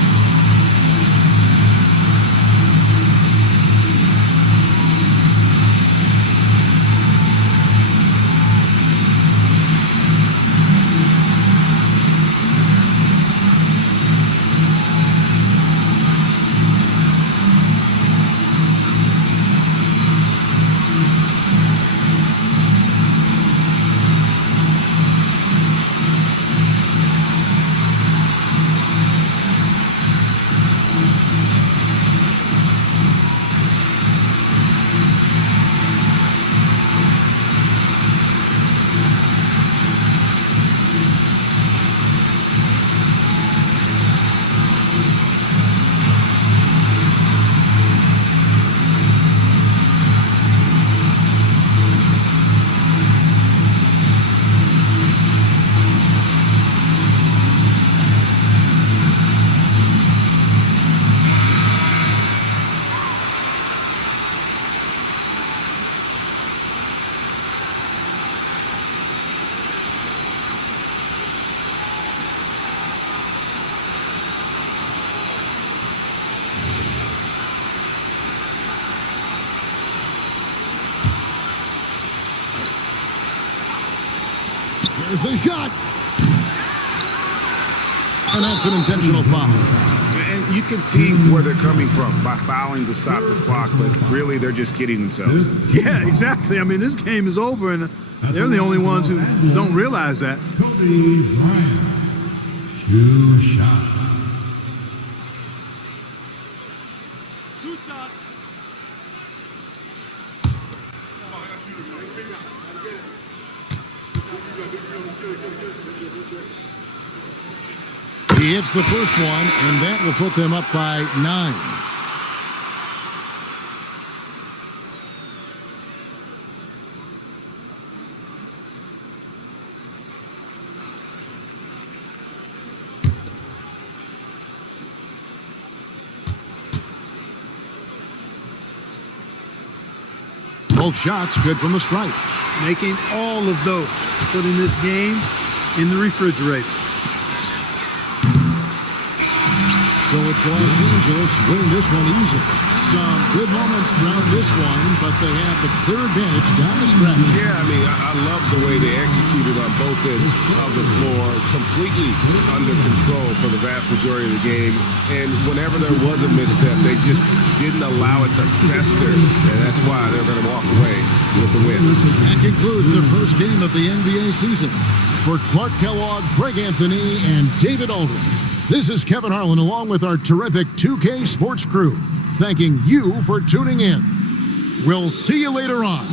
Here's the shot. And that's an intentional foul. And you can see where they're coming from by fouling to stop the clock, but really they're just kidding themselves. Yeah, exactly. I mean, this game is over, and they're the only ones who don't realize that. Kobe Bryant. 2 shots. He hits the first one, and that will put them up by 9. Both shots good from the stripe. Making all of those, putting this game in the refrigerator. So it's Los Angeles winning this one easily. Some good moments throughout this one, but they have the clear advantage down the stretch. Yeah, I mean, I love the way they executed on both ends of the floor, completely under control for the vast majority of the game. And whenever there was a misstep, they just didn't allow it to fester, and that's why they're going to walk away with the win. That concludes the first game of the NBA season. For Clark Kellogg, Greg Anthony, and David Aldrin, this is Kevin Harlan along with our terrific 2K Sports crew, thanking you for tuning in. We'll see you later on.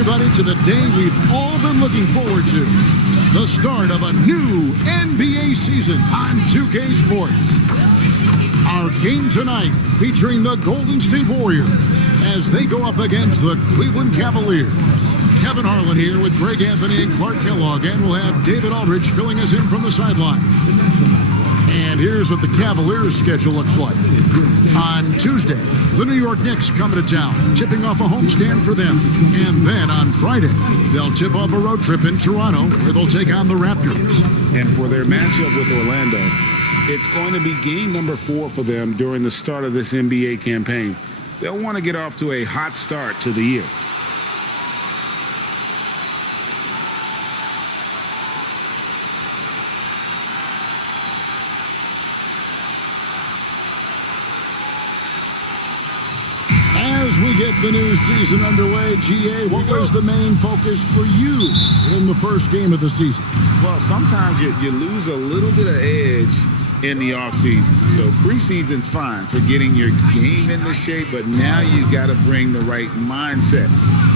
everybody, to the day we've all been looking forward to. The start of a new NBA season on 2K Sports. Our game tonight featuring the Golden State Warriors as they go up against the Cleveland Cavaliers. Kevin Harlan here with Greg Anthony and Clark Kellogg, and we'll have David Aldridge filling us in from the sideline. And here's what the Cavaliers' schedule looks like. On Tuesday, the New York Knicks coming to town, tipping off a homestand for them. And then on Friday, they'll tip off a road trip in Toronto where they'll take on the Raptors. And for their matchup with Orlando, it's going to be game number 4 for them during the start of this NBA campaign. They'll want to get off to a hot start to the year. As we get the new season underway, GA, what was the main focus for you in the first game of the season? Well, sometimes you lose a little bit of edge in the offseason. So preseason's fine for getting your game into shape, but now you got to bring the right mindset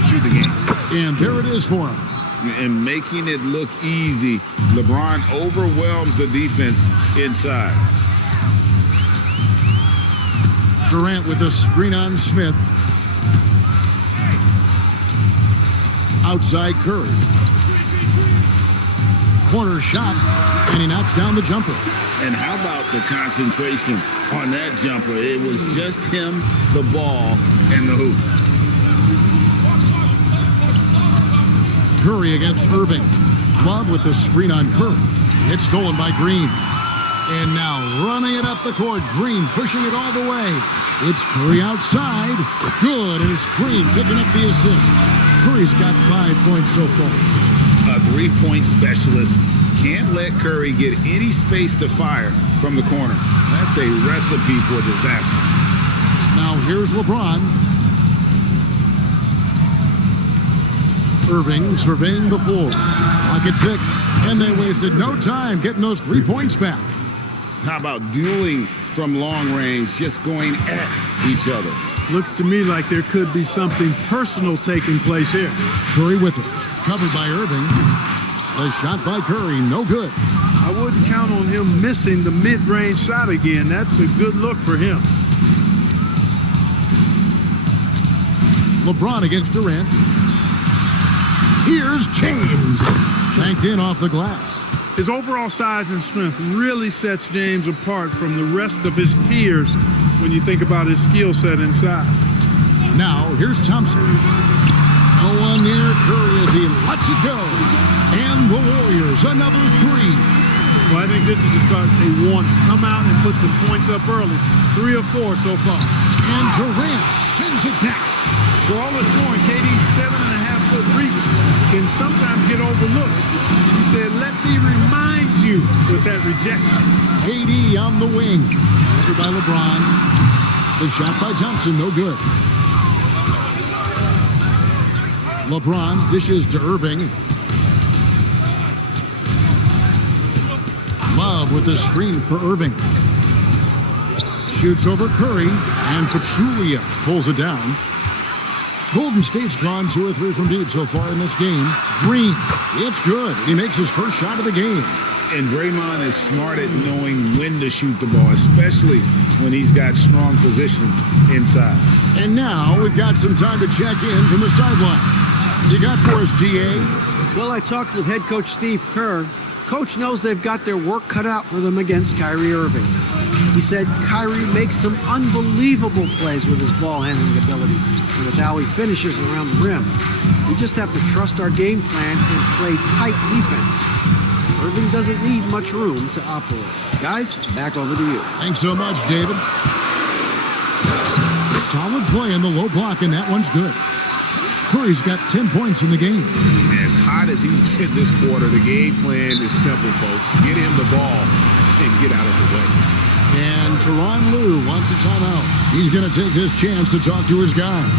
to the game. And there it is for him. And making it look easy, LeBron overwhelms the defense inside. Durant with a screen on Smith. Outside Curry. Corner shot, and he knocks down the jumper. And how about the concentration on that jumper? It was just him, the ball, and the hoop. Curry against Irving. Love with the screen on Curry. It's stolen by Green. And now running it up the court. Green pushing it all the way. It's Curry outside. Good, and it's Green picking up the assist. Curry's got 5 points so far. A 3-point specialist can't let Curry get any space to fire from the corner. That's a recipe for disaster. Now here's LeBron. Irving surveying the floor. Clock at 6, and they wasted no time getting those 3 points back. How about dueling from long range, just going at each other? Looks to me like there could be something personal taking place here. Curry with it. Covered by Irving. The shot by Curry, no good. I wouldn't count on him missing the mid-range shot again. That's a good look for him. LeBron against Durant. Here's James. Banked in off the glass. His overall size and strength really sets James apart from the rest of his peers when you think about his skill set inside. Now, here's Thompson. No one near Curry as he lets it go. And the Warriors, another 3. Well, I think this is the start they want. Come out and put some points up early. 3 or 4 so far. And Durant sends it back. For all the scoring, KD's 7.5-foot reach can sometimes get overlooked. He said, let me remind you with that rejection. KD on the wing. Covered by LeBron. The shot by Thompson, no good. LeBron dishes to Irving. Love with the screen for Irving. Shoots over Curry, and Pachulia pulls it down. Golden State's gone 2 or 3 from deep so far in this game. Green, it's good. He makes his first shot of the game. And Draymond is smart at knowing when to shoot the ball, especially when he's got strong position inside. And now we've got some time to check in from the sidelines. You got for us, GA? Well, I talked with head coach Steve Kerr. Coach knows they've got their work cut out for them against Kyrie Irving. He said Kyrie makes some unbelievable plays with his ball handling ability and with how he finishes around the rim. We just have to trust our game plan and play tight defense. Irving doesn't need much room to operate. Guys, back over to you. Thanks so much, David. Solid play in the low block, and that one's good. Curry's got 10 points in the game. As hot as he's been this quarter, the game plan is simple, folks. Get him the ball and get out of the way. And Tyronn Lue wants a timeout. He's going to take this chance to talk to his guys.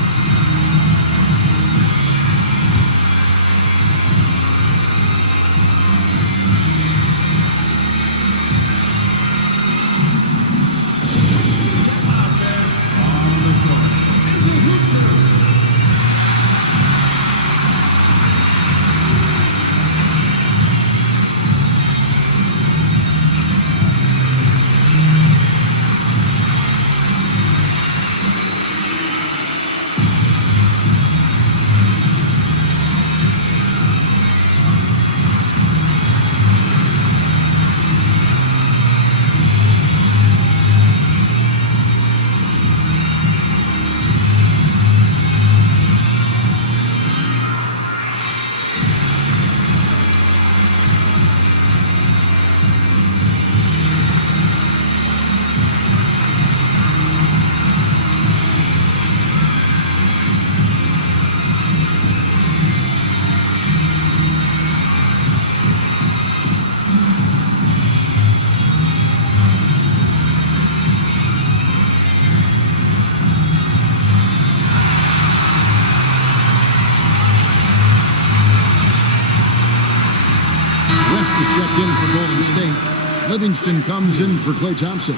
West is checked in for Golden State. Livingston comes in for Klay Thompson.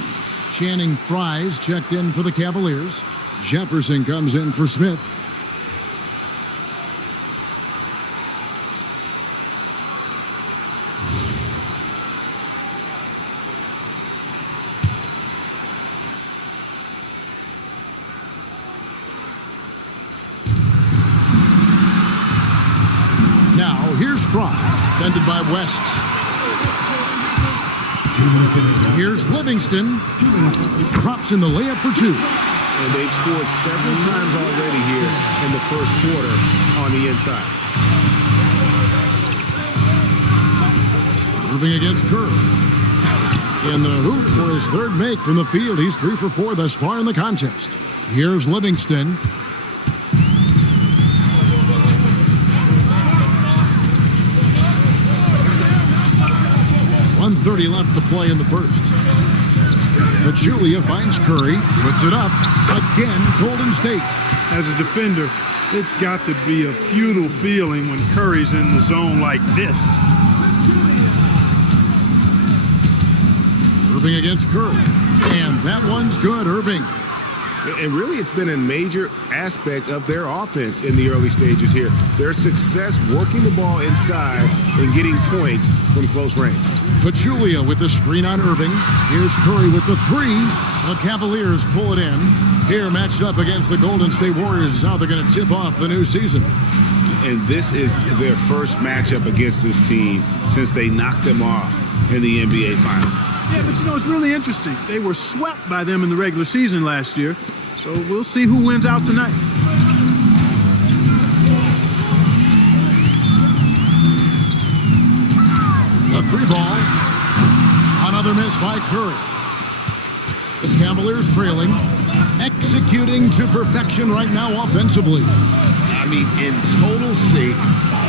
Channing Frye's checked in for the Cavaliers. Jefferson comes in for Smith. Now, here's Frye, defended by West. Here's Livingston. Drops in the layup for two. And they've scored several times already here in the first quarter on the inside. Irving against Curry. In the hoop for his third make from the field. He's 3 for 4 thus far in the contest. Here's Livingston. .130 left to play in the first. But Julia finds Curry, puts it up. Again, Golden State. As a defender, it's got to be a futile feeling when Curry's in the zone like this. Irving against Curry. And that one's good, Irving. And really, it's been a major aspect of their offense in the early stages here. Their success working the ball inside and getting points from close range. Pachulia with the screen on Irving. Here's Curry with the three. The Cavaliers pull it in. Here matched up against the Golden State Warriors is how they're going to tip off the new season. And this is their first matchup against this team since they knocked them off in the NBA Finals. Yeah, but you know, it's really interesting. They were swept by them in the regular season last year. So we'll see who wins out tonight. The three ball. Another miss by Curry. The Cavaliers trailing. Executing to perfection right now offensively. I mean, in total sync.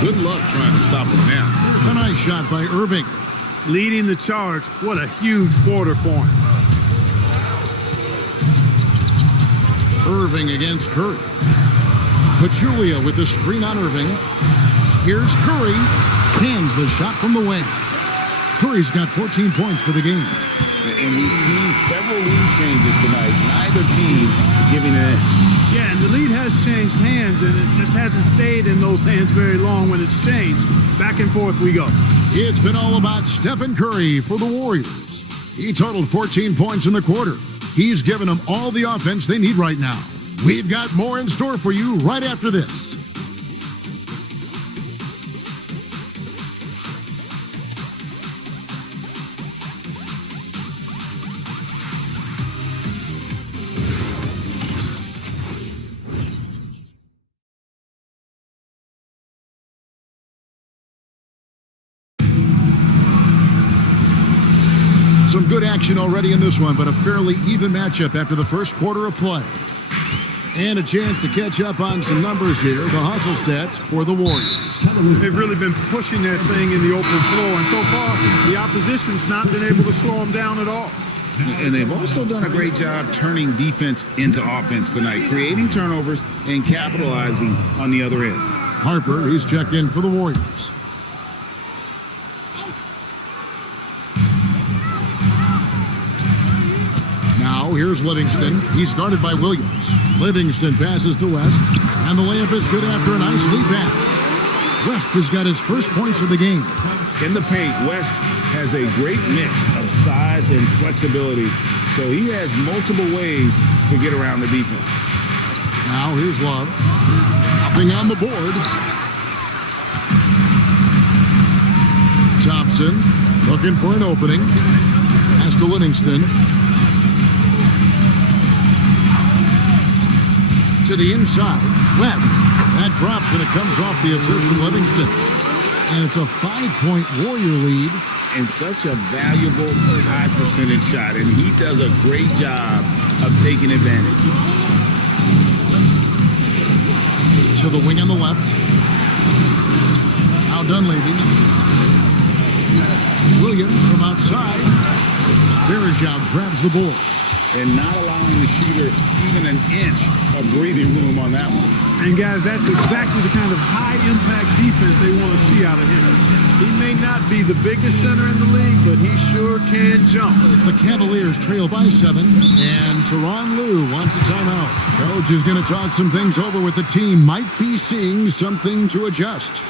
Good luck trying to stop him now. A nice shot by Irving. Leading the charge. What a huge quarter for him. Irving against Curry. Pachulia with the screen on Irving. Here's Curry. Cans the shot from the wing. Curry's got 14 points for the game. And we've seen several lead changes tonight. Neither team giving an edge. Yeah, and the lead has changed hands, and it just hasn't stayed in those hands very long when it's changed. Back and forth we go. It's been all about Stephen Curry for the Warriors. He totaled 14 points in the quarter. He's given them all the offense they need right now. We've got more in store for you right after this. Some good action already in this one, but a fairly even matchup after the first quarter of play. And a chance to catch up on some numbers here, the hustle stats for the Warriors. They've really been pushing that thing in the open floor, and so far, the opposition's not been able to slow them down at all. And they've also done a great job turning defense into offense tonight, creating turnovers and capitalizing on the other end. Harper, he's checked in for the Warriors. Now here's Livingston. He's guarded by Williams. Livingston passes to West, and the layup is good after a nice lead pass. West has got his first points of the game. In the paint, West has a great mix of size and flexibility, so he has multiple ways to get around the defense. Now here's Love. Nothing on the board. Thompson looking for an opening. Pass to Livingston. To the inside. West. That drops and it comes off the assist from Livingston. And it's a 5-point Warrior lead. And such a valuable high percentage shot. And he does a great job of taking advantage. To the wing on the left. Now Dunleavy. Williams from outside. Verejao grabs the board. And not allowing the shooter even an inch of breathing room on that one. And guys, that's exactly the kind of high-impact defense offense they want to see out of him. He may not be the biggest center in the league, but he sure can jump. The Cavaliers trail by 7, and Tyronn Lue wants a timeout. Coach is going to talk some things over with the team. Might be seeing something to adjust.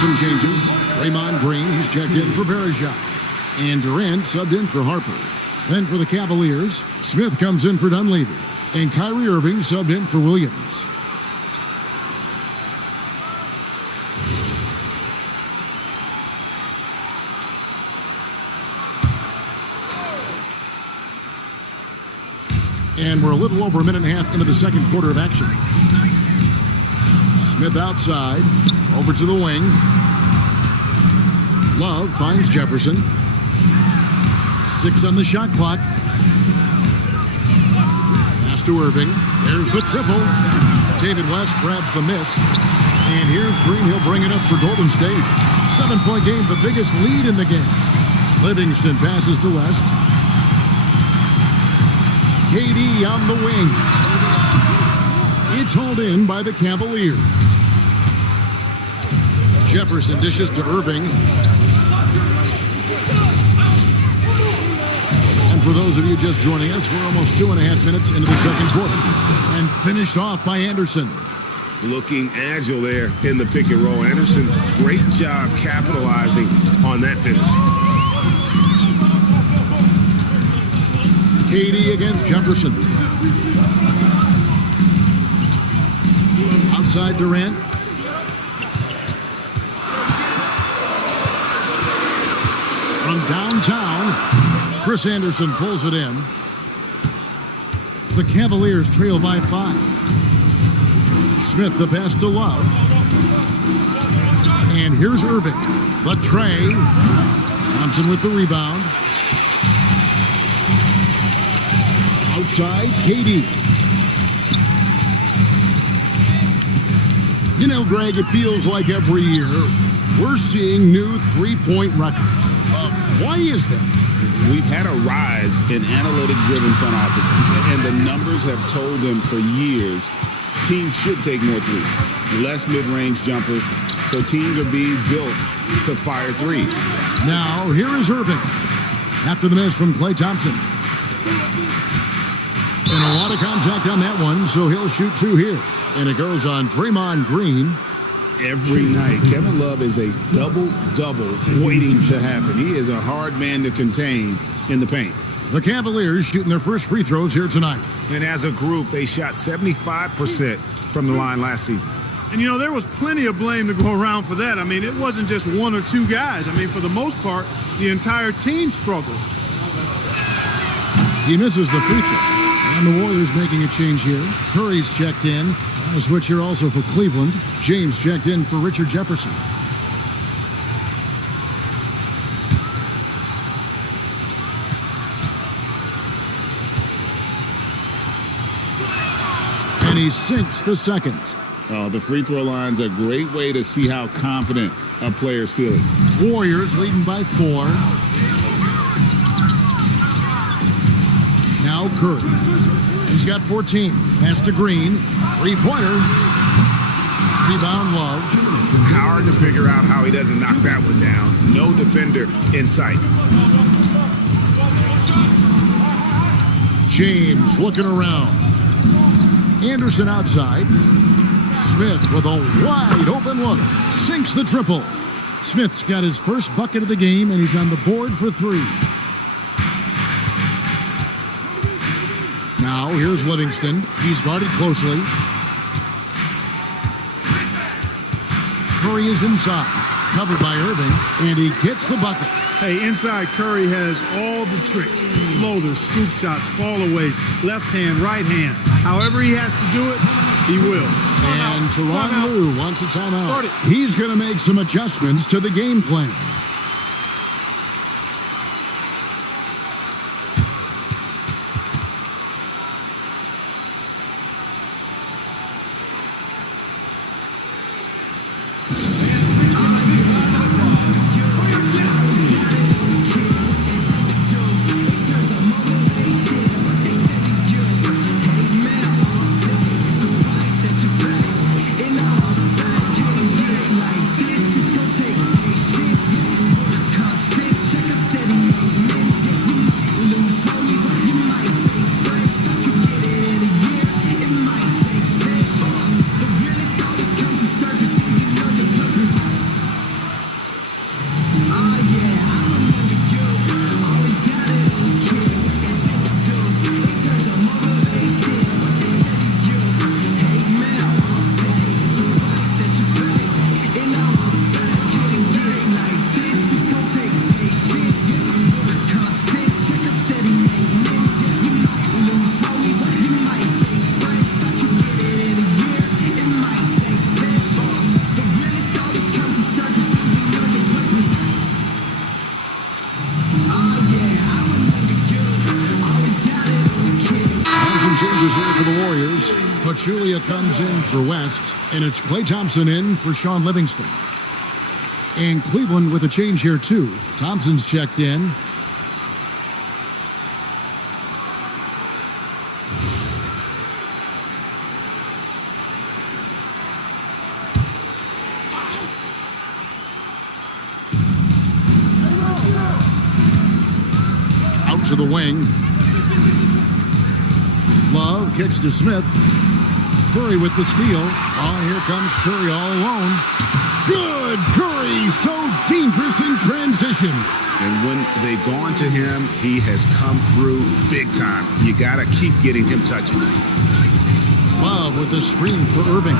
Some changes. Draymond Green, he's checked in for Verjao. And Durant subbed in for Harper. Then for the Cavaliers, Smith comes in for Dunleavy. And Kyrie Irving subbed in for Williams. And we're a little over a minute and a half into the second quarter of action. Smith outside, over to the wing. Love finds Jefferson. 6 on the shot clock. Pass to Irving. There's the triple. David West grabs the miss. And here's Green. He'll bring it up for Golden State. 7-point game, the biggest lead in the game. Livingston passes to West. KD on the wing. It's hauled in by the Cavaliers. Jefferson dishes to Irving. And for those of you just joining us, we're almost 2.5 minutes into the second quarter. And finished off by Anderson. Looking agile there in the pick and roll. Anderson, great job capitalizing on that finish. KD against Jefferson. Outside Durant. From downtown, Chris Anderson pulls it in. The Cavaliers trail by 5. Smith the pass to Love. And here's Irving. The tray. Thompson with the rebound. Outside, KD. You know, Greg, it feels like every year we're seeing new three-point records. Why is that? We've had a rise in analytic-driven front offices, and the numbers have told them for years teams should take more threes, less mid-range jumpers, so teams are being built to fire threes. Now, here is Irving after the miss from Klay Thompson. And a lot of contact on that one, so he'll shoot 2 here. And it goes on Draymond Green. Every night, Kevin Love is a double-double waiting to happen. He is a hard man to contain in the paint. The Cavaliers shooting their first free throws here tonight. And as a group, they shot 75% from the line last season. And, you know, there was plenty of blame to go around for that. I mean, it wasn't just 1 or 2 guys. I mean, for the most part, the entire team struggled. He misses the free throw. And the Warriors making a change here. Curry's checked in. On a switch here also for Cleveland. James checked in for Richard Jefferson. And he sinks the second. Oh, the free throw line's a great way to see how confident a player's feeling. Warriors leading by 4. Now Curry. He's got 14. Pass to Green. 3-pointer. Rebound Love. figure out how he doesn't knock that one down. No defender in sight. James looking around. Anderson outside. Smith with a wide open look. Sinks the triple. Smith's got his first bucket of the game, and he's on the board for 3. Now, here's Livingston. He's guarded closely. Curry is inside. Covered by Irving, and he gets the bucket. Hey, inside Curry has all the tricks. Floaters, scoop shots, fallaways, left hand, right hand. However he has to do it, he will. And Tyronn Lue wants a timeout. He's going to make some adjustments to the game plan. Pachulia comes in for West, and it's Klay Thompson in for Shaun Livingston. And Cleveland with a change here, too. Thompson's checked in. Out to the wing. Love kicks to Smith. Curry with the steal. Oh, here comes Curry all alone. Good Curry, so dangerous in transition. And when they've gone to him, he has come through big time. You got to keep getting him touches. Love with the screen for Irving.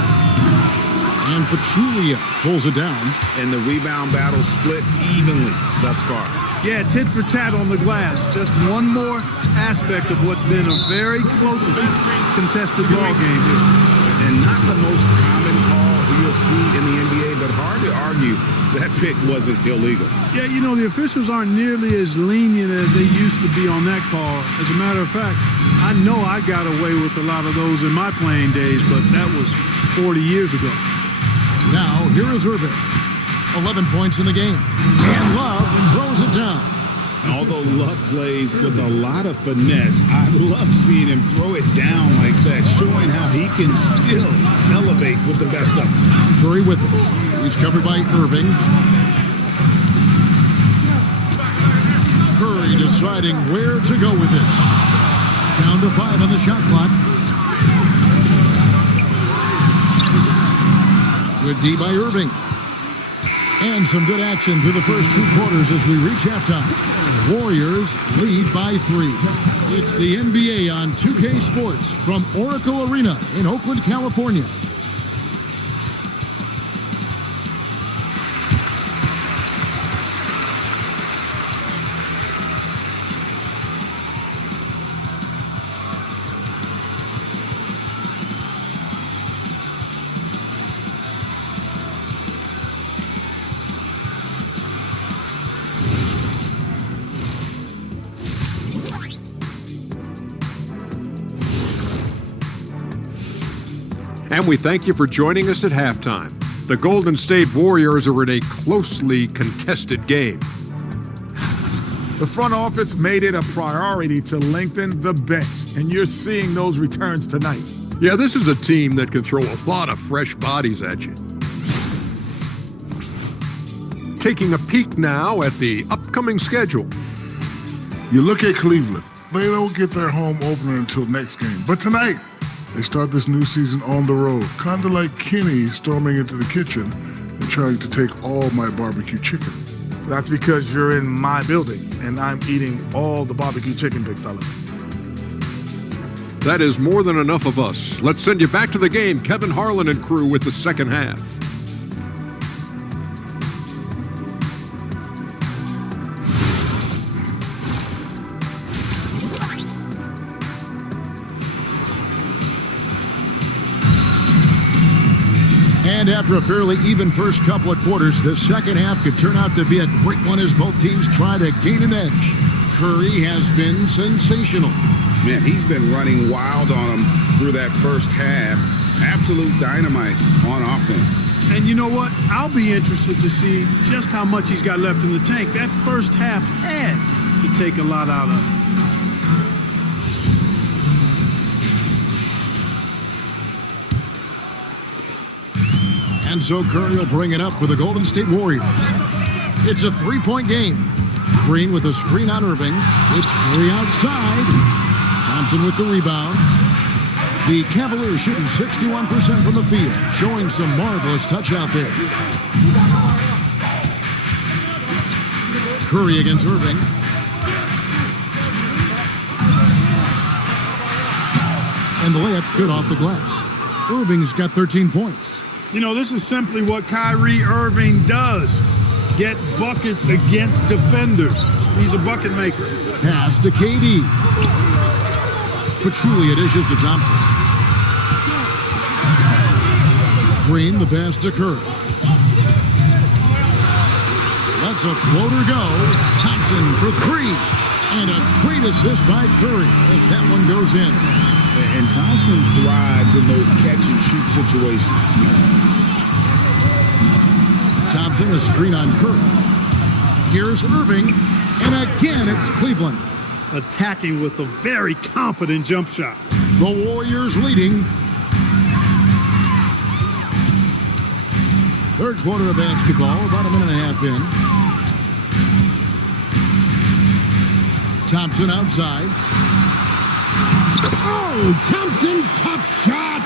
And Pachulia pulls it down. And the rebound battle split evenly thus far. Yeah, tit for tat on the glass. Just one more aspect of what's been a very closely contested ball game here. And not the most common call you'll see in the NBA, but hard to argue that pick wasn't illegal. Yeah, you know, the officials aren't nearly as lenient as they used to be on that call. As a matter of fact, I know I got away with a lot of those in my playing days, but that was 40 years ago. Now, here is Irving. 11 points in the game. And Love throws it down. Although Love plays with a lot of finesse, I love seeing him throw it down like that, showing how he can still elevate with the best of them. Curry with it. He's covered by Irving. Curry deciding where to go with it. Down to 5 on the shot clock. Good D by Irving. And some good action through the first 2 quarters as we reach halftime. Warriors lead by 3. It's the NBA on 2K Sports from Oracle Arena in Oakland, California. And we thank you for joining us at halftime. The Golden State Warriors are in a closely contested game. The front office made it a priority to lengthen the bench, and you're seeing those returns tonight. Yeah, this is a team that can throw a lot of fresh bodies at you. taking a peek now at the upcoming schedule. You look at Cleveland. They don't get their home opener until next game. But tonight, they start this new season on the road, kind of like Kenny storming into the kitchen and trying to take all my barbecue chicken. That's because you're in my building, and I'm eating all the barbecue chicken, big fella. That is more than enough of us. Let's send you back to the game. Kevin Harlan and crew with the second half. And after a fairly even first couple of quarters, the second half could turn out to be a great one as both teams try to gain an edge. Curry has been sensational. Man, he's been running wild on them through that first half. Absolute dynamite on offense. And you know what? I'll be interested to see just how much he's got left in the tank. That first half had to take a lot out of him. And so Curry will bring it up with the Golden State Warriors. It's a three-point game. Green with a screen on Irving. It's Curry outside. Thompson with the rebound. The Cavaliers shooting 61% from the field, showing some marvelous touch out there. Curry against Irving. And the layup's good off the glass. Irving's got 13 points. You know, this is simply what Kyrie Irving does. Get buckets against defenders. He's a bucket maker. Pass to KD. Pachulia dishes to Thompson. Green, the pass to Curry. That's a floater go. Thompson for three. And a great assist by Curry as that one goes in. And Thompson thrives in those catch-and-shoot situations. Thompson, a screen on Curry. Here's Irving, and again it's Cleveland. Attacking with a very confident jump shot. The Warriors leading. Third quarter of basketball, about a minute and a half in. Thompson outside. Oh, Thompson, tough shot.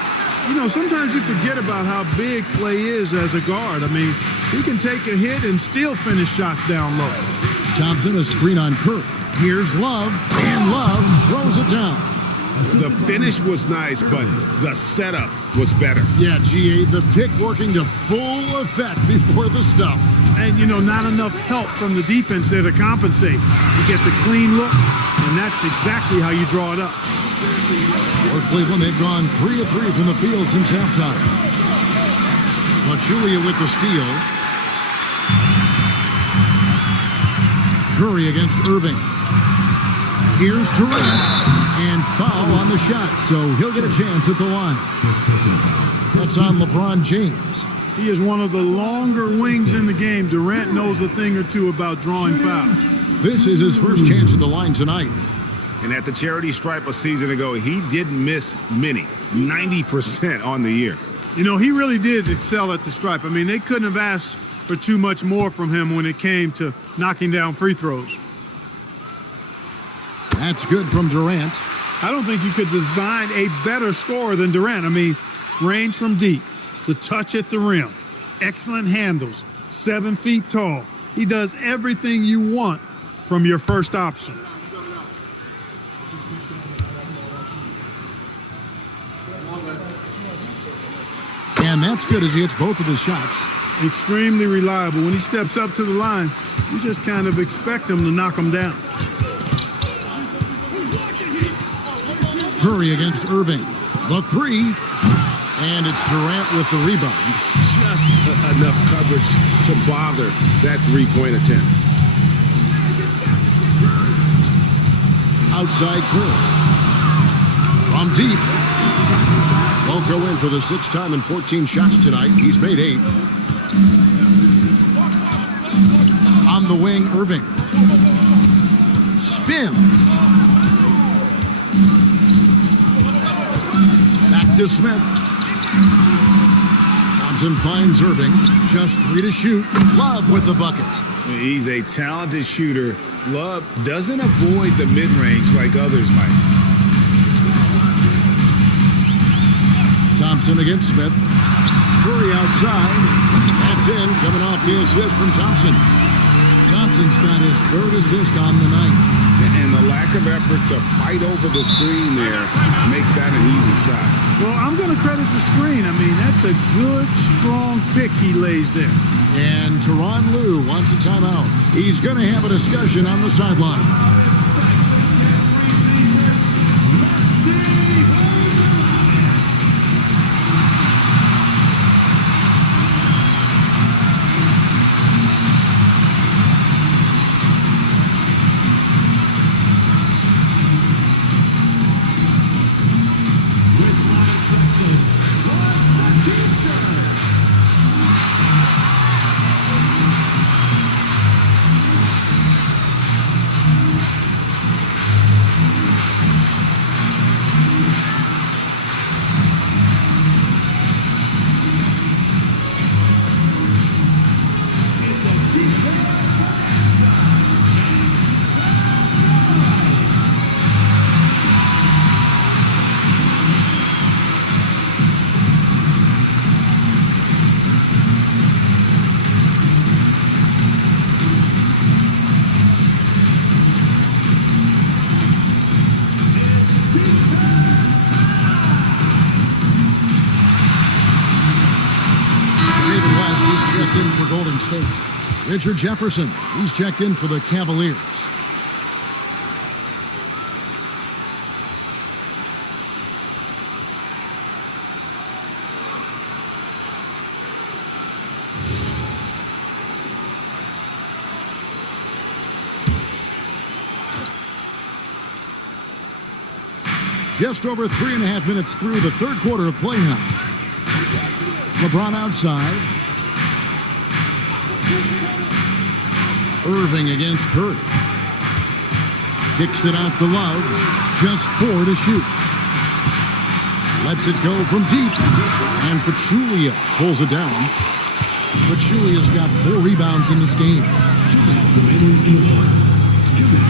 You know, sometimes you forget about how big Clay is as a guard. I mean, he can take a hit and still finish shots down low. Thompson, a screen on Curry. Here's Love, and Love throws it down. The finish was nice, but the setup was better. Yeah, GA, the pick working to full effect before the stuff. And, you know, not enough help from the defense there to compensate. He gets a clean look, and that's exactly how you draw it up. For Cleveland, they've gone 3 of 3 from the field since halftime. Pachulia with the steal. Curry against Irving. Here's Durant, and foul on the shot, so he'll get a chance at the line. That's on LeBron James. He is one of the longer wings in the game. Durant knows a thing or two about drawing fouls. This is his first chance at the line tonight. And at the charity stripe a season ago, he didn't miss many, 90% on the year. You know, he really did excel at the stripe. I mean, they couldn't have asked for too much more from him when it came to knocking down free throws. That's good from Durant. I don't think you could design a better scorer than Durant. I mean, range from deep, the touch at the rim, excellent handles, 7 feet tall. He does everything you want from your first option. And that's good as he hits both of his shots. Extremely reliable. When he steps up to the line, you just kind of expect him to knock him down. Curry against Irving. The three. And it's Durant with the rebound. Just enough coverage to bother that three-point attempt. Outside Curry. From deep. Won't go in for the 6th time in 14 shots tonight. He's made 8. On the wing, Irving. Spins. Back to Smith. Thompson finds Irving. Just 3 to shoot. Love with the bucket. He's a talented shooter. Love doesn't avoid the mid-range like others might. Thompson against Smith. Curry outside. That's in, coming off the assist from Thompson. Thompson's got his 3rd assist on the night. And the lack of effort to fight over the screen there makes that an easy shot. Well, I'm going to credit the screen. I mean, that's a good, strong pick he lays there. And Tyronn Lue wants a timeout. He's going to have a discussion on the sideline. State. Richard Jefferson, he's checked in for the Cavaliers. Just over 3.5 minutes through the 3rd quarter of play now. LeBron outside. Irving against Curry. Kicks it out to Love. Just 4 to shoot. Lets it go from deep. And Pachulia pulls it down. Pachulia's got 4 rebounds in this game.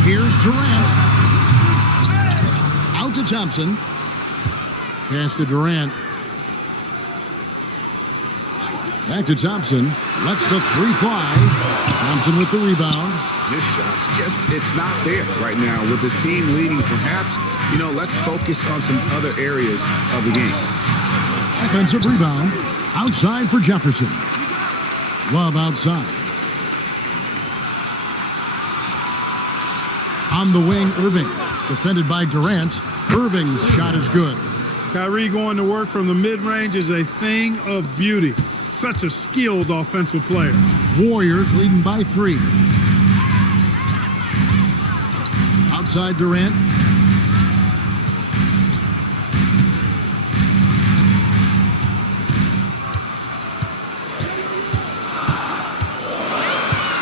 Here's Durant. Out to Thompson. Pass to Durant. Back to Thompson. Lets the 3 fly. Thompson with the rebound. This shot's just, it's not there right now with this team leading. Perhaps, let's focus on some other areas of the game. Offensive rebound. Outside for Jefferson. Love outside. On the wing, Irving. Defended by Durant. Irving's shot is good. Kyrie going to work from the mid-range is a thing of beauty. Such a skilled offensive player. Warriors leading by 3. Outside Durant.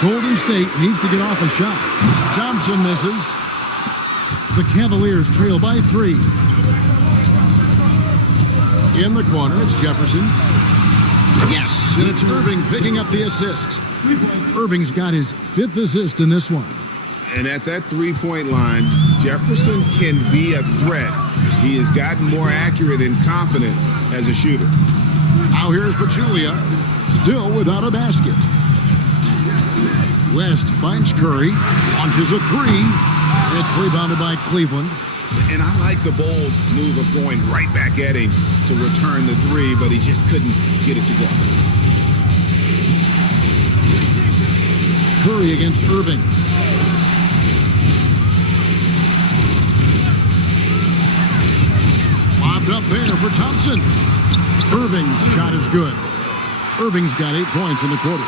Golden State needs to get off a shot. Thompson misses. The Cavaliers trail by 3. In the corner, it's Jefferson. Yes, and it's Irving picking up the assist. Irving's got his 5th assist in this one. And at that 3-point line, Jefferson can be a threat. He has gotten more accurate and confident as a shooter. Now here's Pachulia, still without a basket. West finds Curry, launches a 3. It's rebounded by Cleveland. And I like the bold move of going right back at him to return the 3, but he just couldn't get it to go. Curry against Irving. Lobbed up there for Thompson. Irving's shot is good. Irving's got 8 points in the quarter.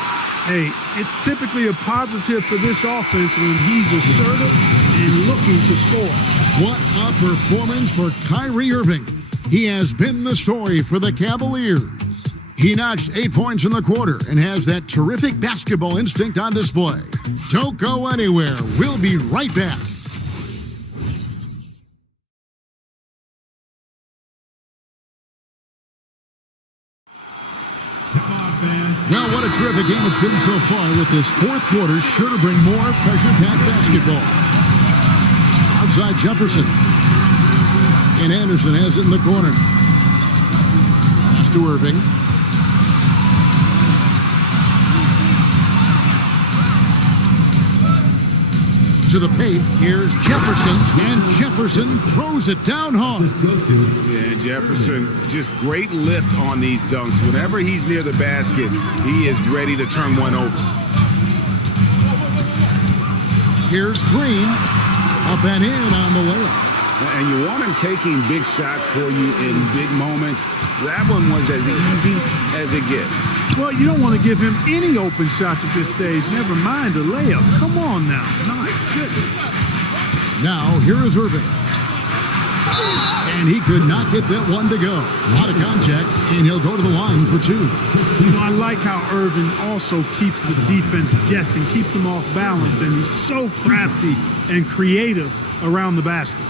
Hey, it's typically a positive for this offense when he's assertive and looking to score. What a performance for Kyrie Irving. He has been the story for the Cavaliers. He notched 8 points in the quarter and has that terrific basketball instinct on display. Don't go anywhere. We'll be right back. What a terrific game it's been so far, with this fourth quarter sure to bring more pressure-packed basketball. Outside Jefferson. And Anderson has it in the corner. Pass to Irving. To the paint, here's Jefferson, and Jefferson throws it down hard. Yeah, Jefferson, just great lift on these dunks. Whenever he's near the basket, he is ready to turn one over. Here's Green, up and in on the layup. And you want him taking big shots for you in big moments. That one was as easy as it gets. Well, you don't want to give him any open shots at this stage. Never mind the layup. Come on now. My goodness. Now, here is Irving. And he could not get that one to go. Out of contact, and he'll go to the line for two. You know, I like how Irving also keeps the defense guessing, keeps them off balance, and he's so crafty and creative around the basket.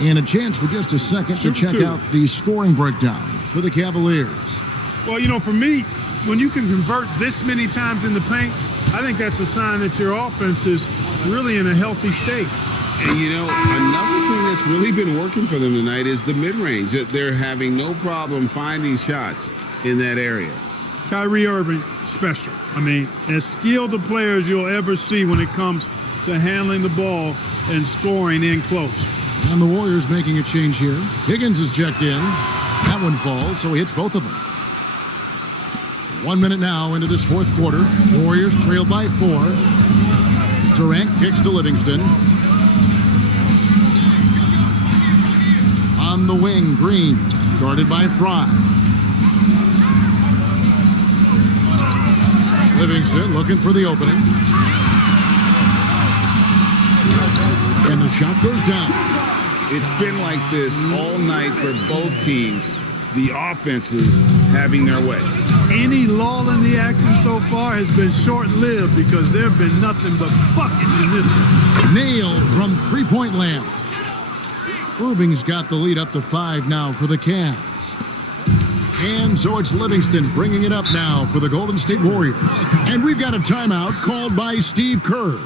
And a chance for just a second to check out the scoring breakdown for the Cavaliers. Well, you know, for me, when you can convert this many times in the paint, I think that's a sign that your offense is really in a healthy state. And, you know, another thing that's really been working for them tonight is the mid-range. They're having no problem finding shots in that area. Kyrie Irving, special. I mean, as skilled a player as you'll ever see when it comes to handling the ball and scoring in close. And the Warriors making a change here. Higgins is checked in. That one falls, so he hits both of them. 1 minute now into this fourth quarter. Warriors trail by 4. Durant kicks to Livingston. On the wing, Green, guarded by Fry. Livingston looking for the opening. And the shot goes down. It's been like this all night for both teams. The offenses having their way. Any lull in the action so far has been short-lived because there have been nothing but buckets in this one. Nailed from three-point land. Irving's got the lead up to 5 now for the Cavs. And so it's Livingston bringing it up now for the Golden State Warriors. And we've got a timeout called by Steve Kerr.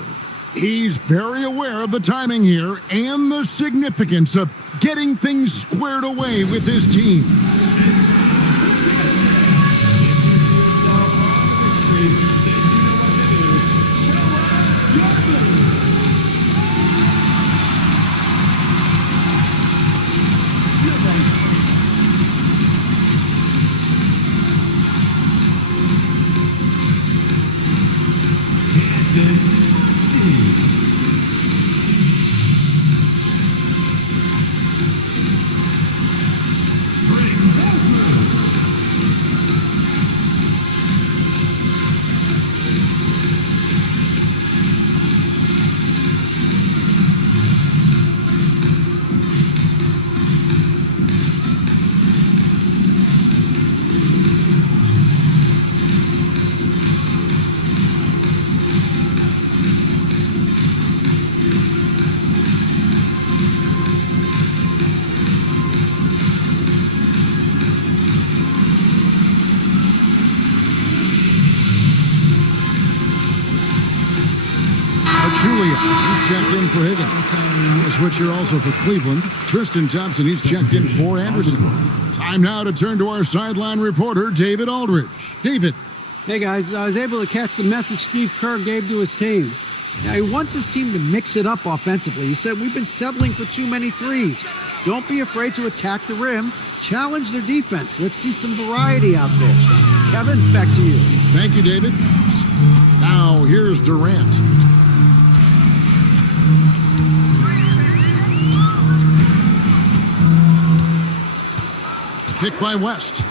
He's very aware of the timing here and the significance of getting things squared away with his team. He's checked in for Higgins. A switcher also for Cleveland. Tristan Thompson, he's checked in for Anderson. Time now to turn to our sideline reporter, David Aldridge. David. Hey, guys. I was able to catch the message Steve Kerr gave to his team. Now, he wants his team to mix it up offensively. He said, we've been settling for too many threes. Don't be afraid to attack the rim. Challenge their defense. Let's see some variety out there. Kevin, back to you. Thank you, David. Now, here's Durant. Pick by West.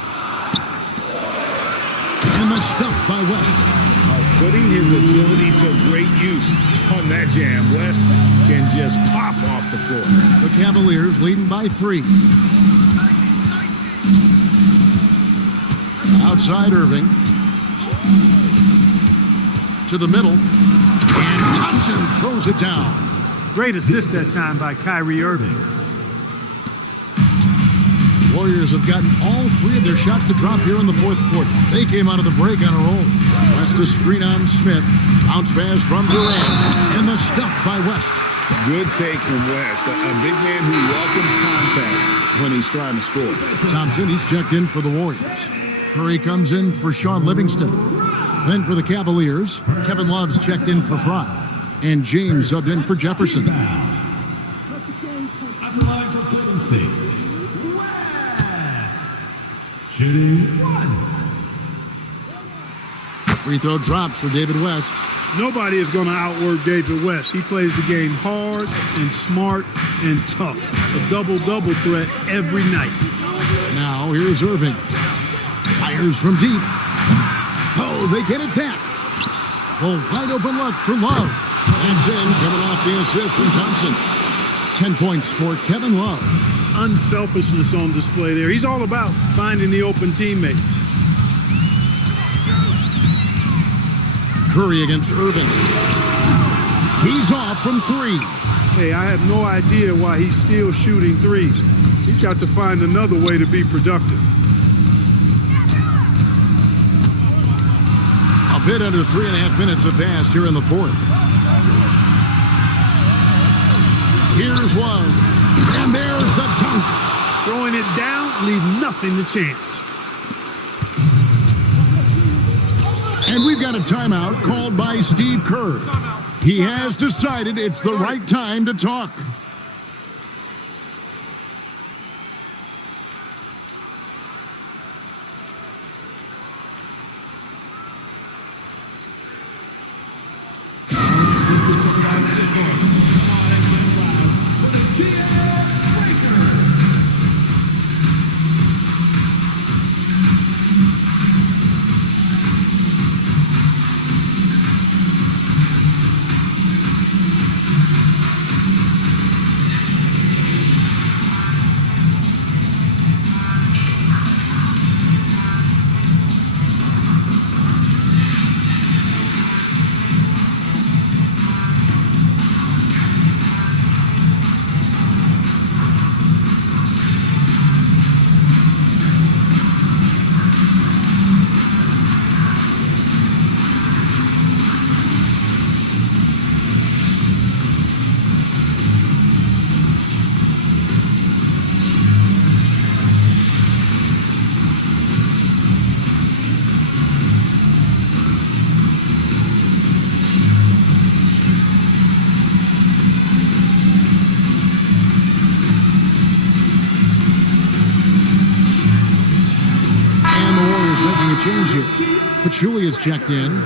And the stuff by West. Putting his agility to great use on that jam. West can just pop off the floor. The Cavaliers leading by 3. Outside Irving. To the middle. And Thompson throws it down. Great assist that time by Kyrie Irving. Warriors have gotten all 3 of their shots to drop here in the fourth quarter. They came out of the break on a roll. West to screen on Smith. Bounce pass from Durant. And the stuff by West. Good take from West. A big man who welcomes contact when he's trying to score. Thompson, he's checked in for the Warriors. Curry comes in for Sean Livingston. Then for the Cavaliers, Kevin Love's checked in for Fry. And James subbed in for Jefferson. Shooting one. Free throw drops for David West. Nobody is going to outwork David West. He plays the game hard and smart and tough. A double-double threat every night. Now here's Irving. Fires from deep. Oh, they get it back. A wide open look for Love. That's in, coming off the assist from Thompson. 10 points for Kevin Love. Unselfishness on display there. He's all about finding the open teammate. Curry against Irving. He's off from three. Hey, I have no idea why he's still shooting threes. He's got to find another way to be productive. A bit under 3.5 minutes have passed here in the fourth. Here's Love. And there's the dunk. Throwing it down, leave nothing to chance. And we've got a timeout called by Steve Kerr. He has decided it's the right time to talk. Change here. Pachulia is checked in.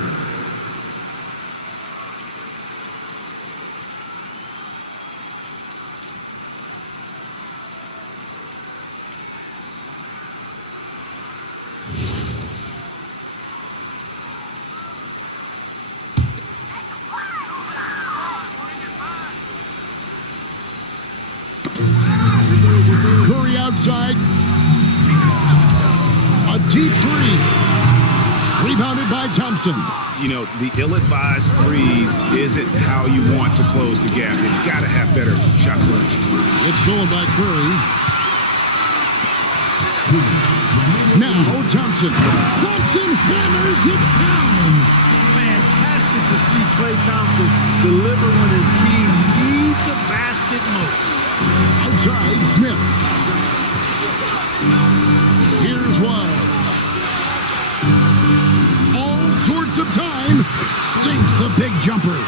Curry outside. A deep three. Rebounded by Thompson. You know, the ill-advised threes isn't how you want to close the gap. You've got to have better shot selection. It's stolen by Curry. Now Thompson. Thompson hammers it down. Fantastic to see Klay Thompson deliver when his team needs a basket most. Outside, Smith. Here's Love. All sorts of time. Sinks the big jumper.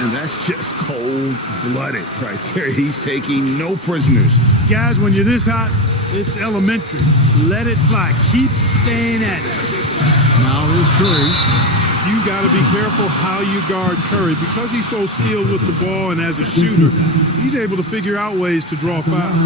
And that's just cold-blooded right there. He's taking no prisoners. Guys, when you're this hot, it's elementary. Let it fly. Keep staying at it. Now here's Curry. You got to be careful how you guard Curry. Because he's so skilled with the ball and as a shooter, he's able to figure out ways to draw fouls.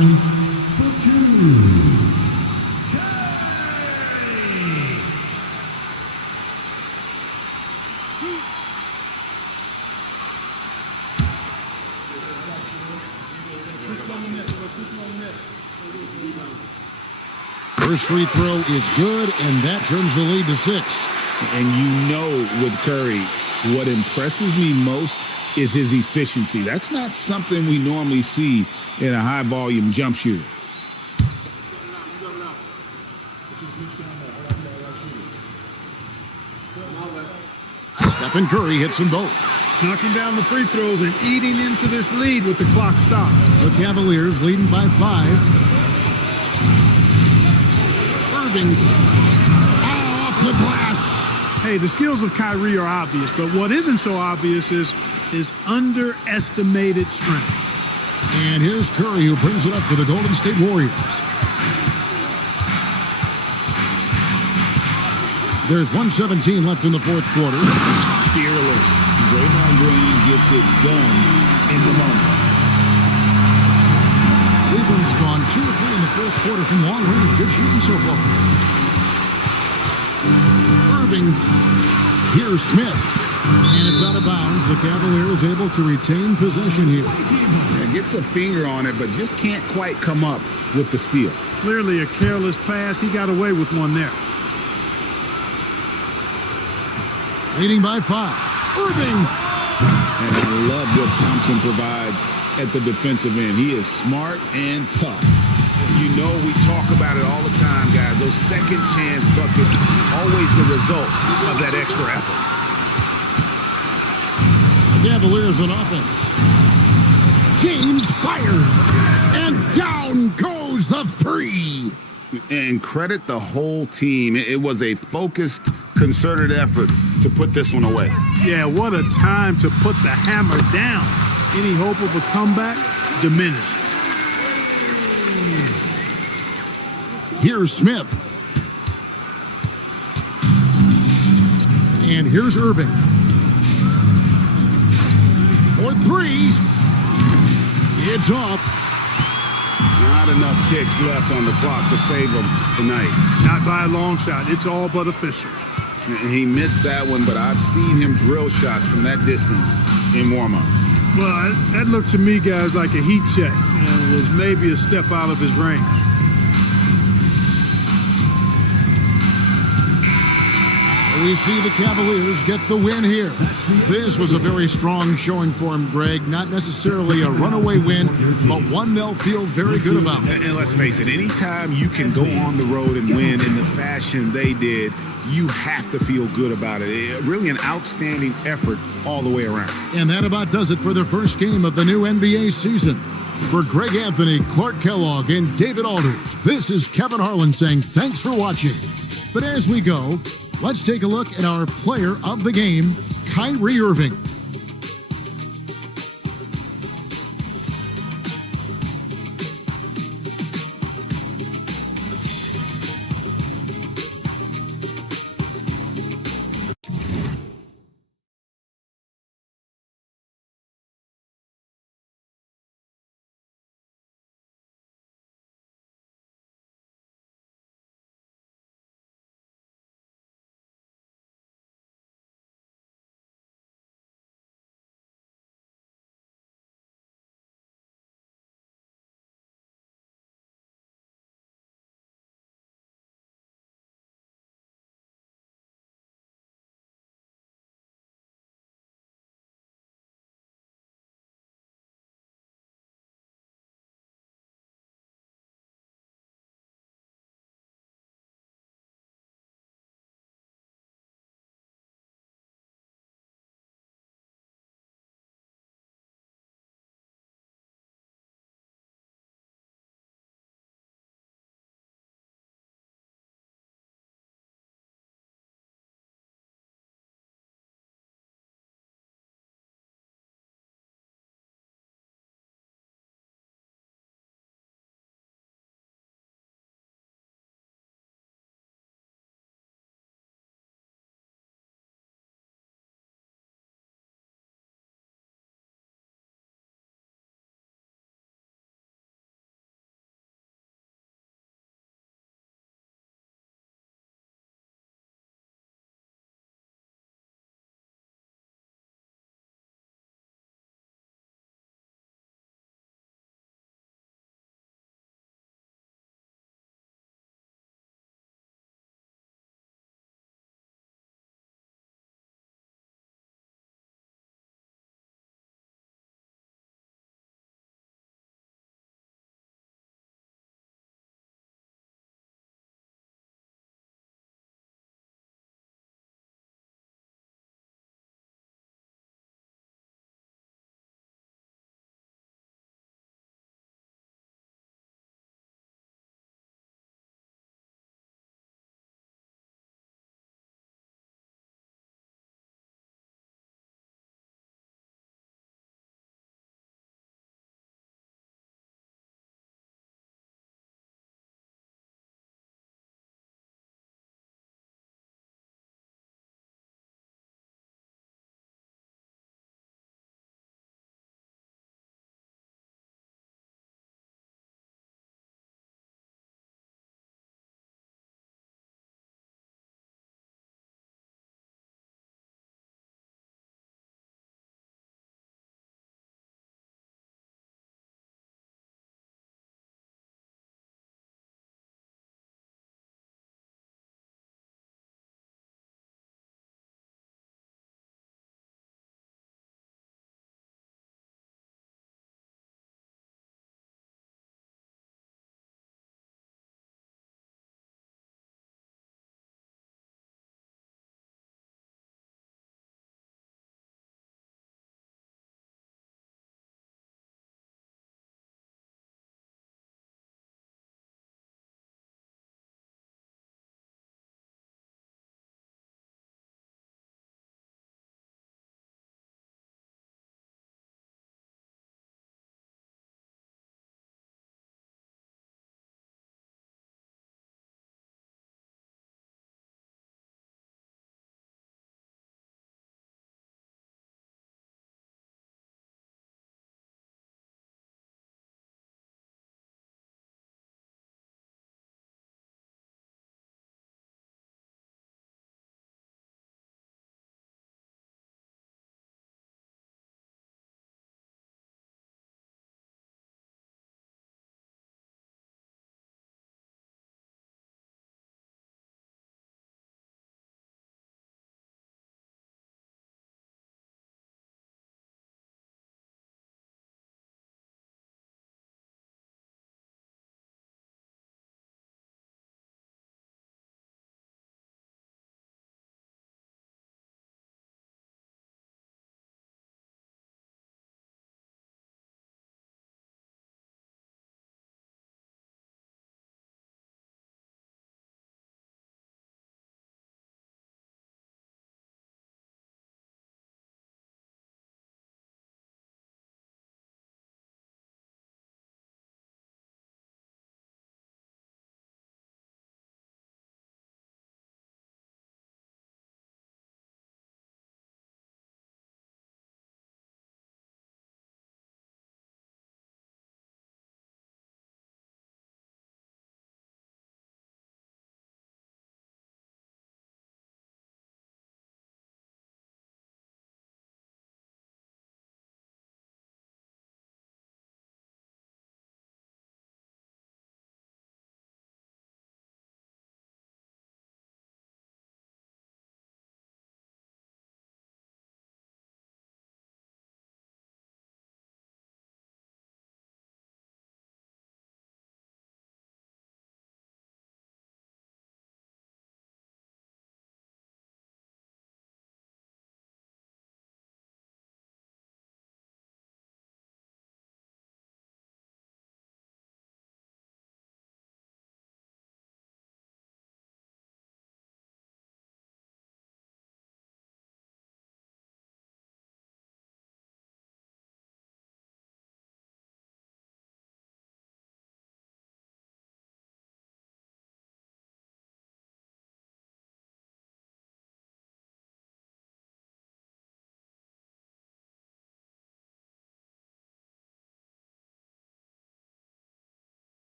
First free throw is good, and that turns the lead to 6. And you know with Curry, what impresses me most is his efficiency. That's not something we normally see in a high-volume jump shooter. Stephen Curry hits them both. Knocking down the free throws and eating into this lead with the clock stopped. The Cavaliers leading by 5. Irving off the glass. Hey, the skills of Kyrie are obvious, but what isn't so obvious is his underestimated strength. And here's Curry, who brings it up for the Golden State Warriors. There's 1:17 left in the fourth quarter. Fearless. Draymond Green gets it done in the moment. Cleveland's gone 2 or 3 in the fourth quarter from long range. Good shooting so far. Irving. Here's Smith. And it's out of bounds. The Cavaliers able to retain possession here. Yeah, gets a finger on it, but just can't quite come up with the steal. Clearly a careless pass. He got away with one there. Leading by 5. Irving. And I love what Thompson provides at the defensive end. He is smart and tough. You know, we talk about it all the time, guys. Those second chance buckets, always the result of that extra effort. The Cavaliers on offense. James fires. And down goes the three. And credit the whole team. It was a focused, concerted effort to put this one away. Yeah, what a time to put the hammer down. Any hope of a comeback diminished. Here's Smith. And here's Irving. For 3. It's off. Not enough ticks left on the clock to save them tonight. Not by a long shot. It's all but official. He missed that one, but I've seen him drill shots from that distance in warm-up. Well, that looked to me, guys, like a heat check and was maybe a step out of his range. We see the Cavaliers get the win here. This was a very strong showing for him, Greg. Not necessarily a runaway win, but one they'll feel very good about. And let's face it, anytime you can go on the road and win in the fashion they did, you have to feel good about it. Really an outstanding effort all the way around. And that about does it for the first game of the new NBA season. For Greg Anthony, Clark Kellogg, and David Aldridge, this is Kevin Harlan saying thanks for watching. But as we go, let's take a look at our player of the game, Kyrie Irving.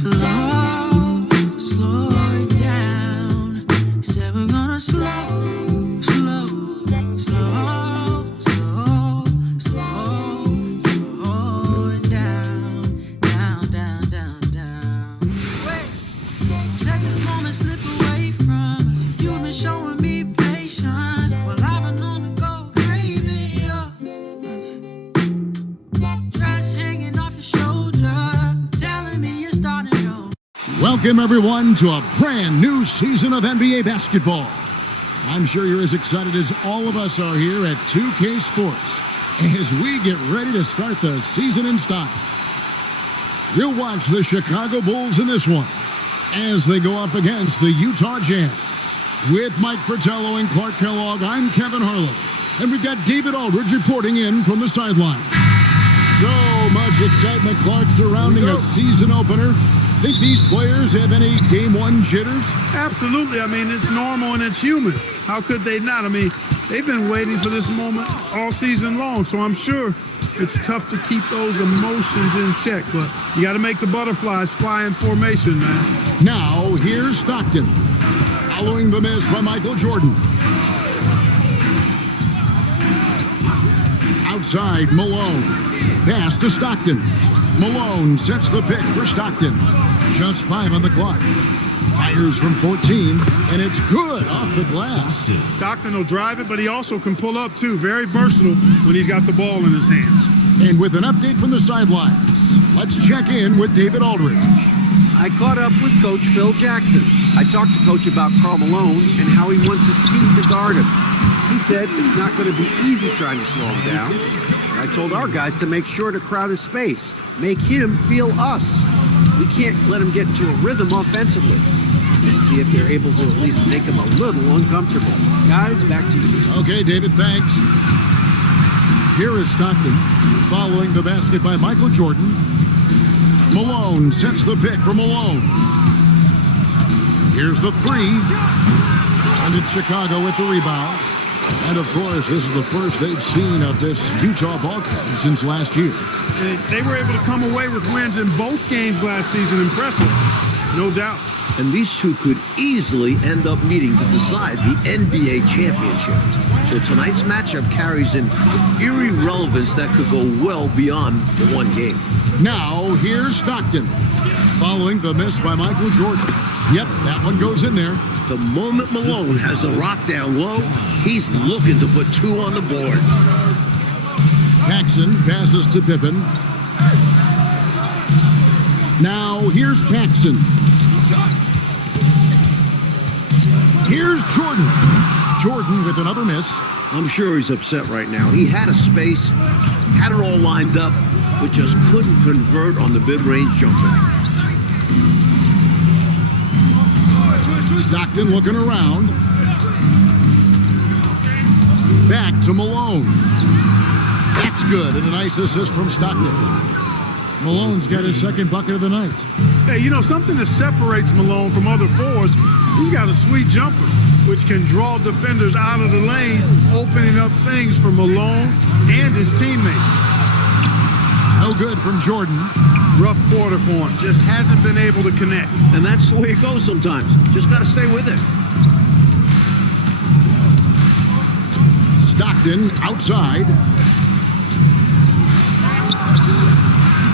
slow it down. Said we're gonna slow it down. Wait, let this moment slip away from us. You've been showing me patience while I've been on the go craving you. Dress hanging off your shoulder, telling me you're starting over. Welcome, everyone, to a brand new season of NBA basketball. I'm sure you're as excited as all of us are here at 2K Sports as we get ready to start the season in style. You'll watch the Chicago Bulls in this one as they go up against the Utah Jazz. With Mike Fratello and Clark Kellogg, I'm Kevin Harlan, and we've got David Aldridge reporting in from the sideline. So much excitement, Clark, surrounding a season opener. Think these players have any game one jitters? Absolutely. I mean, it's normal and it's human. How could they not? I mean, they've been waiting for this moment all season long, so I'm sure it's tough to keep those emotions in check, but you got to make the butterflies fly in formation, man. Now, here's Stockton, following the miss by Michael Jordan. Outside, Malone. Pass to Stockton. Malone sets the pick for Stockton. Just 5 on the clock. Fires from 14, and it's good off the glass. Stockton will drive it, but he also can pull up, too. Very versatile when he's got the ball in his hands. And with an update from the sidelines, let's check in with David Aldridge. I caught up with Coach Phil Jackson. I talked to Coach about Karl Malone and how he wants his team to guard him. He said it's not going to be easy trying to slow him down. I told our guys to make sure to crowd his space, make him feel us. We can't let him get into a rhythm offensively. Let's see if they're able to at least make him a little uncomfortable. Guys, back to you. Okay, David, thanks. Here is Stockton, following the basket by Michael Jordan. Malone sets the pick for Malone. Here's the three. And it's Chicago with the rebound. And, of course, this is the first they've seen of this Utah ball club since last year. And they were able to come away with wins in both games last season. Impressive, no doubt. And these two could easily end up meeting to decide the NBA championship. So tonight's matchup carries an eerie relevance that could go well beyond the one game. Now, here's Stockton, following the miss by Michael Jordan. Yep, that one goes in there. The moment Malone has the rock down low, he's looking to put 2 on the board. Paxson passes to Pippen. Now, here's Paxson. Here's Jordan. Jordan with another miss. I'm sure he's upset right now. He had a space, had it all lined up, but just couldn't convert on the mid-range jumper. Stockton looking around. Back to Malone. That's good, and a nice assist from Stockton. Malone's got his second bucket of the night. Hey, you know, something that separates Malone from other forwards, he's got a sweet jumper, which can draw defenders out of the lane, opening up things for Malone and his teammates. No good from Jordan. Rough quarter for him. Just hasn't been able to connect. And that's the way it goes sometimes. Just got to stay with it. Stockton outside.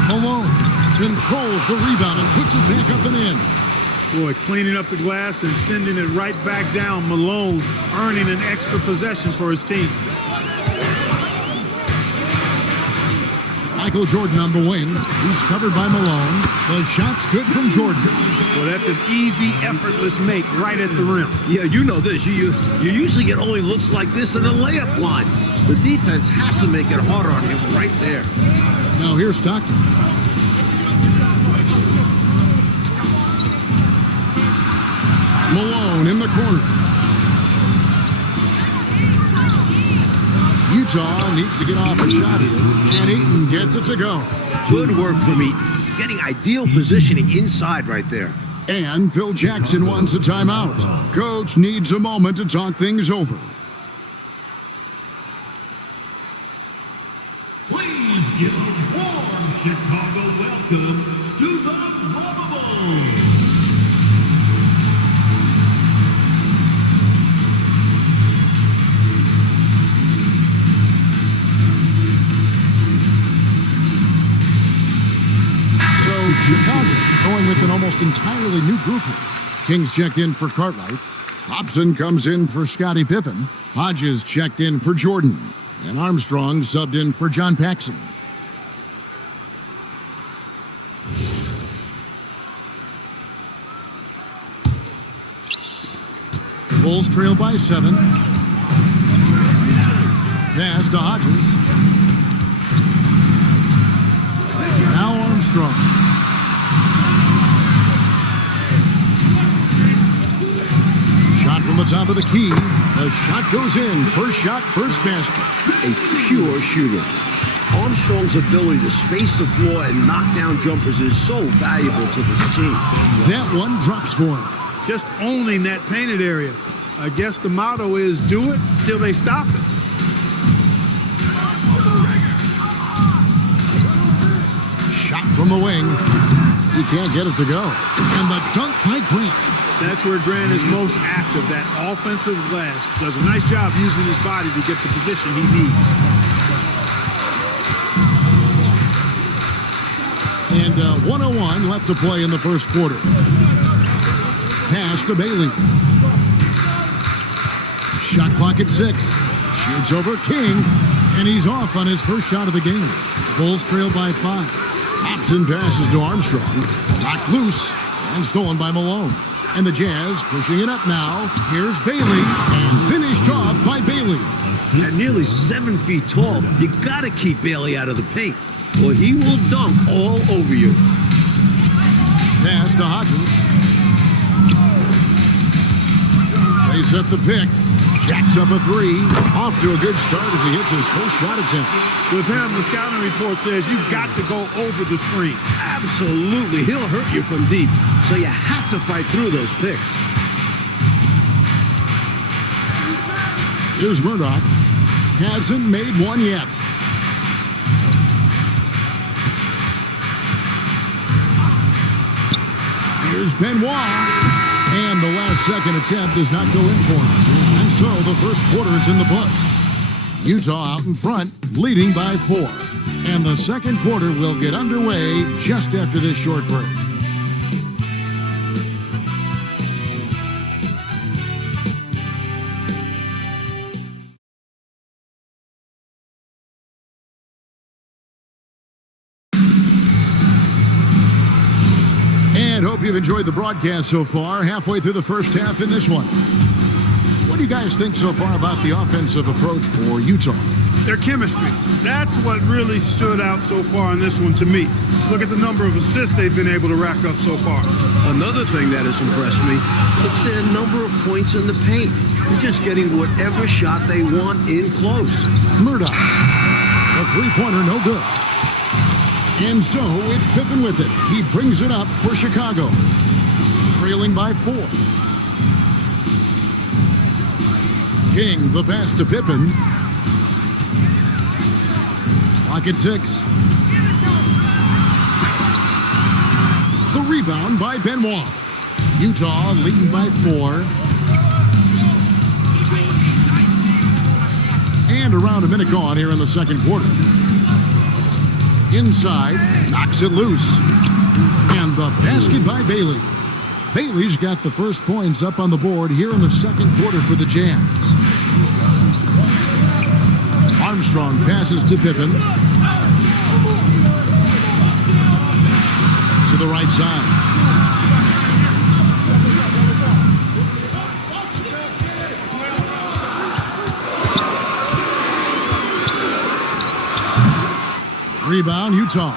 Malone controls the rebound and puts it back up and in. Boy, cleaning up the glass and sending it right back down. Malone earning an extra possession for his team. Michael Jordan on the wing. He's covered by Malone. The shot's good from Jordan. Well, that's an easy, effortless make right at the rim. Yeah, you know this. You usually get only looks like this in the layup line. The defense has to make it harder on him right there. Now here's Stockton. Malone in the corner. Utah needs to get off a shot here, and Ayton gets it to go. Good work from Ayton. Getting ideal positioning inside right there. And Phil Jackson wants a timeout. Coach needs a moment to talk things over. Please give a warm Chicago welcome to the Bravo Bowl. Chicago going with an almost entirely new group here. Kings checked in for Cartwright. Hobson comes in for Scottie Pippen. Hodges checked in for Jordan. And Armstrong subbed in for John Paxson. Bulls trail by 7. Pass to Hodges. Now Armstrong. Shot from the top of the key. The shot goes in. First shot, first basket. A pure shooter. Armstrong's ability to space the floor and knock down jumpers is so valuable to this team. That one drops for him. Just owning that painted area. I guess the motto is do it till they stop it. Shot from the wing. He can't get it to go. And the dunk by Grant. That's where Grant is most active, that offensive glass. Does a nice job using his body to get the position he needs. And 1:01 left to play in the first quarter. Pass to Bailey. Shot clock at 6. Shoots over King. And he's off on his first shot of the game. Bulls trail by 5. Hobson passes to Armstrong. Knocked loose and stolen by Malone. And the Jazz pushing it up now. Here's Bailey. And finished off by Bailey. At nearly 7 feet tall, you got to keep Bailey out of the paint, or he will dunk all over you. Pass to Hodges. They set the pick. Jacks up a 3. Off to a good start as he hits his first shot attempt. With him, the scouting report says you've got to go over the screen. Absolutely. He'll hurt you from deep, so you have to fight through those picks. Here's Murdoch. Hasn't made one yet. Here's Benoit. And the last second attempt does not go in for him. And so the first quarter is in the books. Utah out in front, leading by 4. And the second quarter will get underway just after this short break. And hope you've enjoyed the broadcast so far. Halfway through the first half in this one. What do you guys think so far about the offensive approach for Utah? Their chemistry. That's what really stood out so far in this one to me. Look at the number of assists they've been able to rack up so far. Another thing that has impressed me, it's their number of points in the paint. They're just getting whatever shot they want in close. Murdoch. A three-pointer, no good. And so it's Pippen with it. He brings it up for Chicago. Trailing by 4. King, the pass to Pippen. Clock at 6. The rebound by Benoit. Utah leading by 4. And around a minute gone here in the second quarter. Inside, knocks it loose. And the basket by Bailey. Bailey's got the first points up on the board here in the second quarter for the Jazz. Armstrong passes to Pippen. To the right side. Rebound, Utah.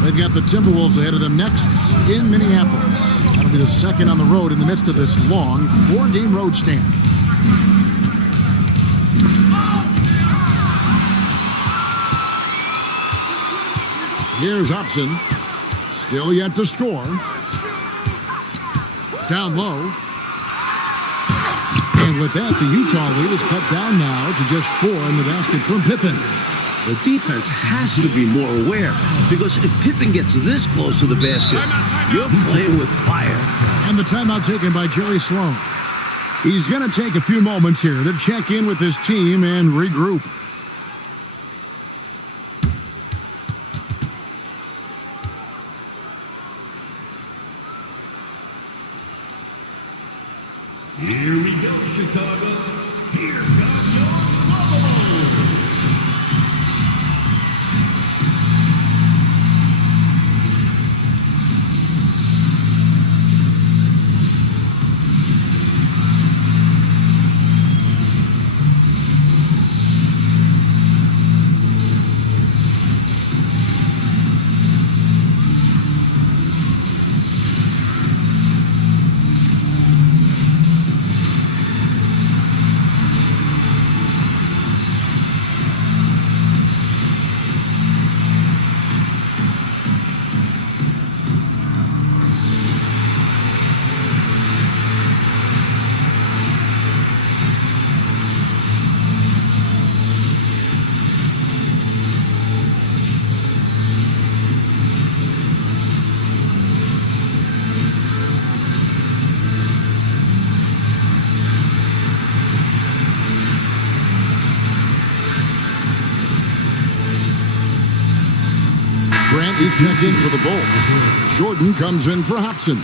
They've got the Timberwolves ahead of them next in Minneapolis. That'll be the second on the road in the midst of this long 4-game road stand. Here's Hobson. Still yet to score. Down low. And with that, the Utah lead is cut down now to just 4 in the basket from Pippen. The defense has to be more aware, because if Pippen gets this close to the basket, you're playing with fire. And the timeout taken by Jerry Sloan. He's going to take a few moments here to check in with his team and regroup. Here we go, Chicago. Here comes your Bubble. Grant is checked in for the Bulls. Jordan comes in for Hobson.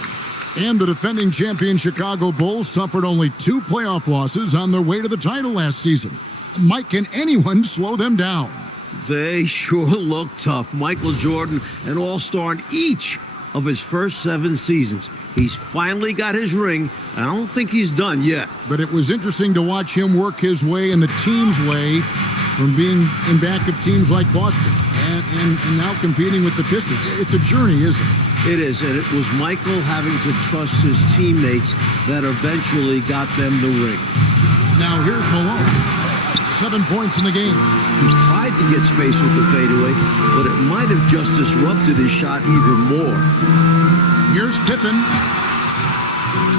And the defending champion Chicago Bulls suffered only 2 playoff losses on their way to the title last season. Mike, can anyone slow them down? They sure look tough. Michael Jordan, an all-star in each of his first 7 seasons. He's finally got his ring. I don't think he's done yet. But it was interesting to watch him work his way in the team's way from being in back of teams like Boston and now competing with the Pistons. It's a journey, isn't it? It is, and it was Michael having to trust his teammates that eventually got them the ring. Now here's Malone. 7 points in the game. He tried to get space with the fadeaway, but it might have just disrupted his shot even more. Here's Pippen.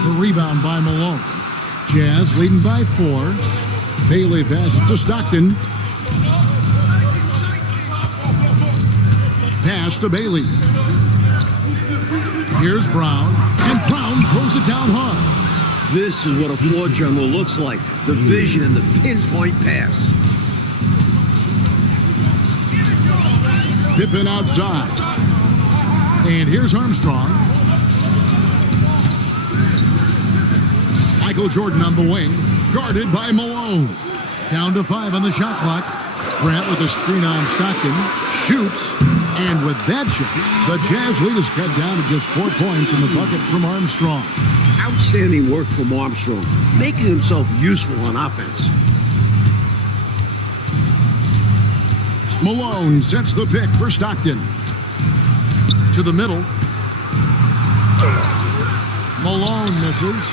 The rebound by Malone. Jazz leading by 4. Bailey passes to Stockton. Pass to Bailey. Here's Brown. And Brown throws it down hard. This is what a floor general looks like. The vision and the pinpoint pass. Pippen outside. And here's Armstrong. Michael Jordan on the wing. Guarded by Malone. Down to 5 on the shot clock. Grant with a screen on Stockton. Shoots. And with that shot, the Jazz lead is cut down to just 4 points in the bucket from Armstrong. Outstanding work from Armstrong, making himself useful on offense. Malone sets the pick for Stockton. To the middle. Malone misses.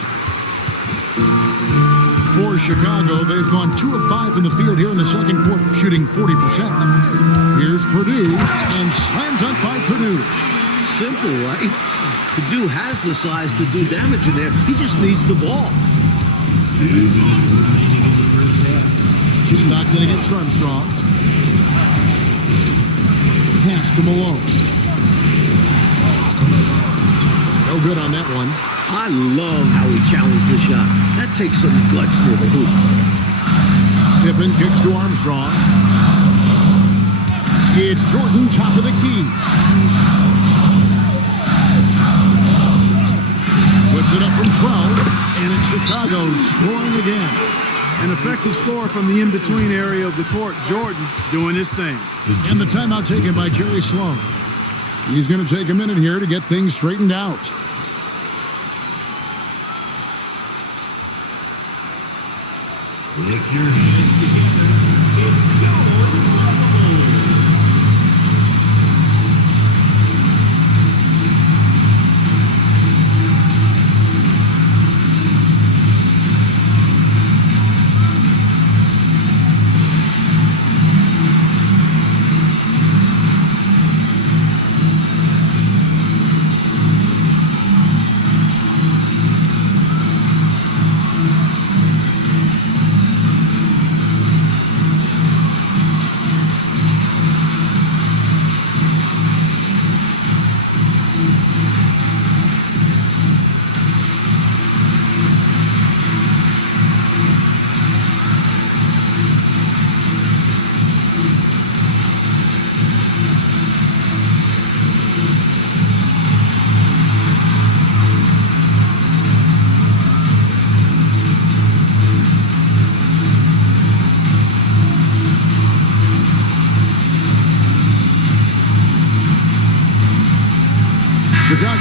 For Chicago, they've gone 2 of 5 from the field here in the second quarter, shooting 40%. Here's Purdue, and slam dunk by Purdue. Simple, right? Purdue has the size to do damage in there. He just needs the ball. Stockton against Armstrong. Pass to Malone. No good on that one. I love how he challenged the shot. That takes some guts near the hoop. Pippen kicks to Armstrong. It's Jordan, top of the key. Puts it up from 12, and it's Chicago scoring again. An effective score from the in-between area of the court. Jordan doing his thing. And the timeout taken by Jerry Sloan. He's going to take a minute here to get things straightened out. With your it's double.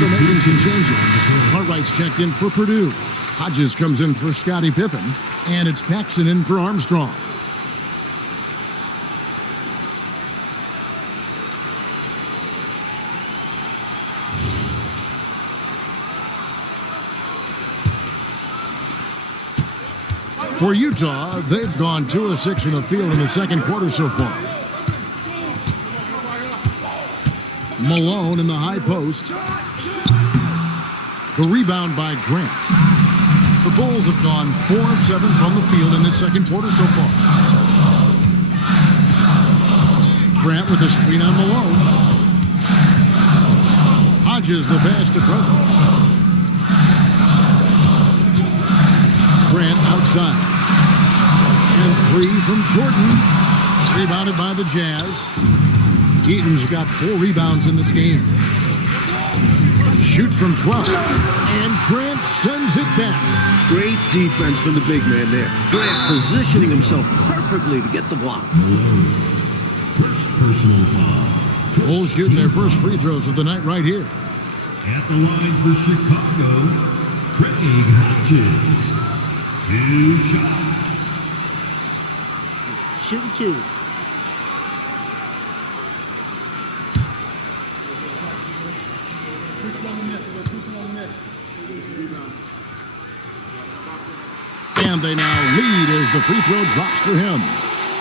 Chicago making some changes. Cartwright's checked in for Purdue. Hodges comes in for Scottie Pippen. And it's Paxson in for Armstrong. For Utah, they've gone 2 of 6 from the field in the second quarter so far. Malone in the high post. The rebound by Grant. The Bulls have gone 4 of 7 from the field in this second quarter so far. Grant with a screen on Malone. Hodges the pass to throw. Grant outside. And 3 from Jordan. Rebounded by the Jazz. Eaton's got 4 rebounds in this game. Shoots from 12. And Grant sends it back. Great defense from the big man there. Grant positioning himself perfectly to get the block. First personal foul. Bulls shooting their first free throws of the night right here. At the line for Chicago, Craig Hodges. 2 shots. Shoot 2. And they now lead as the free throw drops for him.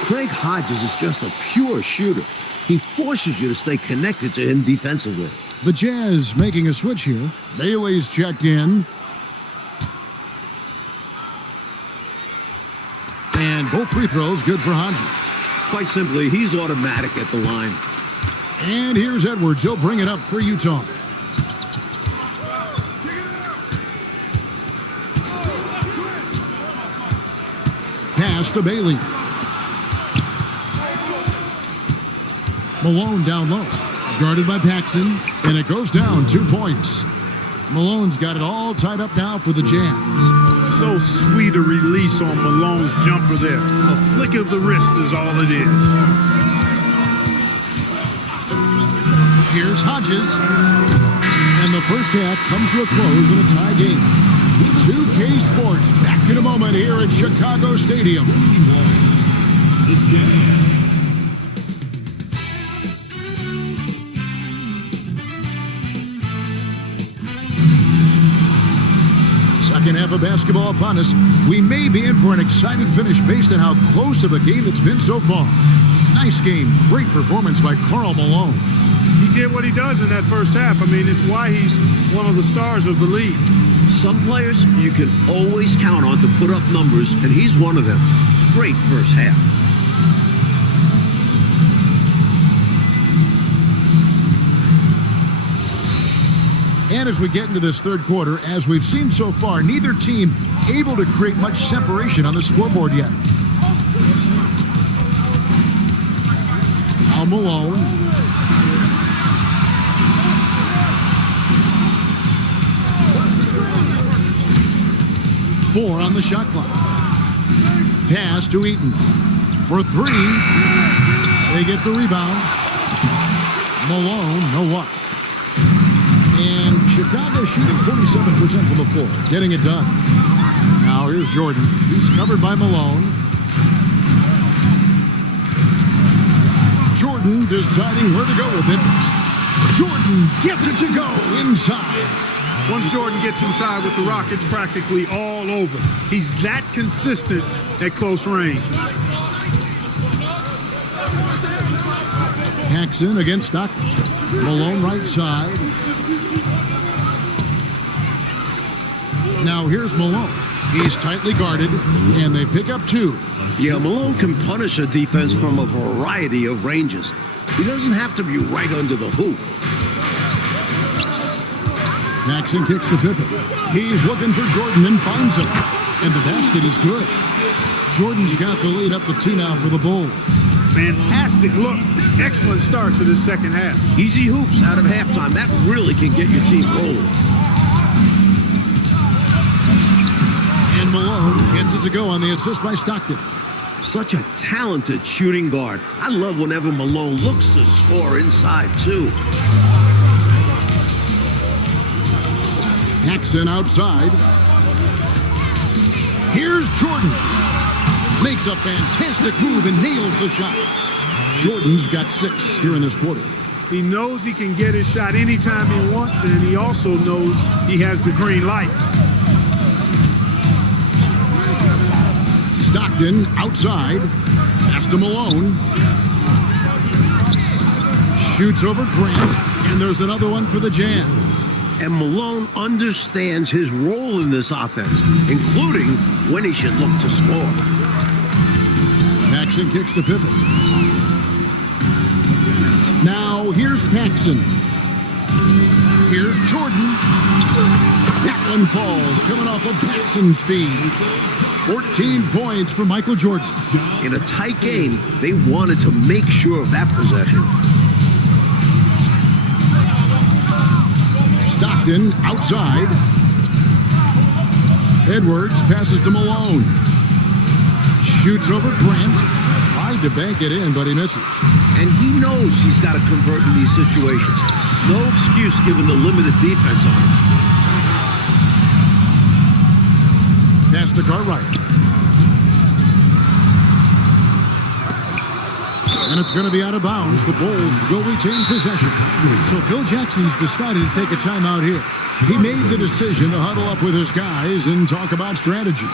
Craig Hodges is just a pure shooter. He forces you to stay connected to him defensively. The Jazz making a switch here. Bailey's checked in. And both free throws good for Hodges. Quite simply, he's automatic at the line. And here's Edwards. He'll bring it up for Utah. Pass to Bailey. Malone down low. Guarded by Paxson. And it goes down 2 points. Malone's got it all tied up now for the Jazz. So sweet a release on Malone's jumper there. A flick of the wrist is all it is. Here's Hodges. And the first half comes to a close in a tie game. 2K Sports back in a moment here at Chicago Stadium. The Jazz. Second half of basketball upon us. We may be in for an exciting finish based on how close of a game it's been so far. Nice game. Great performance by Karl Malone. He did what he does in that first half. I mean, it's why he's one of the stars of the league. Some players you can always count on to put up numbers, and he's one of them. Great first half. And as we get into this third quarter, as we've seen so far, neither team able to create much separation on the scoreboard yet. Now Malone. Four on the shot clock. Pass to Eaton. For 3. They get the rebound. Malone, no up. And Chicago shooting 47% from the floor, getting it done. Now here's Jordan. He's covered by Malone. Jordan deciding where to go with it. Jordan gets it to go inside. Once Jordan gets inside with the rock, it's practically all over. He's that consistent at close range. Paxson against Stockton. Malone right side. Now here's Malone. He's tightly guarded, and they pick up 2. Yeah, Malone can punish a defense from a variety of ranges. He doesn't have to be right under the hoop. Paxson kicks to Pippen. He's looking for Jordan and finds him. And the basket is good. Jordan's got the lead up to 2 now for the Bulls. Fantastic look. Excellent start to this second half. Easy hoops out of halftime. That really can get your team rolling. And Malone gets it to go on the assist by Stockton. Such a talented shooting guard. I love whenever Malone looks to score inside, too. Paxson outside. Here's Jordan. Makes a fantastic move and nails the shot. Jordan's got 6 here in this quarter. He knows he can get his shot anytime he wants, and he also knows he has the green light. Stockton outside. Pass to Malone. Shoots over Grant, and there's another one for the Jazz. And Malone understands his role in this offense, including when he should look to score. Paxson kicks to Pippen. Now here's Paxson. Here's Jordan. That one falls, coming off of Paxson's feed. 14 points for Michael Jordan. In a tight game, they wanted to make sure of that possession. Stockton outside. Edwards passes to Malone. Shoots over Grant. Tried to bank it in, but he misses. And he knows he's got to convert in these situations. No excuse given the limited defense on him. Pass to Cartwright. And it's going to be out of bounds. The Bulls will retain possession. So Phil Jackson's decided to take a timeout here. He made the decision to huddle up with his guys and talk about strategy.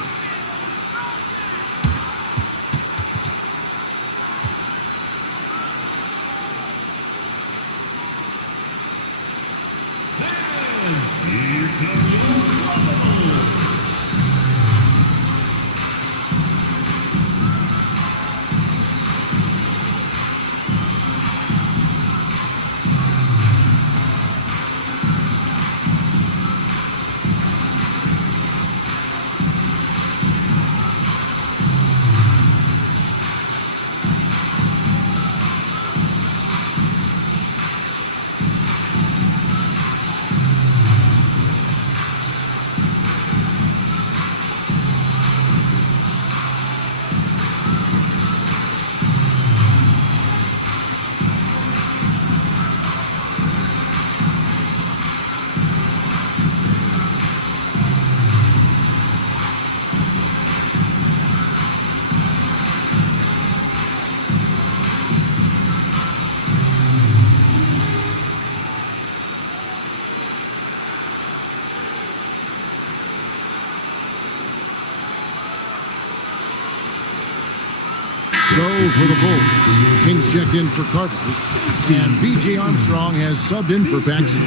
So for the Bulls, Kings check in for Cartwright, and B.J. Armstrong has subbed in for Paxson.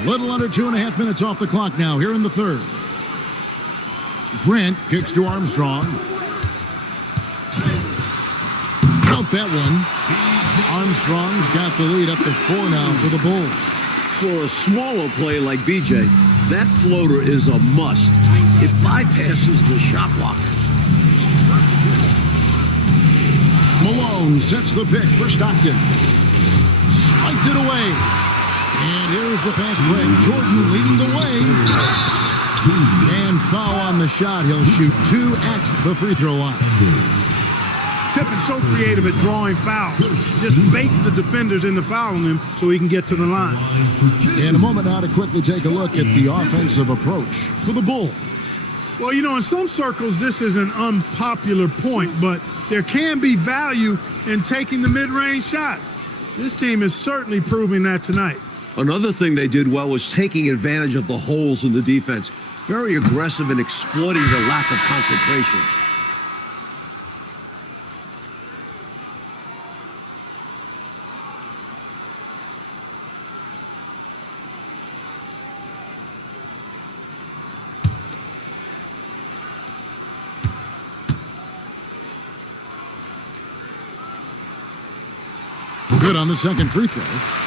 A little under 2.5 minutes off the clock now here in the third. Grant kicks to Armstrong. Count that one. Armstrong's got the lead up to 4 now for the Bulls. For a smaller player like BJ, that floater is a must. It bypasses the shot blockers. Malone sets the pick for Stockton. Swiped it away. And here's the fast break. Jordan leading the way. And foul on the shot. He'll shoot 2 at the free throw line. Pippen's so creative at drawing fouls. Just baits the defenders into fouling him so he can get to the line. In a moment now to quickly take a look at the offensive approach for the Bulls. Well, you know, in some circles, this is an unpopular point, but there can be value in taking the mid-range shot. This team is certainly proving that tonight. Another thing they did well was taking advantage of the holes in the defense. Very aggressive in exploiting the lack of concentration. Good on the second free throw.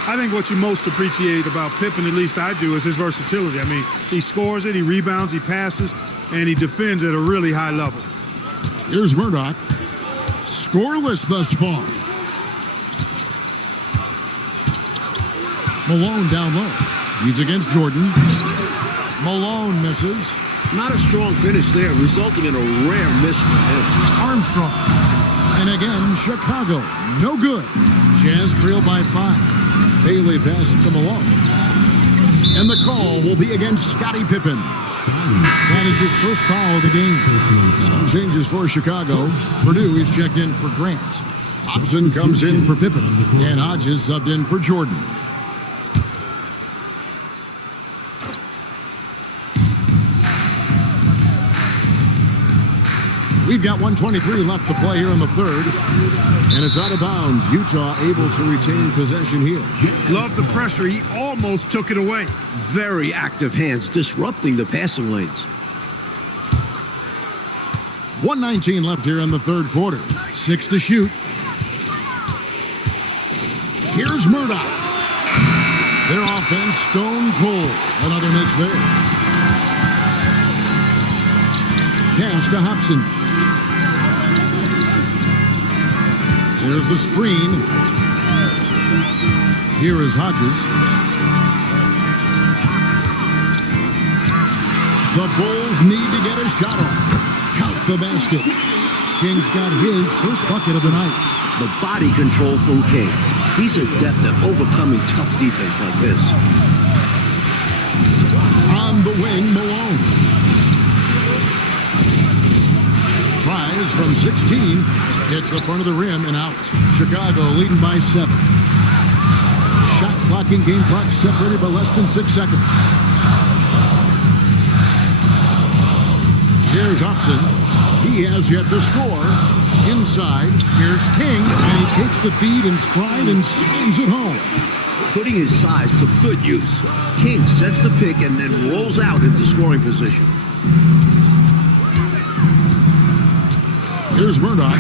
I think what you most appreciate about Pippen, at least I do, is his versatility. I mean, he scores it, he rebounds, he passes, and he defends at a really high level. Here's Murdoch. Scoreless thus far. Malone down low. He's against Jordan. Malone misses. Not a strong finish there, resulting in a rare miss for him. Armstrong. And again, Chicago. No good. Jazz trail by 5. Bailey passes to Malone. And the call will be against Scottie Pippen. That is his first foul of the game. Some changes for Chicago. Purdue is checked in for Grant. Hobson comes in for Pippen. And Hodges subbed in for Jordan. We've got 1:23 left to play here in the third. And it's out of bounds. Utah able to retain possession here. Love the pressure. He almost took it away. Very active hands, disrupting the passing lanes. 1:19 left here in the third quarter. 6 to shoot. Here's Murdoch. Their offense stone cold. Another miss there. Pass to Hobson. There's the screen. Here is Hodges. The Bulls need to get a shot off. Count the basket. King's got his first bucket of the night. The body control from King. He's adept at overcoming tough defense like this. On the wing, Malone. Tries from 16. Hits the front of the rim and out. Chicago leading by 7. Shot clock and game clock separated by less than 6 seconds. Here's Hobson. He has yet to score. Inside, here's King, and he takes the feed in stride and slams it home. Putting his size to good use. King sets the pick and then rolls out into scoring position. Here's Murdoch.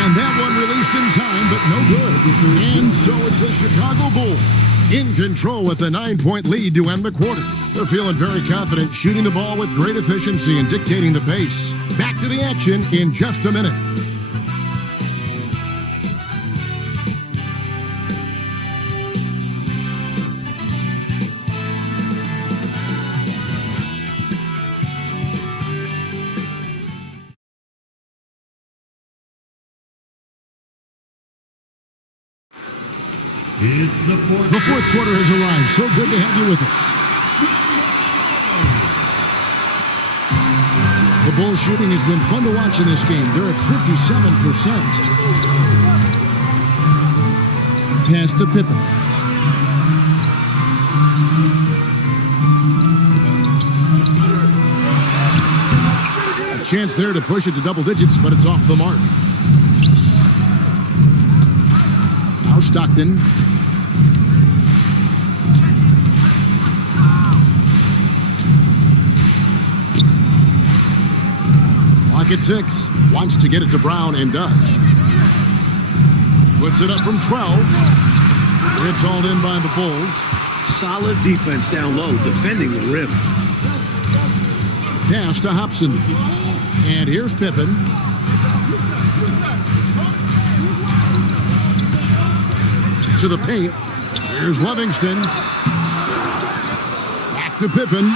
And that one released in time, but no good. And so it's the Chicago Bulls in control with a 9-point lead to end the quarter. They're feeling very confident, shooting the ball with great efficiency and dictating the pace. Back to the action in just a minute. It's the fourth. The fourth quarter has arrived. So good to have you with us. The Bulls shooting has been fun to watch in this game. They're at 57%. Pass to Pippen. A chance there to push it to double digits, but it's off the mark. Now Stockton. Clock at 6. Wants to get it to Brown and does. Puts it up from 12. It's hauled in by the Bulls. Solid defense down low, defending the rim. Pass to Hobson. And here's Pippen. To the paint. Here's Livingston. Back to Pippen.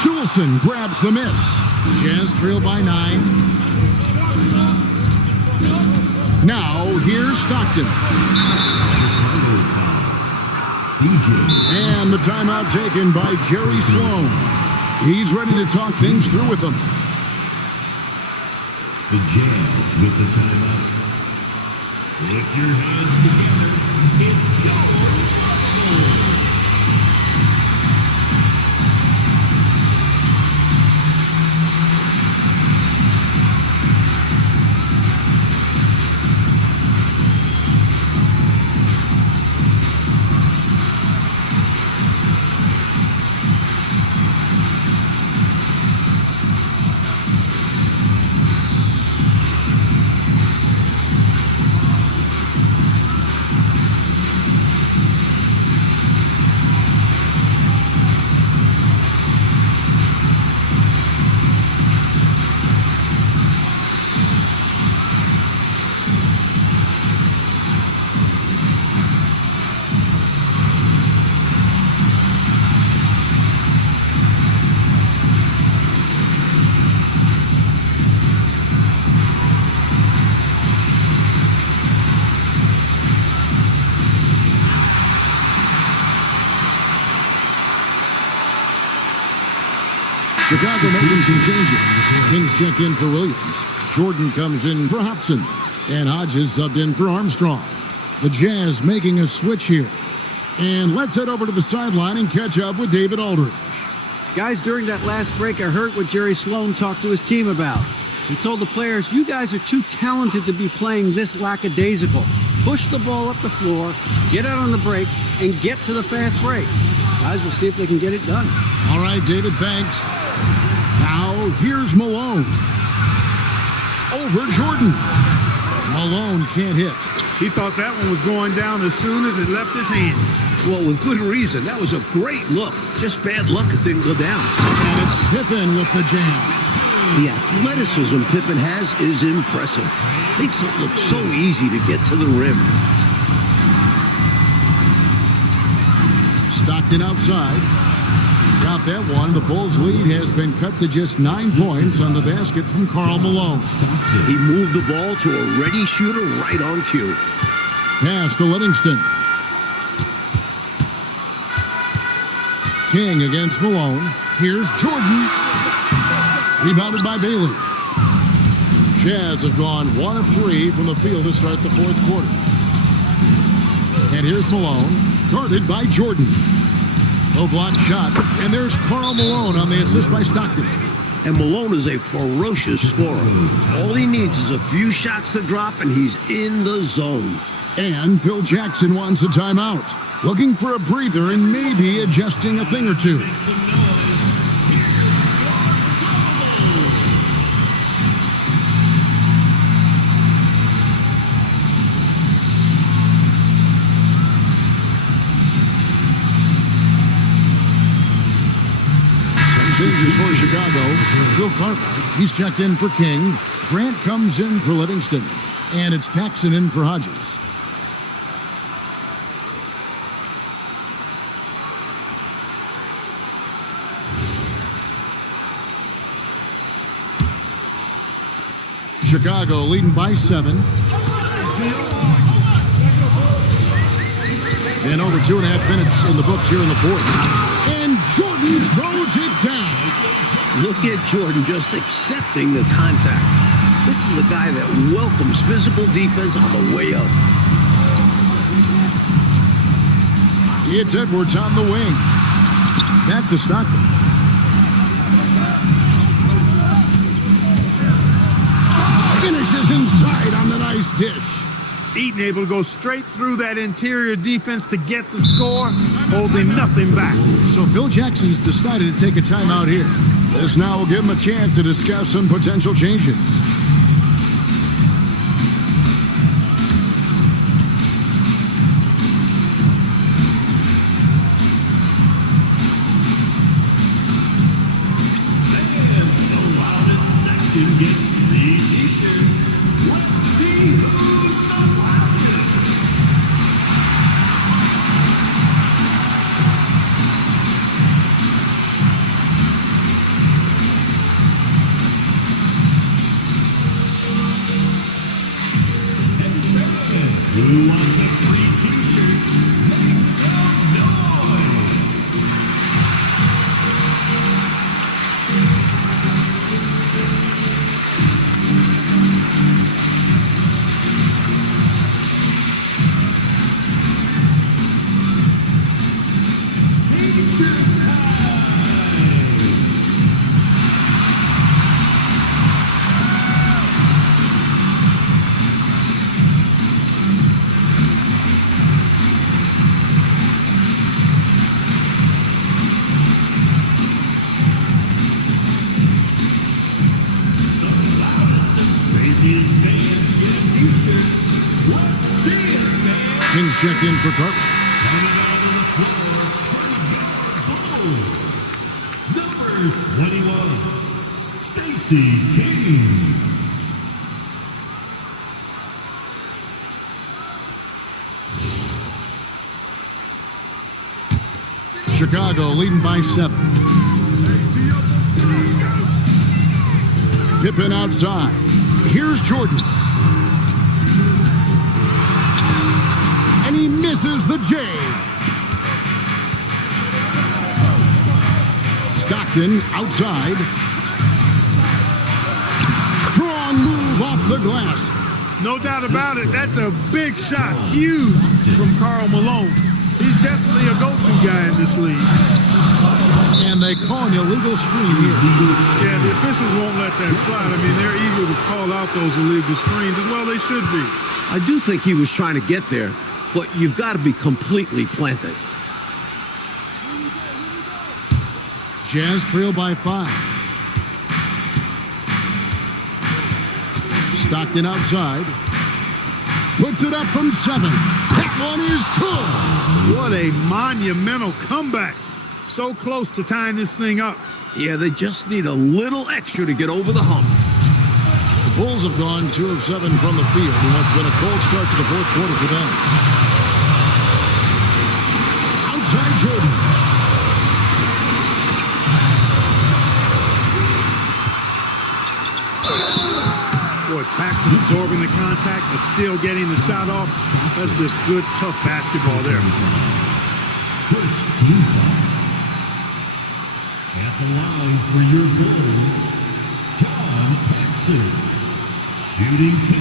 Juleson grabs the miss. Jazz trail by 9. Now, here's Stockton. And the timeout taken by Jerry Sloan. He's ready to talk things through with them. The Jazz with the timeout. Put your hands together. It's go. Chicago making some changes. Kings check in for Williams. Jordan comes in for Hobson. And Hodges subbed in for Armstrong. The Jazz making a switch here. And let's head over to the sideline and catch up with David Aldridge. Guys, during that last break, I heard what Jerry Sloan talked to his team about. He told the players, you guys are too talented to be playing this lackadaisical. Push the ball up the floor, get out on the break, and get to the fast break. Guys, we'll see if they can get it done. All right, David, thanks. Now, here's Malone. Over Jordan. Malone can't hit. He thought that one was going down as soon as it left his hands. Well, with good reason. That was a great look. Just bad luck it didn't go down. And it's Pippen with the jam. The athleticism Pippen has is impressive. Makes it look so easy to get to the rim. Stockton outside. Got that one. The Bulls' lead has been cut to just 9 points on the basket from Karl Malone. He moved the ball to a ready shooter right on cue. Pass to Livingston. King against Malone. Here's Jordan. Rebounded by Bailey. Jazz have gone 1 of 3 from the field to start the fourth quarter. And here's Malone, guarded by Jordan. Low block shot, and there's Karl Malone on the assist by Stockton. And Malone is a ferocious scorer. All he needs is a few shots to drop, and he's in the zone. And Phil Jackson wants a timeout. Looking for a breather and maybe adjusting a thing or two. Changes for Chicago. Bill Cartwright, he's checked in for King. Grant comes in for Livingston. And it's Paxson in for Hodges. Chicago leading by 7. And over 2.5 minutes in the books here in the fourth. And Jordan throws it down. Look at Jordan just accepting the contact. This is the guy that welcomes physical defense on the way up. It's Edwards on the wing. Back to Stockton. Finishes inside on the nice dish. Eaton able to go straight through that interior defense to get the score, holding nothing back. So Phil Jackson's decided to take a timeout here. This now will give him a chance to discuss some potential changes. Who wants a free t-shirt? Make some noise! T-shirt Kings check in for Carter. Number 21, Stacey King. Chicago leading by 7. Pippen outside. Here's Jordan. And he misses the J. Stockton outside. Strong move off the glass. No doubt about it. That's a big shot. Huge from Karl Malone. He's definitely a go-to guy in this league. And they call an illegal screen here. Yeah, the officials won't let that slide. I mean, they're eager to call out those illegal screens. As well, they should be. I do think he was trying to get there, but you've got to be completely planted. Jazz trail by 5. Stockton outside. Puts it up from 7. That one is good. What a monumental comeback. So close to tying this thing up. Yeah, they just need a little extra to get over the hump. The Bulls have gone 2 of 7 from the field in what's been a cold start to the fourth quarter for them. Outside Jordan. Boy, Paxson absorbing the contact, but still getting the shot off. That's just good, tough basketball there. First team foul. At the line for your goals, John Paxson. Shooting 2.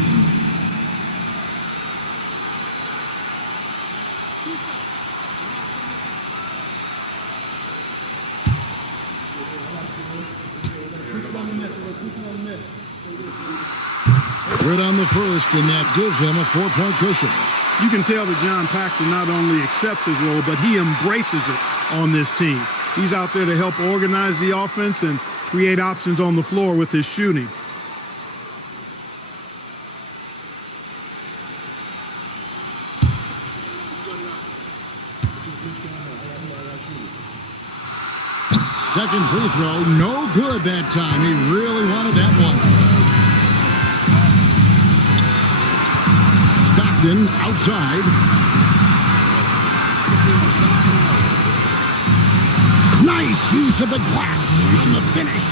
Right on the first, and that gives them a 4-point cushion. You can tell that John Paxson not only accepts his role, but he embraces it on this team. He's out there to help organize the offense and create options on the floor with his shooting. Second free throw, no good that time. He really wanted that one. Stockton outside. Nice use of the glass on the finish.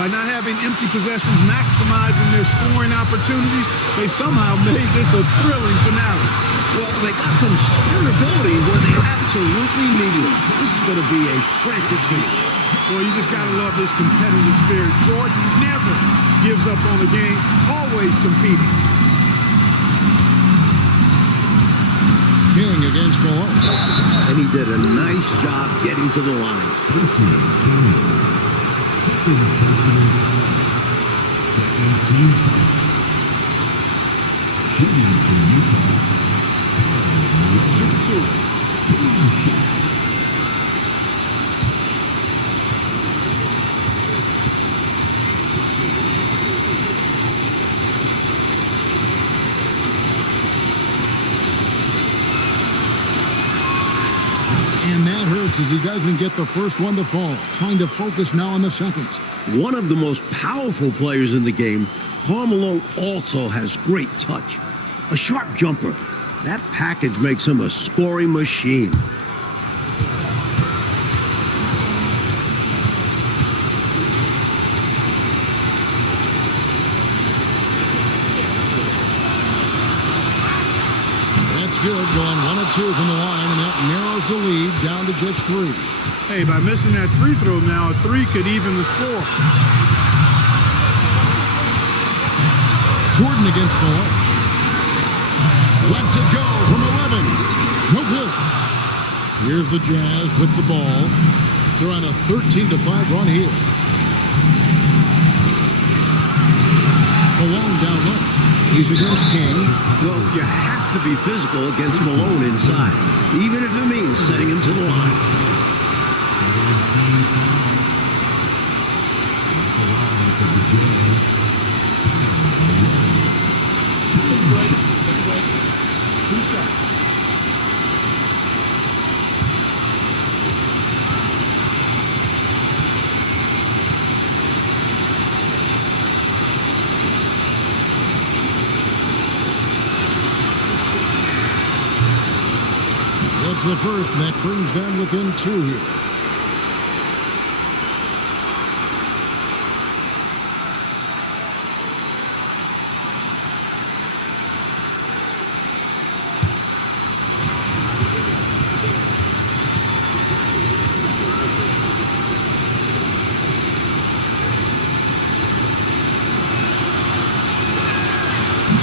By not having empty possessions maximizing their scoring opportunities, they somehow made this a thrilling finale. Well, they got some sprintability where they absolutely needed it. This is going to be a frantic finish. Well, you just got to love his competitive spirit. Jordan never gives up on the game, always competing. King against Malone. And he did a nice job getting to the line. Second team foul. Shooting for Utah. Shoot 2. 2 shots. And that hurts as he doesn't get the first one to fall. Trying to focus now on the second. One of the most powerful players in the game, Karl Malone also has great touch. A sharp jumper. That package makes him a scoring machine. That's good, going 1 of 2 from the line, and that narrows the lead down to just 3. Hey, by missing that free throw now, a 3 could even the score. Jordan against Malone. Lets it go from 11. No good. Here's the Jazz with the ball. They're on a 13-5 run here. Malone down low. He's against King. Well, you have to be physical against Malone inside, even if it means setting him to the line. That's the first, and that brings them within 2 here.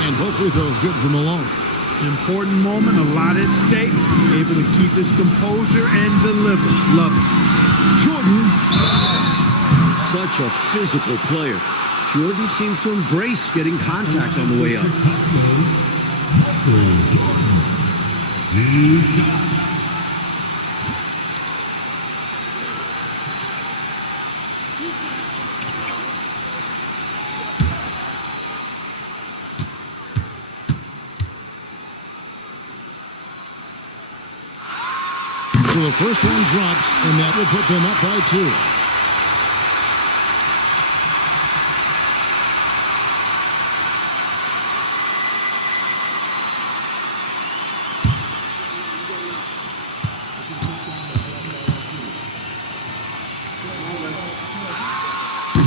And both free throws good for Malone. Important moment, a lot at stake. Able to keep his composure and deliver. Love it. Jordan. Such a physical player. Jordan seems to embrace getting contact on the way up. Two shots. So the first one drops, and that will put them up by 2.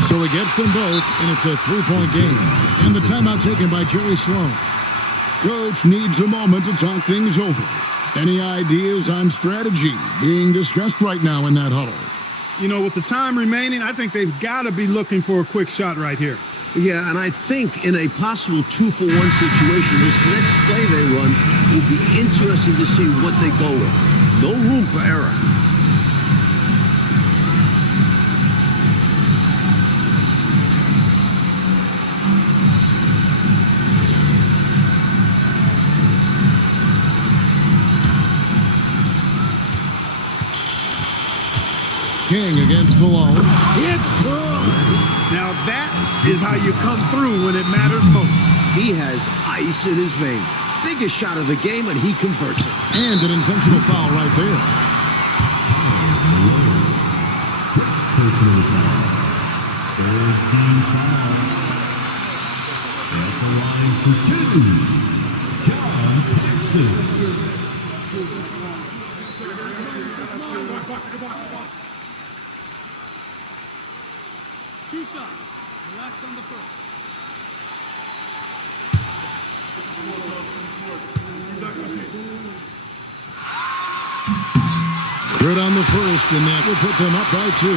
So he gets them both, and it's a 3-point game. And the timeout taken by Jerry Sloan. Coach needs a moment to talk things over. Any ideas on strategy being discussed right now in that huddle? You know, with the time remaining, I think they've got to be looking for a quick shot right here. Yeah, and I think in a possible 2-for-1 situation, this next play they run will be interesting to see what they go with. No room for error. King against Malone. It's good. Now that is how you come through when it matters most. He has ice in his veins. Biggest shot of the game, and he converts it. And an intentional foul right there. Personal foul. Third team foul. At the line for 2. John Paxson. Two shots. Last on the first. Good on the first, and that will put them up by 2.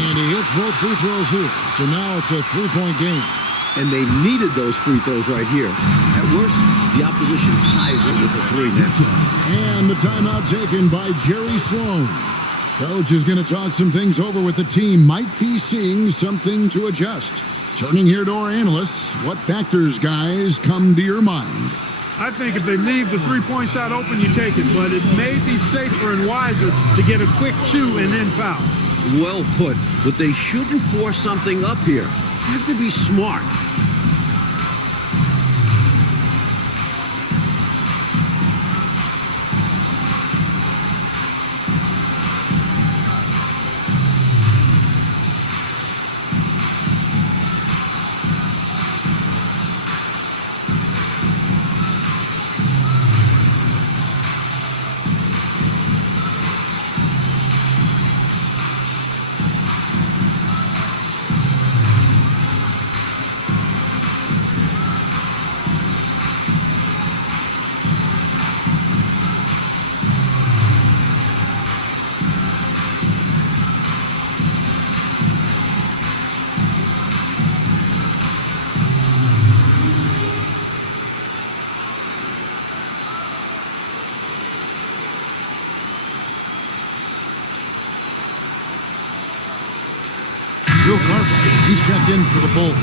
And he hits both free throws here. So now it's a 3-point game. And they needed those free throws right here. At worst, the opposition ties it with a 3 now. And the timeout taken by Jerry Sloan. Coach is going to talk some things over with the team. Might be seeing something to adjust. Turning here to our analysts, what factors, guys, come to your mind? I think if they leave the three-point shot open, you take it. But it may be safer and wiser to get a quick chew and then foul. Well put. But they shouldn't force something up here. Have to be smart. Bill Cartwright, he's checked in for the Bulls.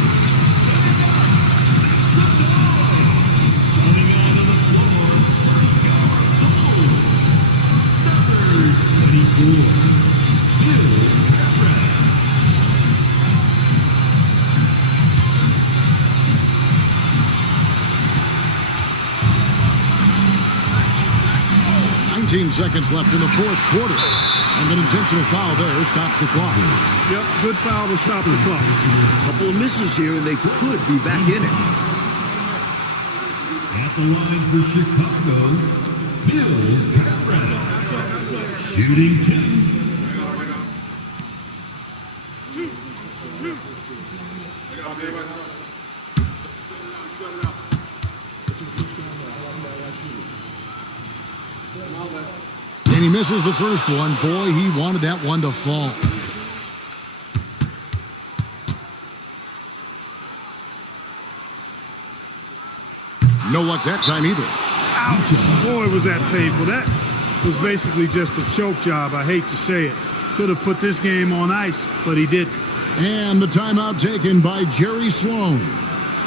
Seconds left in the fourth quarter. And an intentional foul there stops the clock. Yep, good foul to stop the clock. A couple of misses here, and they could be back in it. At the line for Chicago, Bill Cartwright. Shooting 2. And he misses misses the first one. Boy, he wanted that one to fall. No luck that time either. Ouch. Boy, was that painful. That was basically just a choke job. I hate to say it. Could have put this game on ice, but he didn't. And the timeout taken by Jerry Sloan.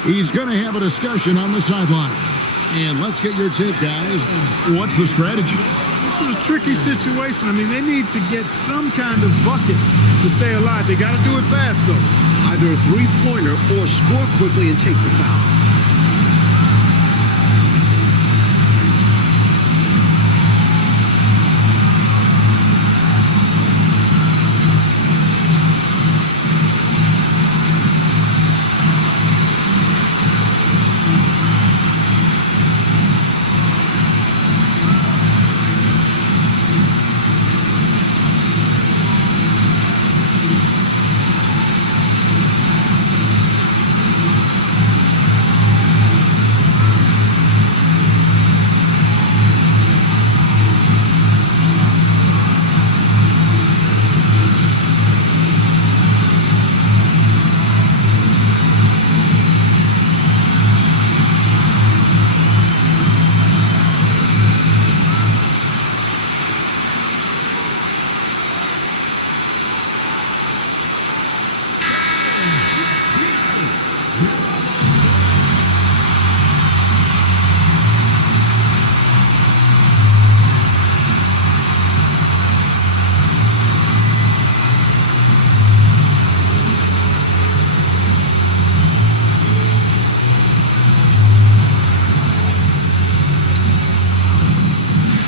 He's going to have a discussion on the sideline. And let's get your take, guys. What's the strategy? This is a tricky situation. I mean, they need to get some kind of bucket to stay alive. They got to do it fast, though. Either a three-pointer or score quickly and take the foul.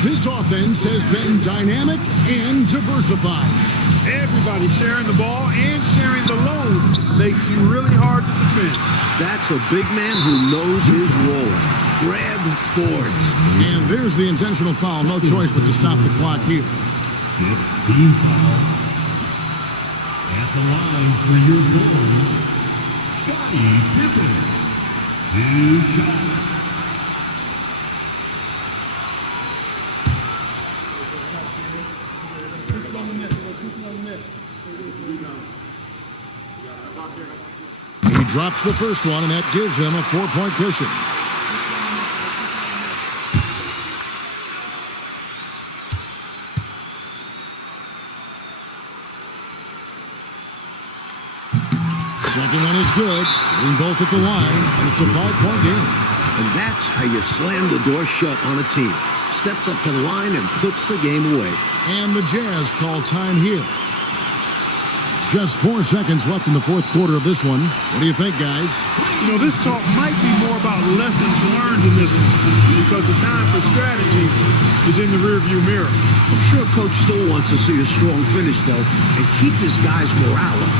This offense has been dynamic and diversified. Everybody sharing the ball and sharing the load makes you really hard to defend. That's a big man who knows his role. Grab boards. And there's the intentional foul. No choice but to stop the clock here. 15 foul. At the line for your goals, Scottie Pippen. 2 shots. He drops the first one, and that gives them a 4-point cushion. Second one is good. Getting both at the line, and it's a 5-point game. And that's how you slam the door shut on a team. Steps up to the line and puts the game away. And the Jazz call time here. Just 4 seconds left in the fourth quarter of this one. What do you think, guys? You know, this talk might be more about lessons learned in this one because the time for strategy is in the rearview mirror. I'm sure Coach still wants to see a strong finish, though, and keep his guys' morale up.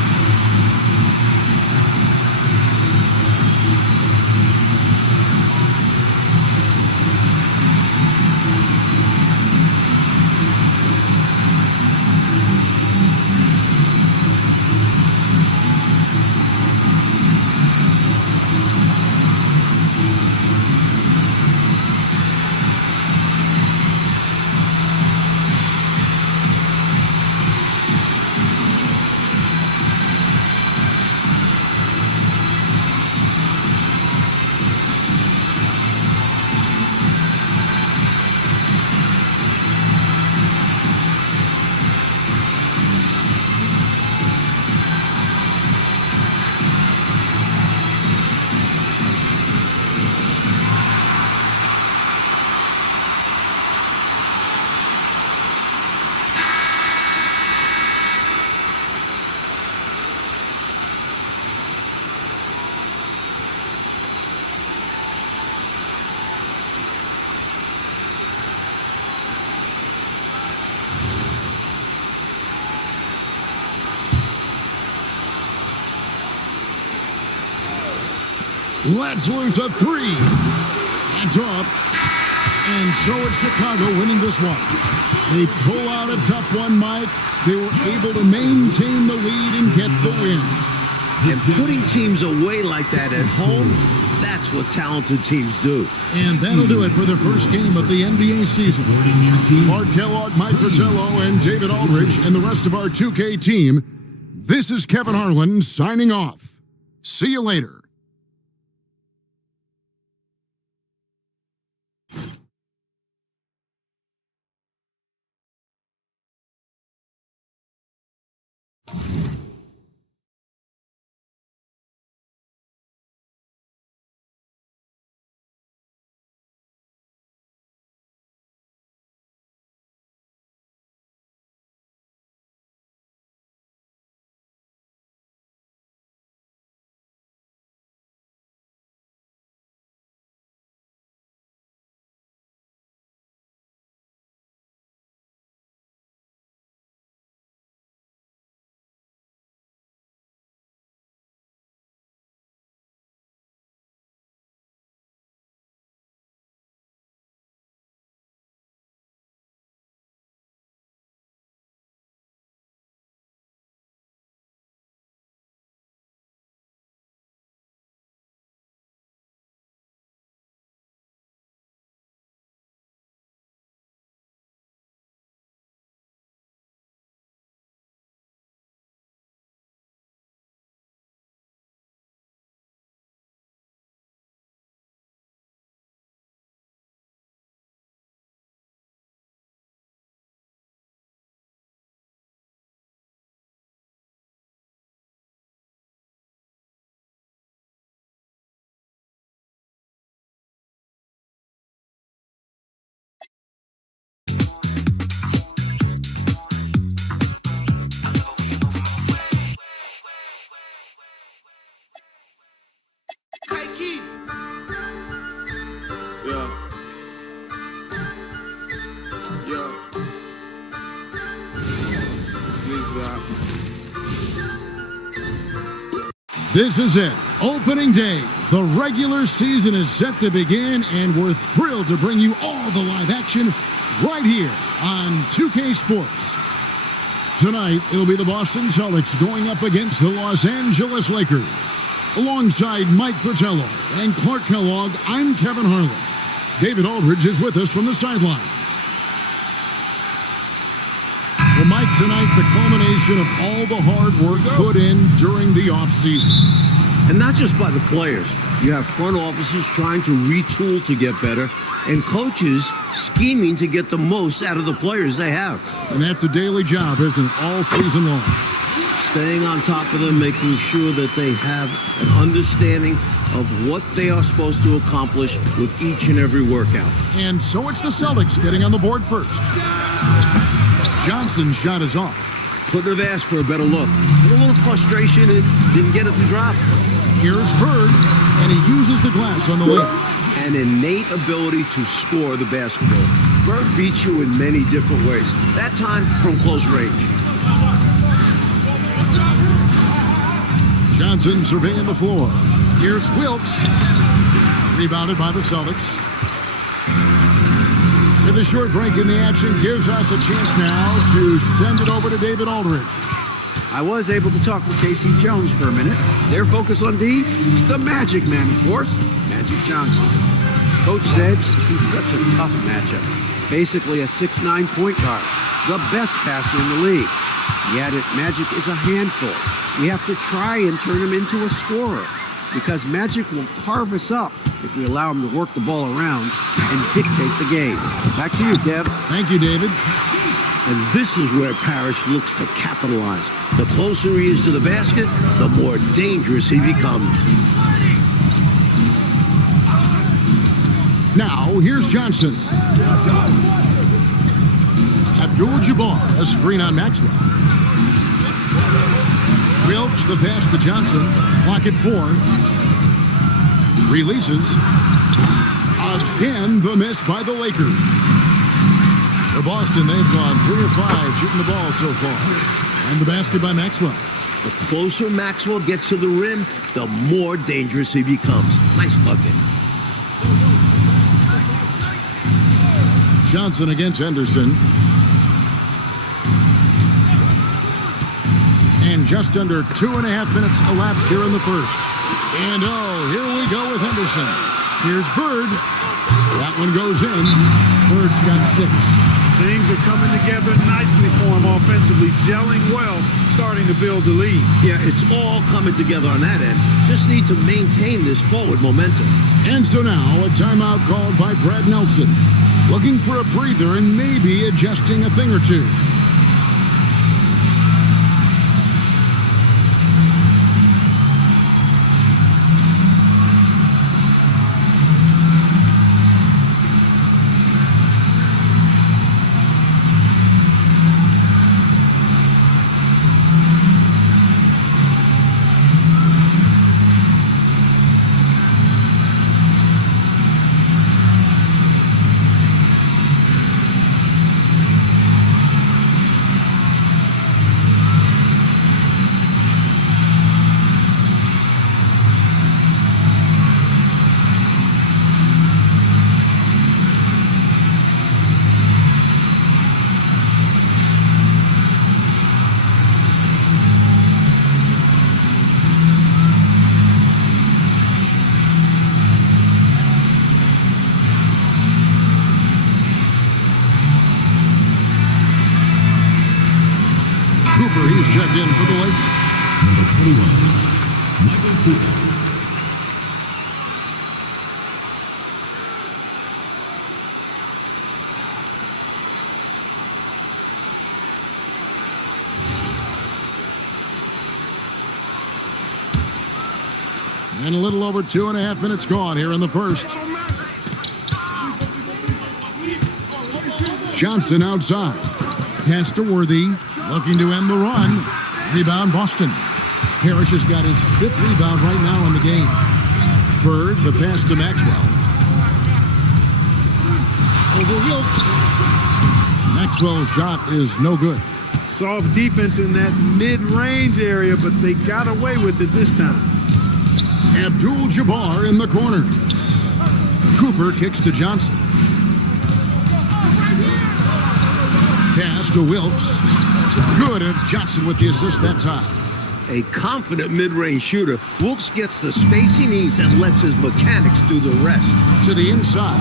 Let's lose a 3. That's off. And so it's Chicago winning this one. They pull out a tough one, Mike. They were able to maintain the lead and get the win. And putting teams away like that at home, That's what talented teams do. And that'll do it for the first game of the NBA season. Mark Kellogg, Mike Fratello, and David Aldridge, and the rest of our 2K team. This is Kevin Harlan signing off. See you later. This is it. Opening day. The regular season is set to begin, and we're thrilled to bring you all the live action right here on 2K Sports. Tonight, it'll be the Boston Celtics going up against the Los Angeles Lakers. Alongside Mike Fratello and Clark Kellogg, I'm Kevin Harlan. David Aldridge is with us from the sidelines. Well, Mike, tonight, the culmination of all the hard work put in during the offseason. And not just by the players. You have front offices trying to retool to get better, and coaches scheming to get the most out of the players they have. And that's a daily job, isn't it, all season long? Staying on top of them, making sure that they have an understanding of what they are supposed to accomplish with each and every workout. And so it's the Celtics getting on the board first. Johnson's shot is off. Couldn't have asked for a better look. With a little frustration, it didn't get it to drop. Here's Bird, and he uses the glass on the layup. An innate ability to score the basketball. Bird beats you in many different ways. That time from close range. Johnson surveying the floor. Here's Wilkes. Rebounded by the Celtics. With a short break in the action gives us a chance now to send it over to David Aldridge. I was able to talk with K.C. Jones for a minute. Their focus on D, the Magic Man, of course, Magic Johnson. Coach said he's such a tough matchup. Basically a 6'9" point guard, the best passer in the league. He added Magic is a handful. We have to try and turn him into a scorer because Magic will carve us up if we allow him to work the ball around and dictate the game. Back to you, Dev. Thank you, David. And this is where Parrish looks to capitalize. The closer he is to the basket, the more dangerous he becomes. Now, here's Johnson. Abdul-Jabbar, a screen on Maxwell. Wilkes, the pass to Johnson. Clock at 4. Releases. Again, the miss by the Lakers. For Boston, they've gone 3 of 5 shooting the ball so far. And the basket by Maxwell. The closer Maxwell gets to the rim, the more dangerous he becomes. Nice bucket. Johnson against Henderson. And just under 2.5 minutes elapsed here in the first. And here we go with Henderson. Here's Bird. That one goes in. Bird's got 6. Things are coming together nicely for him offensively, gelling well, starting to build the lead. Yeah, it's all coming together on that end. Just need to maintain this forward momentum. And so now, a timeout called by Brad Nelson. Looking for a breather and maybe adjusting a thing or two. Cooper, he's checked in for the Lakers. Number 21, Michael Cooper. And a little over 2.5 minutes gone here in the first. Johnson outside. Pass to Worthy. Looking to end the run. Rebound Boston. Parrish has got his 5th rebound right now in the game. Bird, the pass to Maxwell. Over Wilkes. Maxwell's shot is no good. Soft defense in that mid-range area, but they got away with it this time. Abdul-Jabbar in the corner. Cooper kicks to Johnson. Pass to Wilkes. Good, and it's Johnson with the assist that time. A confident mid-range shooter, Wilkes gets the space he needs and lets his mechanics do the rest. To the inside.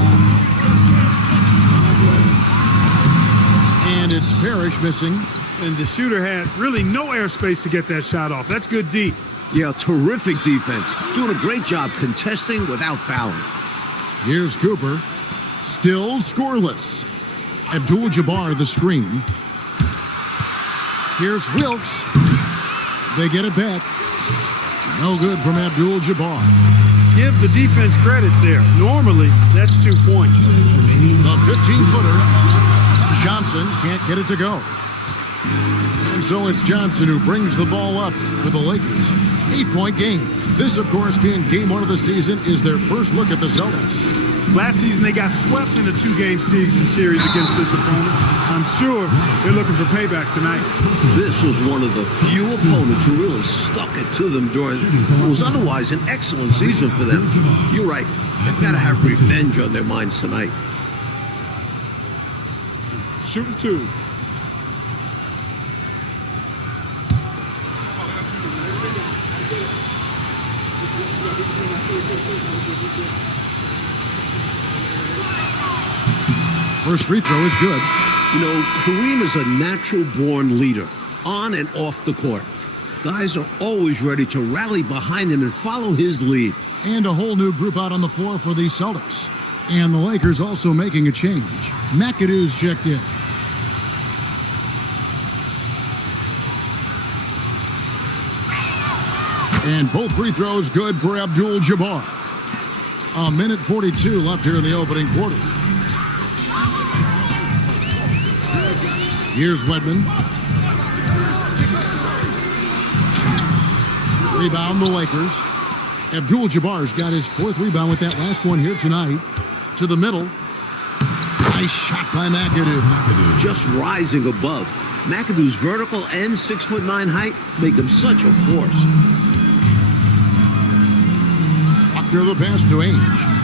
And it's Parrish missing. And the shooter had really no airspace to get that shot off. That's good deep. Yeah, terrific defense. Doing a great job contesting without fouling. Here's Cooper. Still scoreless. Abdul-Jabbar the screen. Here's Wilkes. They get it back. No good from Abdul-Jabbar. Give the defense credit there. Normally, that's 2 points. The 15-footer. Johnson can't get it to go. And so it's Johnson who brings the ball up for the Lakers. 8-point game. This, of course, being game 1 of the season, is their first look at the Celtics. Last season, they got swept in a 2-game series against this opponent. I'm sure they're looking for payback tonight. This was one of the few opponents who really stuck it to them during what was otherwise an excellent season for them. You're right. They've got to have revenge on their minds tonight. Shooting 2. First free throw is good. You know, Kareem is a natural-born leader, on and off the court. Guys are always ready to rally behind him and follow his lead. And a whole new group out on the floor for the Celtics. And the Lakers also making a change. McAdoo's checked in. And both free throws good for Abdul-Jabbar. 1:42 left here in the opening quarter. Here's Wedman. Rebound the Lakers. Abdul-Jabbar's got his 4th rebound with that last one here tonight. To the middle. Nice shot by McAdoo. Just rising above. McAdoo's vertical and 6'9" height make him such a force. Buckner the pass to Ainge.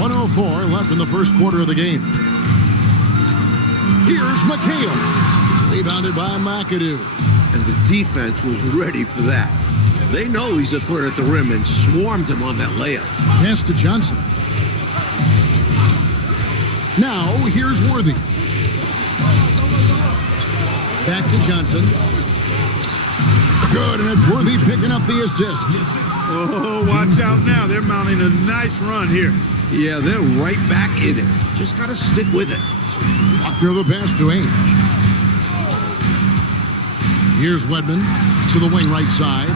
1:04 left in the first quarter of the game. Here's McHale. Rebounded by McAdoo. and the defense was ready for that. They know he's a threat at the rim and swarmed him on that layup. Pass to Johnson. Now, here's Worthy. Back to Johnson. Good, and it's Worthy picking up the assist. Oh, watch out now. They're mounting a nice run here. Yeah, they're right back in it. Just got to stick with it. Buckner the pass to Ainge. Here's Wedman to the wing right side.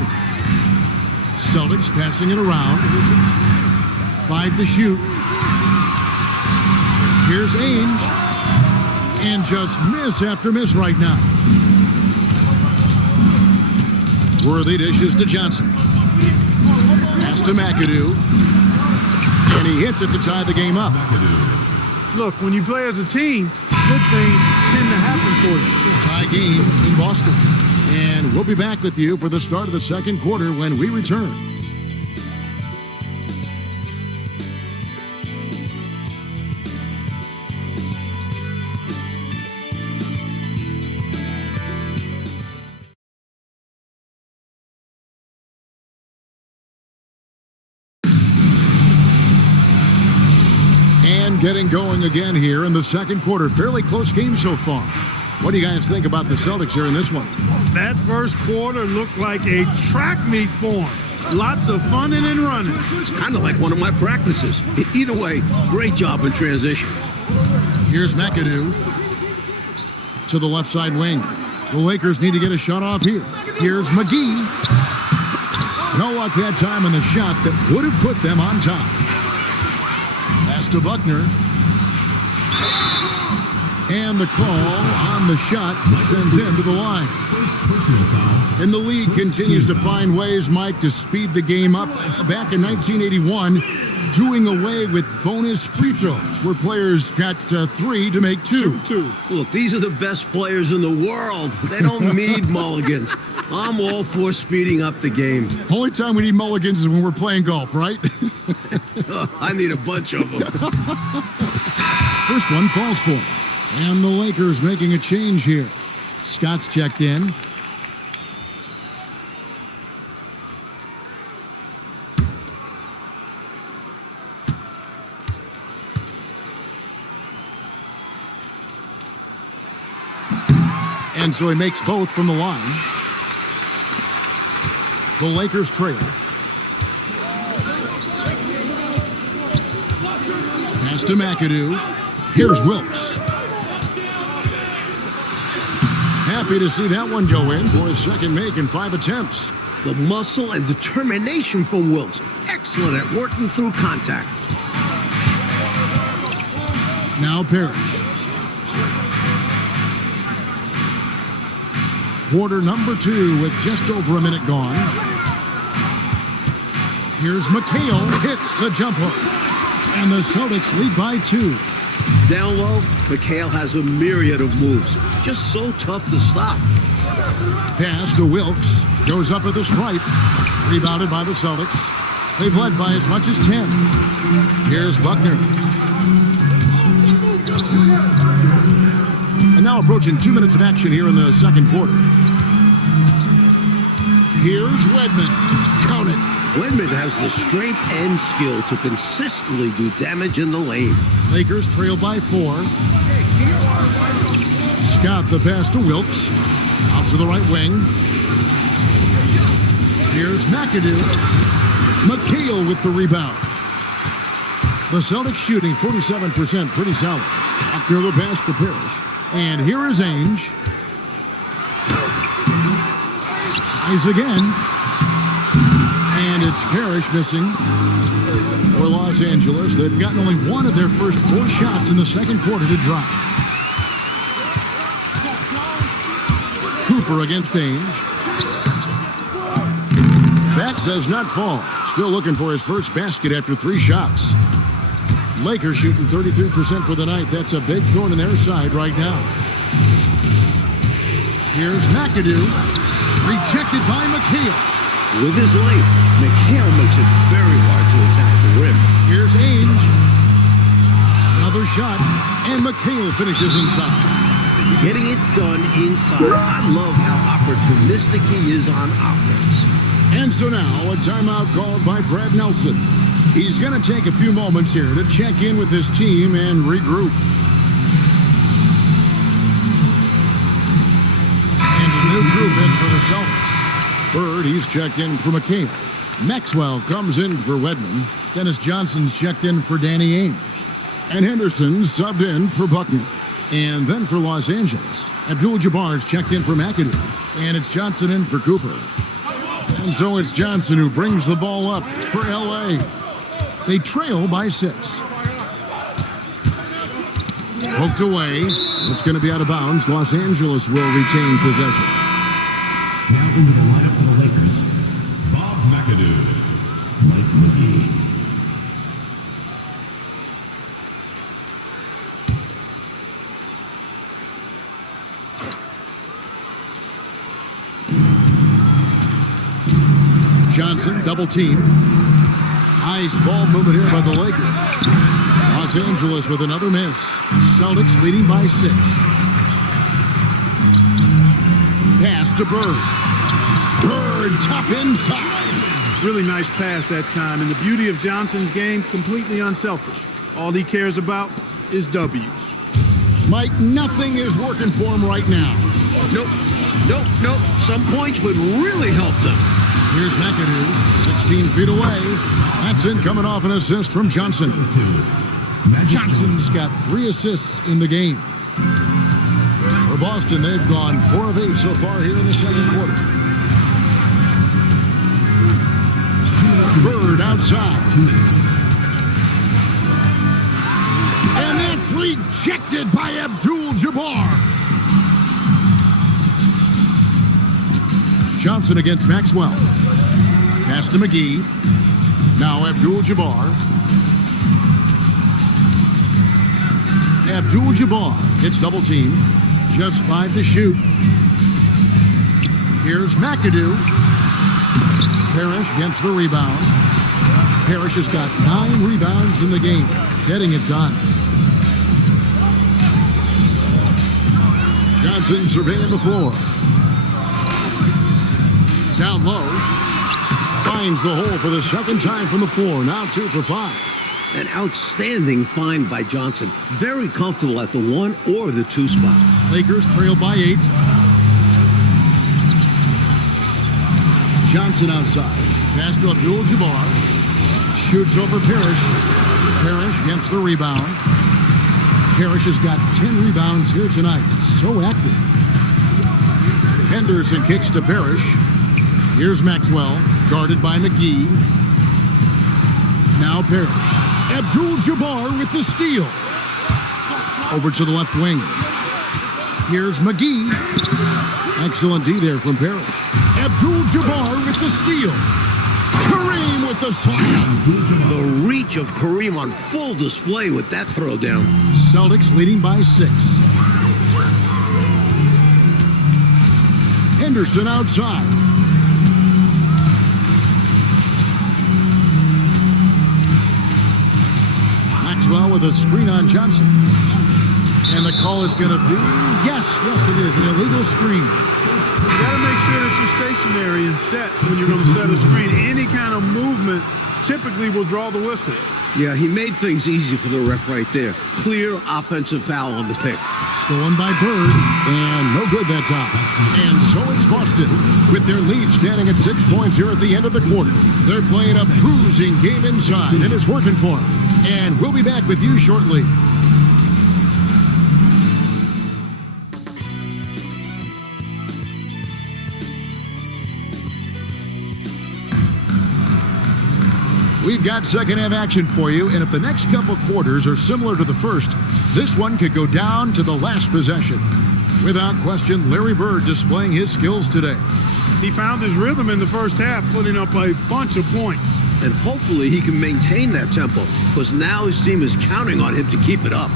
Celtics passing it around. 5 to shoot. Here's Ainge. And just miss after miss right now. Worthy dishes to Johnson. Pass to McAdoo. And he hits it to tie the game up. Look, when you play as a team, good things tend to happen for you. Tie game in Boston. And we'll be back with you for the start of the second quarter when we return. And getting going again here in the second quarter. Fairly close game so far. What do you guys think about the Celtics here in this one? That first quarter looked like a track meet for them. Lots of funning and running. It's kind of like one of my practices. Either way, great job in transition. Here's McAdoo to the left side wing. The Lakers need to get a shot off here. Here's McGee. No luck that time on the shot that would have put them on top. Pass to Buckner. And the call on the shot that sends him to the line. And the league continues to find ways, Mike, to speed the game up. Back in 1981, doing away with bonus free throws, where players got 3 to make 2. Look, these are the best players in the world. They don't need mulligans. I'm all for speeding up the game. Only time we need mulligans is when we're playing golf, right? I need a bunch of them. First one falls for him. And the Lakers making a change here. Scott's checked in. And so he makes both from the line. The Lakers trail. Pass to McAdoo. Here's Wilkes. Happy to see that one go in for his second make in 5 attempts. The muscle and determination from Wilkes. Excellent at working through contact. Now Parrish. Quarter number 2 with just over a minute gone. Here's McHale, hits the jump hook. And the Celtics lead by 2. Down low, McHale has a myriad of moves. Just so tough to stop. Pass to Wilkes. Goes up at the stripe. Rebounded by the Celtics. They've led by as much as 10. Here's Buckner. And now approaching 2 minutes of action here in the second quarter. Here's Wedman. Count it. Wedman has the strength and skill to consistently do damage in the lane. Lakers trail by 4. Scott the pass to Wilkes. Out to the right wing. Here's McAdoo. McHale with the rebound. The Celtics shooting 47%, pretty solid. Buckner the pass to Parrish. And here is Ainge. Tries again. And it's Parrish missing for Los Angeles. They've gotten only one of their first 4 shots in the second quarter to drop. Cooper against Ainge. That does not fall. Still looking for his first basket after 3 shots. Lakers shooting 33% for the night. That's a big thorn in their side right now. Here's McAdoo. Rejected by McHale. With his length, McHale makes it very hard to attack the rim. Here's Ainge. Another shot, and McHale finishes inside. getting it done inside. I love how opportunistic he is on offense. And so now, a timeout called by Brad Nelson. He's going to take a few moments here to check in with his team and regroup. And a new group in for the Celtics. Bird, he's checked in for McCann. Maxwell comes in for Wedman. Dennis Johnson's checked in for Danny Ainge. And Henderson subbed in for Buckner. And then for Los Angeles, Abdul-Jabbar's checked in for McAdoo. And it's Johnson in for Cooper. And so it's Johnson who brings the ball up for L.A. They trail by 6. Poked away. It's going to be out of bounds. Los Angeles will retain possession. Now into the lineup for the Lakers, Bob McAdoo, Mike McGee. Johnson, double team. Nice ball movement here by the Lakers. Los Angeles with another miss. Celtics leading by 6. Pass to Bird. Bird, tough inside. Really nice pass that time. And the beauty of Johnson's game, completely unselfish. All he cares about is W's. Mike, nothing is working for him right now. Nope. Some points would really help them. Here's McAdoo, 16 feet away. That's in, coming off an assist from Johnson. Johnson's got 3 assists in the game. For Boston, they've gone 4 of 8 so far here in the second quarter. Bird outside. And that's rejected by Abdul-Jabbar. Johnson against Maxwell. Pass to McGee. Now Abdul-Jabbar. Abdul-Jabbar gets double team. Just 5 to shoot. Here's McAdoo. Parrish gets the rebound. Parrish has got 9 rebounds in the game. Getting it done. Johnson surveying the floor. Down low. Finds the hole for the second time from the floor. Now 2 for 5. An outstanding find by Johnson. Very comfortable at the 1 or the 2 spot. Lakers trail by 8. Johnson outside. Pass to Abdul-Jabbar. Shoots over Parrish. Parrish gets the rebound. Parrish has got 10 rebounds here tonight. So active. Henderson kicks to Parrish. Here's Maxwell, guarded by McGee. Now Parrish. Abdul-Jabbar with the steal. Over to the left wing. Here's McGee. Excellent D there from Parrish. Abdul-Jabbar with the steal. Kareem with the slam. The reach of Kareem on full display with that throwdown. Celtics leading by 6. Henderson outside. Maxwell with a screen on Johnson. And the call is going to be, yes, it is, an illegal screen. You got to make sure that you're stationary and set when you're going to set a screen. Any kind of movement typically will draw the whistle. Yeah, he made things easy for the ref right there. Clear offensive foul on the pick. Stolen by Bird, and no good that time. And so it's Boston, with their lead standing at 6 points here at the end of the quarter. They're playing a bruising game inside, and it's working for them. And we'll be back with you shortly. We've got second half action for you, and if the next couple quarters are similar to the first, this one could go down to the last possession. Without question, Larry Bird displaying his skills today. He found his rhythm in the first half, putting up a bunch of points. And hopefully he can maintain that tempo, because now his team is counting on him to keep it up.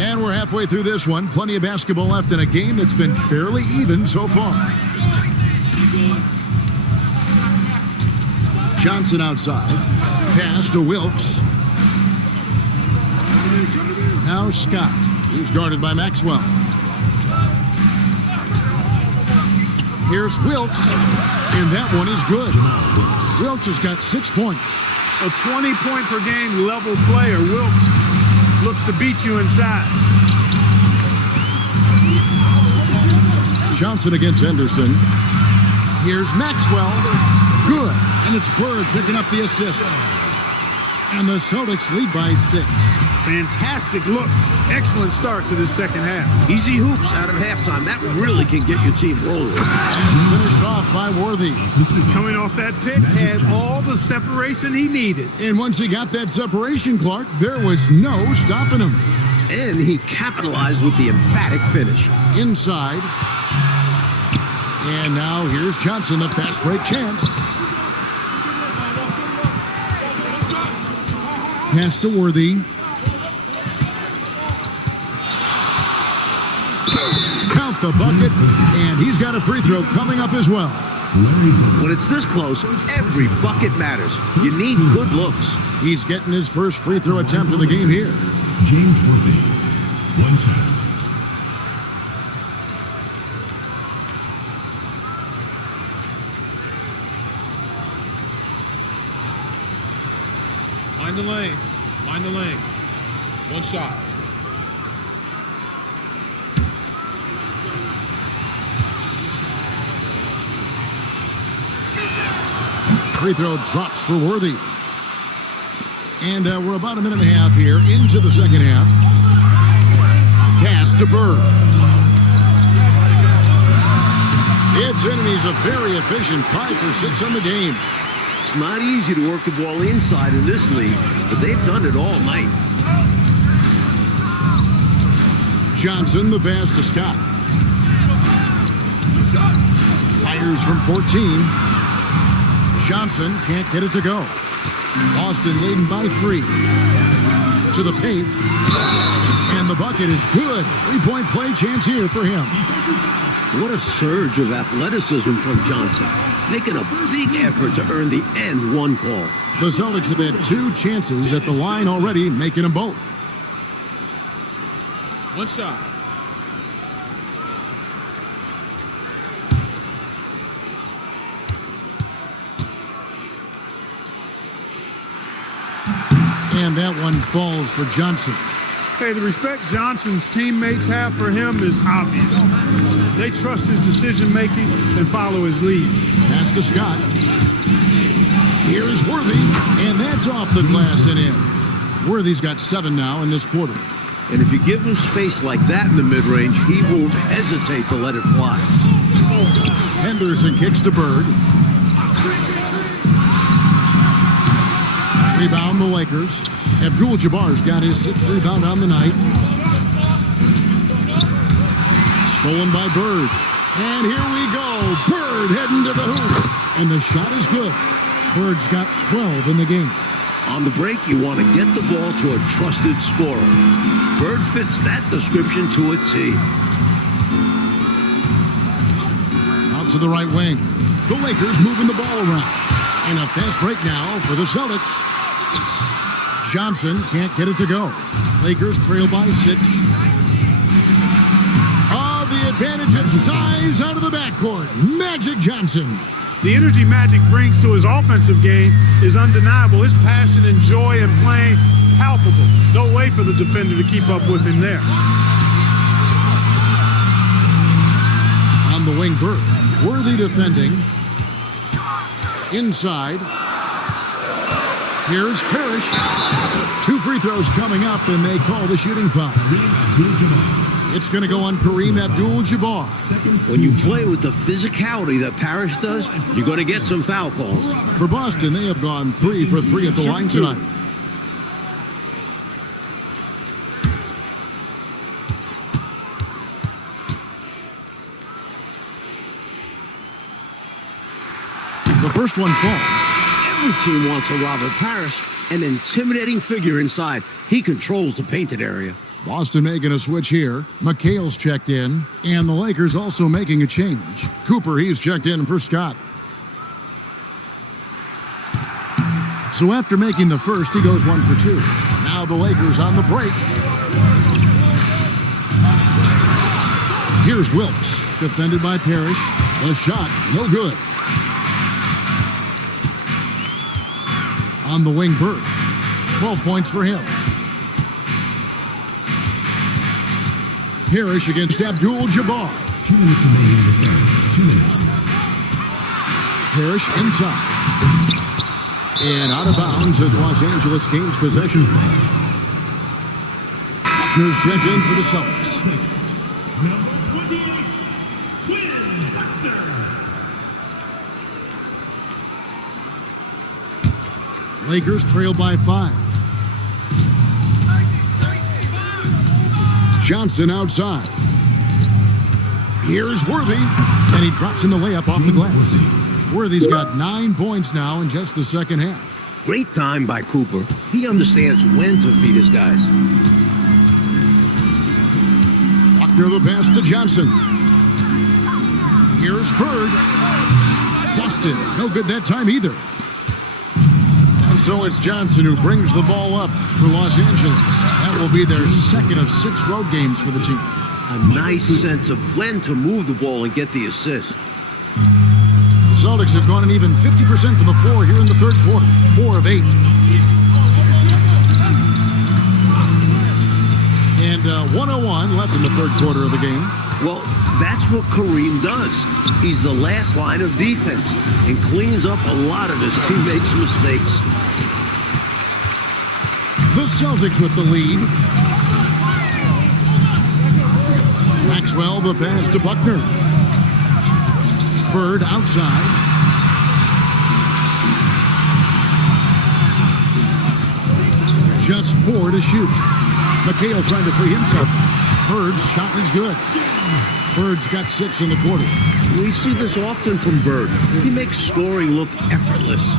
And we're halfway through this one. Plenty of basketball left in a game that's been fairly even so far. Johnson outside. Pass to Wilkes. Now Scott. He's guarded by Maxwell. Here's Wilkes, and that one is good. Wilkes has got 6 points. A 20-point-per-game level player. Wilkes looks to beat you inside. Johnson against Henderson. Here's Maxwell. Good. And it's Bird picking up the assist. And the Celtics lead by 6. Fantastic look. Excellent start to this second half. Easy hoops out of halftime. That really can get your team rolling. And finished off by Worthy. Coming off that pick, had all the separation he needed. And once he got that separation, Clark, there was no stopping him. And he capitalized with the emphatic finish. Inside. And now here's Johnson, the fast break chance. Pass to Worthy. Count the bucket, and he's got a free throw coming up as well. When it's this close, every bucket matters. You need good looks. He's getting his first free throw attempt of the game here. James Worthy. 1 shot. Mind the lanes. Mind the lanes. 1 shot. Free throw drops for Worthy. And we're about a minute and a half here into the second half. Pass to Bird. It's in, and he's a very efficient 5 for 6 on the game. It's not easy to work the ball inside in this league, but they've done it all night. Johnson, the pass to Scott. Fires from 14. Johnson can't get it to go. Boston leading by 3. To the paint. And the bucket is good. 3-point play chance here for him. What a surge of athleticism from Johnson. Making a big effort to earn the and one call. The Celtics have had 2 chances at the line already, making them both. 1 shot. And that one falls for Johnson. Hey, the respect Johnson's teammates have for him is obvious. They trust his decision-making and follow his lead. Pass to Scott. Here's Worthy, and that's off the glass and in. Worthy's got 7 now in this quarter. And if you give him space like that in the mid-range, he won't hesitate to let it fly. Henderson kicks to Bird. Rebound the Lakers. Abdul-Jabbar's got his 6th rebound on the night. Stolen by Bird. And here we go. Bird heading to the hoop. And the shot is good. Bird's got 12 in the game. On the break, you want to get the ball to a trusted scorer. Bird fits that description to a T. Out to the right wing. The Lakers moving the ball around. And a fast break now for the Celtics. Johnson can't get it to go. Lakers trail by 6. Oh, the advantage of size out of the backcourt. Magic Johnson. The energy Magic brings to his offensive game is undeniable. His passion and joy in playing, palpable. No way for the defender to keep up with him there. On the wing, Bird. Worthy defending. Inside. Here's Parrish. 2 free throws coming up, and they call the shooting foul. It's going to go on Kareem Abdul-Jabbar. When you play with the physicality that Parrish does, you're going to get some foul calls. For Boston, they have gone 3 for 3 at the line tonight. The first one falls. Every team wants a Robert Parrish, an intimidating figure inside. He controls the painted area. Boston making a switch here. McHale's checked in, and the Lakers also making a change. Cooper, he's checked in for Scott. So after making the first, he goes 1 for 2. Now the Lakers on the break. Here's Wilkes, defended by Parrish. The shot, no good. On the wing, Bird. 12 points for him. Parrish against Abdul-Jabbar. 2 minutes remaining in the third. 2 minutes. Parrish inside. And out of bounds as Los Angeles gains possession. Here's checked in for the Celtics. Number 28, Quinn Buckner. Lakers trail by 5. Johnson outside. Here's Worthy, and he drops in the layup off the glass. Worthy's got 9 points now in just the second half. Great time by Cooper. He understands when to feed his guys. Buckner the pass to Johnson. Here's Bird. Busted. No good that time either. And so it's Johnson who brings the ball up for Los Angeles. That will be their second of 6 road games for the team. A nice sense of when to move the ball and get the assist. The Celtics have gone an even 50% from the floor here in the third quarter. 4 of 8. And 1:01 left in the third quarter of the game. Well, that's what Kareem does. He's the last line of defense and cleans up a lot of his teammates' mistakes. The Celtics with the lead. Maxwell the pass to Buckner. Bird outside. Just 4 to shoot. McHale trying to free himself. Bird's shot is good. Bird's got 6 in the quarter. We see this often from Bird. He makes scoring look effortless.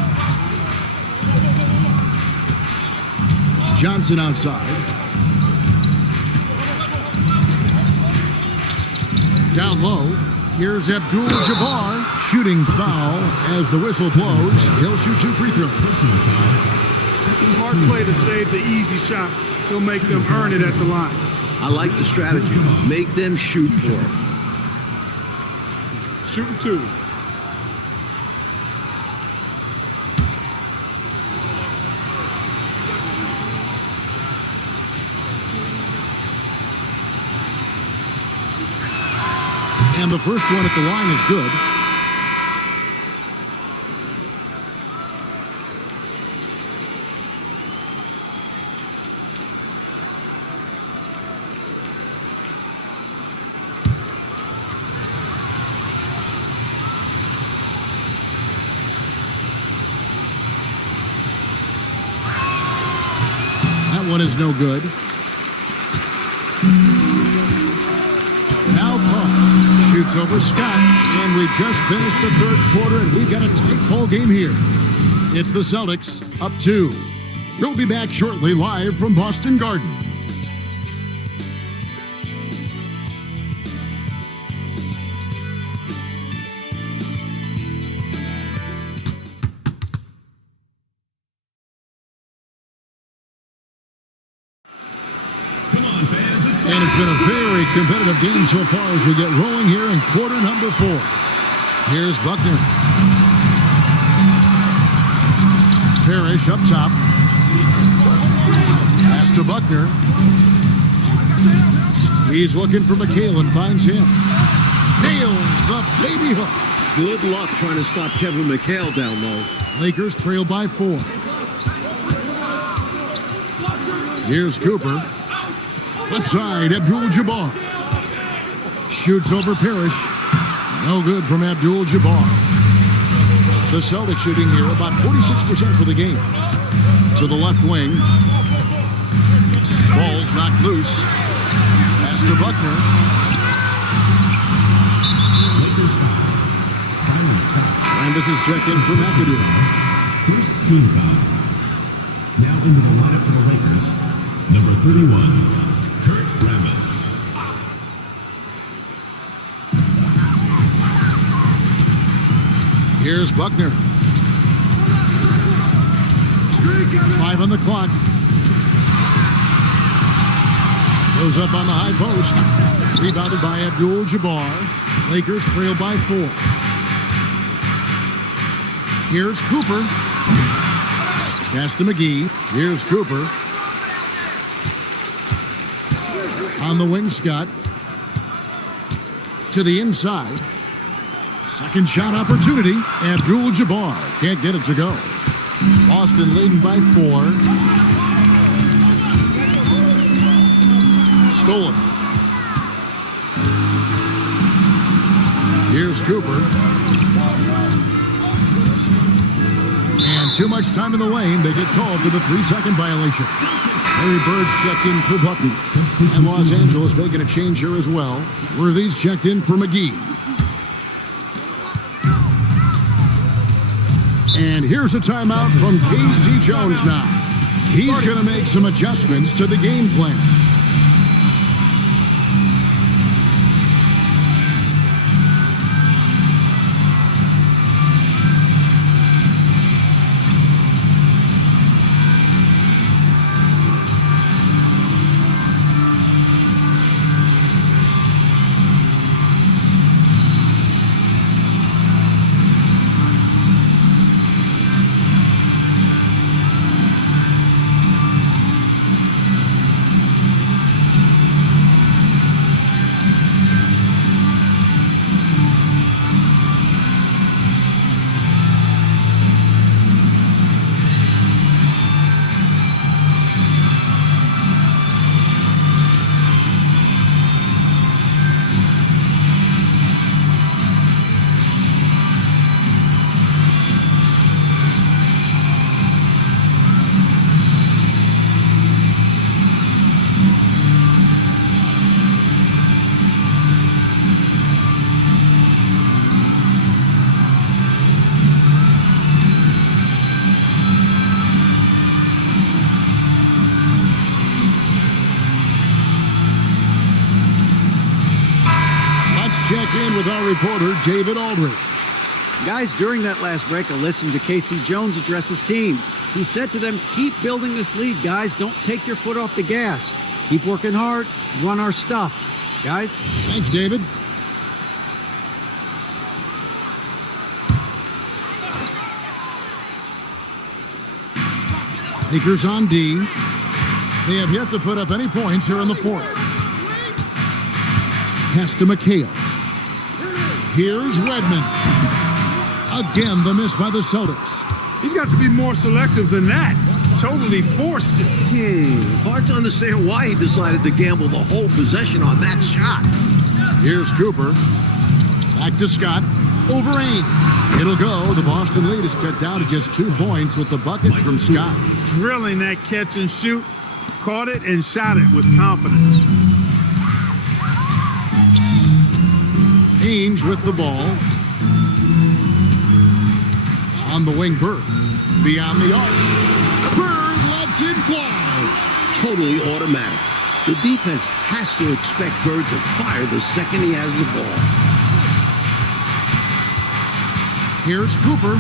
Johnson outside. Down low. Here's Abdul-Jabbar. Shooting foul as the whistle blows. He'll shoot 2 free throws. Smart play to save the easy shot. He'll make them earn it at the line. I like the strategy. Make them shoot for it. Shooting 2. And the first one at the line is good. That one is no good. Now Carr shoots over Scott, and we just finished the third quarter, and we've got a tight ball game here. It's the Celtics up 2. We'll be back shortly live from Boston Garden. And it's been a very competitive game so far as we get rolling here in quarter number 4. Here's Buckner. Parrish up top. Pass to Buckner. He's looking for McHale and finds him. Nails the baby hook. Good luck trying to stop Kevin McHale down low. Lakers trail by 4. Here's Cooper. Left side, Abdul-Jabbar. Shoots over Parrish. No good from Abdul-Jabbar. The Celtics shooting here about 46% for the game. To the left wing. Ball's knocked loose. Pass to Buckner. And this is checked in for McAdoo. First team foul. Now into the lineup for the Lakers. Number 31. Kurt Rambis. Here's Buckner. 5 on the clock. Goes up on the high post. Rebounded by Abdul-Jabbar. Lakers trail by 4. Here's Cooper. Pass to McGee. Here's Cooper. On the wing, Scott. To the inside. Second shot opportunity. Abdul-Jabbar can't get it to go. Boston leading by 4. Stolen. Here's Cooper. And too much time in the lane. They get called for the 3-second violation. Larry Bird's checked in for Button. And Los Angeles making a change here as well. Worthy's checked in for McGee. And here's a timeout from K.C. Jones now. He's going to make some adjustments to the game plan. Check in with our reporter, David Aldridge. Guys, during that last break, I listened to K.C. Jones address his team. He said to them, keep building this lead, guys. Don't take your foot off the gas. Keep working hard. Run our stuff. Guys? Thanks, David. Lakers on D. They have yet to put up any points here in the fourth. Pass to McHale. Here's Redmond. Again, the miss by the Celtics. He's got to be more selective than that. Totally forced it. Hard to understand why he decided to gamble the whole possession on that shot. Here's Cooper. Back to Scott. Over Ainge. It'll go. The Boston lead is cut down to just 2 points with the bucket from Scott. Drilling that catch and shoot. Caught it and shot it with confidence. Ainge with the ball. On the wing, Bird. Beyond the arc. Bird lets it fly. Totally automatic. The defense has to expect Bird to fire the second he has the ball. Here's Cooper.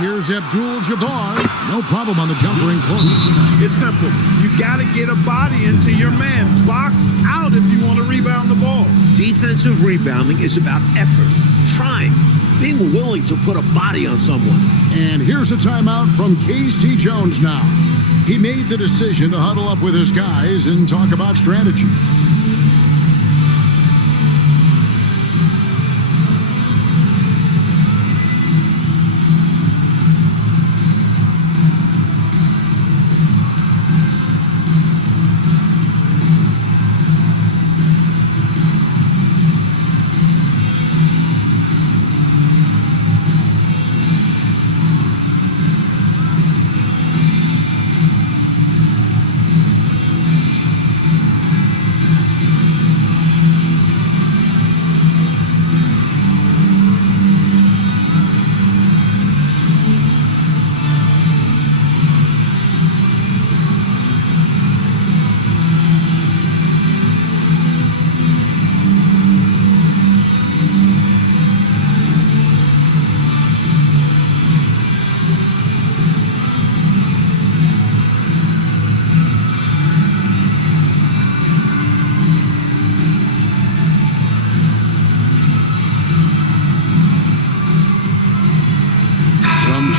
Here's Abdul-Jabbar. No problem on the jumper in close. It's simple. You got to get a body into your man. Box out if you want to rebound the ball. Defensive rebounding is about effort, trying, being willing to put a body on someone. And here's a timeout from K.C. Jones now. He made the decision to huddle up with his guys and talk about strategy.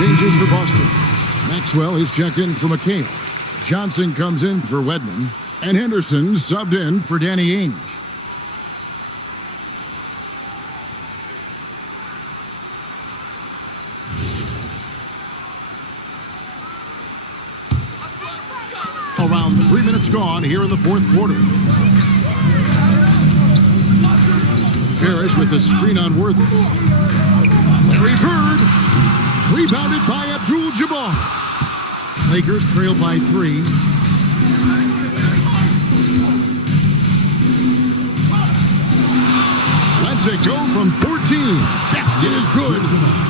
changes for Boston. Maxwell is checked in for McHale. Johnson comes in for Wedman. And Henderson subbed in for Danny Ainge. Around 3 minutes gone here in the fourth quarter. Parrish with the screen on Worthy. Larry Bird. Rebounded by Abdul-Jabbar. Lakers trail by 3. Let's it go from 14. Basket is good.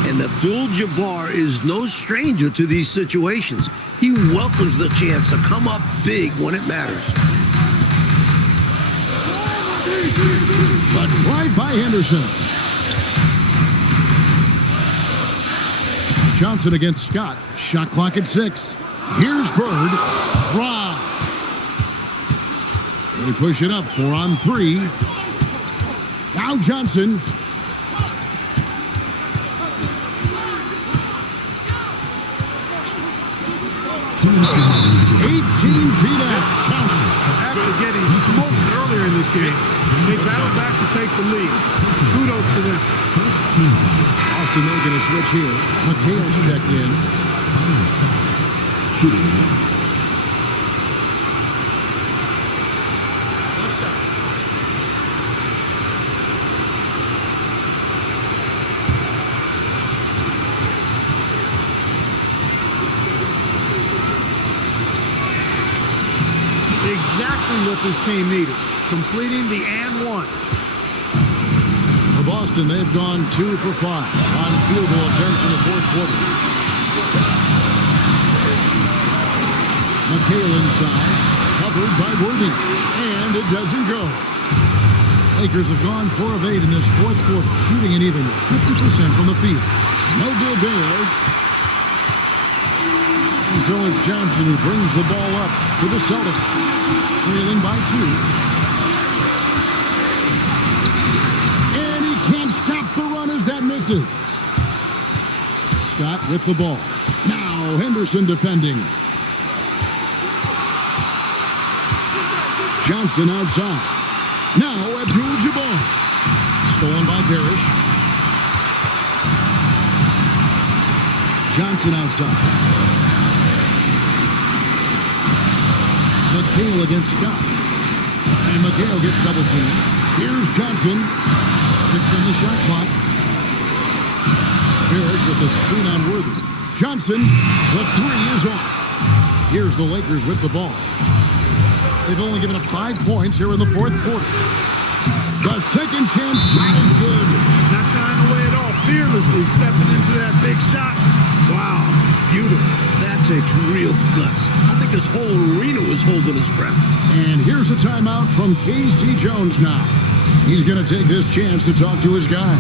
And Abdul-Jabbar is no stranger to these situations. He welcomes the chance to come up big when it matters. But drive by Henderson. Johnson against Scott. Shot clock at 6. Here's Bird. Rob. They push it up. 4 on 3. Now Johnson. Feet out. After getting smoked earlier in this game, they battled back to take the lead. Kudos to them. Austin May going to switch here. McHale's checked in. Yes, sir. Exactly what this team needed. Completing the and one. For Boston, they've gone 2 for 5 on field goal attempts in the fourth quarter. McHale inside, covered by Worthy, and it doesn't go. Lakers have gone 4 of 8 in this fourth quarter, shooting an even 50% from the field. No good there. And so it's Johnson who brings the ball up for the Celtics, trailing by 2. And he can't stop the run as that misses. Scott with the ball. Now Henderson defending. Johnson outside. Now Abdul-Jabbar. Stolen by Parrish. Johnson outside. McHale against Scott. And McHale gets double teamed. Here's Johnson. 6 on the shot clock. Parrish with the screen on Worthy. Johnson, the 3 is off. Here's the Lakers with the ball. They've only given up 5 points here in the fourth quarter. The second chance shot is good. Not shying away at all. Fearlessly stepping into that big shot. Wow. Beautiful. That takes real guts. I think this whole arena was holding its breath. And here's a timeout from K.C. Jones now. He's going to take this chance to talk to his guy.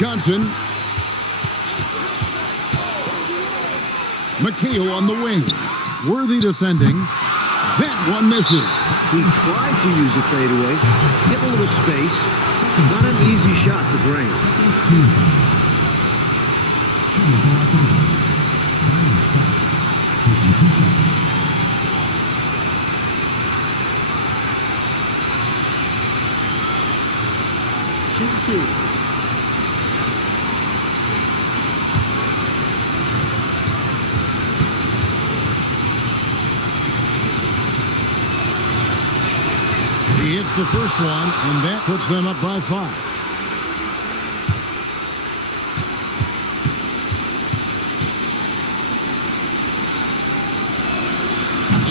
Johnson. McHale on the wing. Worthy defending. That one misses. He tried to use a fadeaway, get a little space. Not an easy shot to drain. Shooting for Los Angeles. Byron Scott taking 2 shots. Shoot 2. He hits the first one, and that puts them up by 5.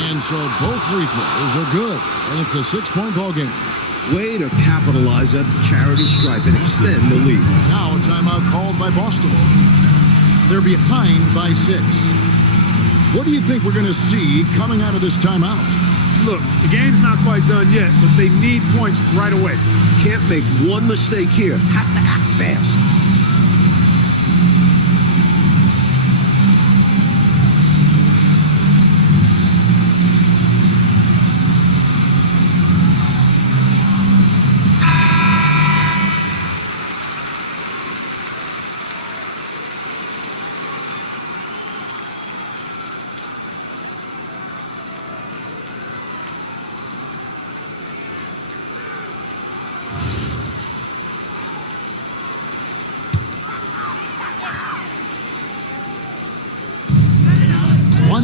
And so both free throws are good, and it's a 6-point ball game. Way to capitalize at the charity stripe and extend the lead. Now a timeout called by Boston. They're behind by 6. What do you think we're going to see coming out of this timeout? Look, the game's not quite done yet, but they need points right away. Can't make one mistake here. Have to act fast.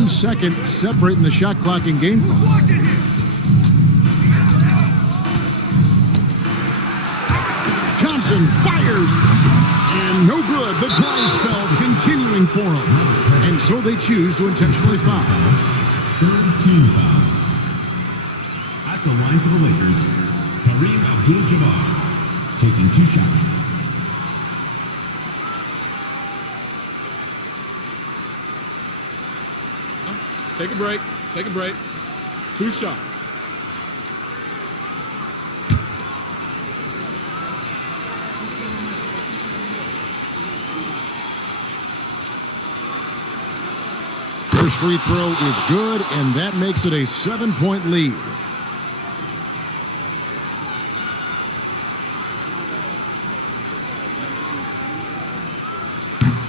Second separating the shot clock and game clock. Johnson fires, and no good. The dry spell continuing for him, and so they choose to intentionally foul. Third team foul. At the line for the Lakers, Kareem Abdul-Jabbar taking 2 shots. Take a break. Take a break. 2 shots. First free throw is good, and that makes it a 7-point lead.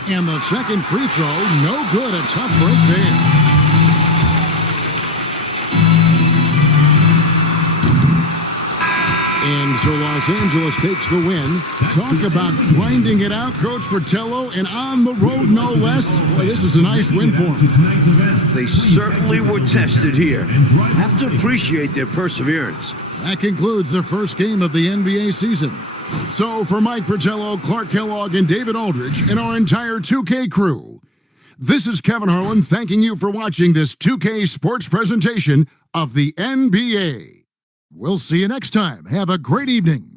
And the second free throw, no good. A tough break there. And so Los Angeles takes the win. Talk about grinding it out, Coach Fratello, and on the road, no less. Boy, this is a nice win for them. They certainly were tested here. Have to appreciate their perseverance. That concludes the first game of the NBA season. So for Mike Fratello, Clark Kellogg, and David Aldridge, and our entire 2K crew, this is Kevin Harlan thanking you for watching this 2K sports presentation of the NBA. We'll see you next time. Have a great evening.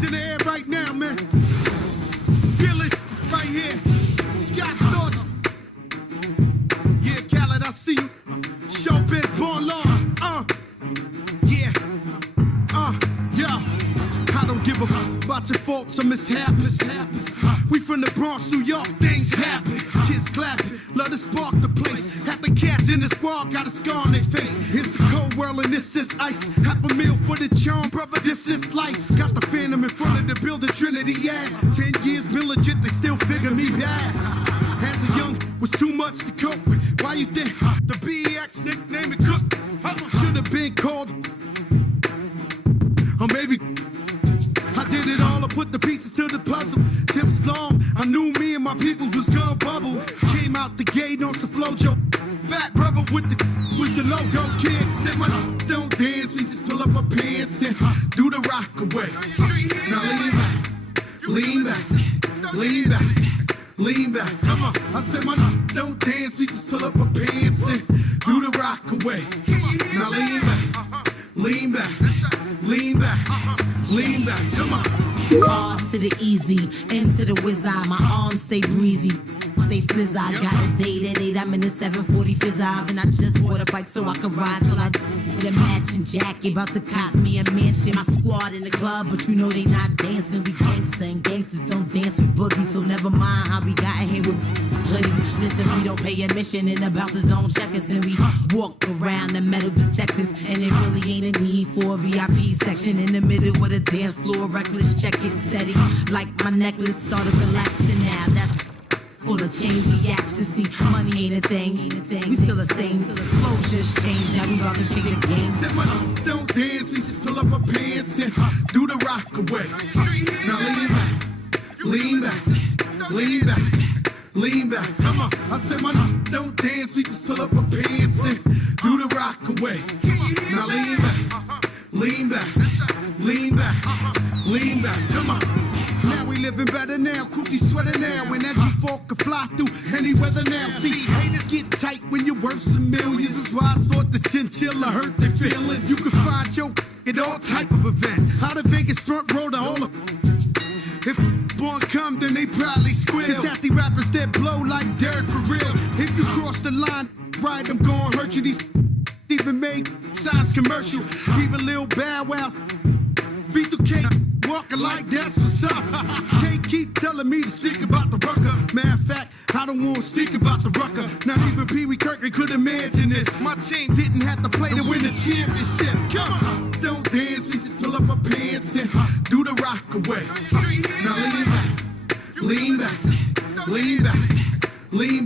hands in the air right now, man. Feel it right here. Scott Storch. Yeah, Khaled, I see you. Showbiz, born law. Yeah. I don't give a fuck about your faults or mishaps. We from the Bronx, New York, things happen. Kids clapping, love to spark the place. Half the cats in the squad got a scar on their face. It's a cold world and this is ice. Half a meal for the charm, brother, this is life. Got the Phantom in front of the building, Trinity, yeah. 10 years been legit, they still figure me bad. As a young, was too much to cope with. Why you think the BX nickname it Cook? Should have been called, or maybe I did it all, I put the pieces to the puzzle. Just as long I knew me and my people was gonna bubble. Came out the gate on some flojo. Fat brother with the logo kid. Said my don't dance, he just pull up my pants and do the rock away. Now lean back, lean back. Come on, I said my don't dance, he just pull up my pants and do the rock away. Now lean back, come on. R to the easy, M to the whiz eye. My arms stay breezy, stay fizz. I got a date at 8, I'm in the 740 fizz and I just bought a bike so I can ride till I with a matching jacket. About to cop me a mansion. My squad in the club, but you know they not dancing. We gangsta and gangsters don't dance with boogie, so never mind how we got here with hoodies. Listen, we don't pay admission and the bouncers don't check us, and we walk around the metal detectors. And it really ain't a need for a VIP section in the middle of the dance floor. Reckless, check it, steady like my necklace started relaxing now. That's full of change reaction. See, money ain't a thing. We still the same. Flow just changed. Now we about to change the game. Said my don't dance, he just pull up her pants and do the rock away. Now lean back. Come on, I said my don't dance, he just pull up her pants and do the rock away. Now lean back. Come on. Now we living better now, coochie sweater now. When that G4 can fly through any weather now. See, haters get tight when you're worth some millions. That's why I thought the chinchilla hurt their feelings. You can find your at all type of events. Out of Vegas front row to all of. If born come, then they probably squeal. Cause half the rappers that blow like Derek for real. If you cross the line, right, I'm gonna hurt you. These even made signs commercial. Even Lil Bow Wow beat the cake. Walking like that's what's up. Can't keep telling me to speak about the rucker. Matter of fact, I don't want to speak about the rucker. Not even Pee Wee Kirkland could imagine this. My team didn't have to play to win the championship. Come on, don't dance, he just pull up her pants and do the rock away. Now lean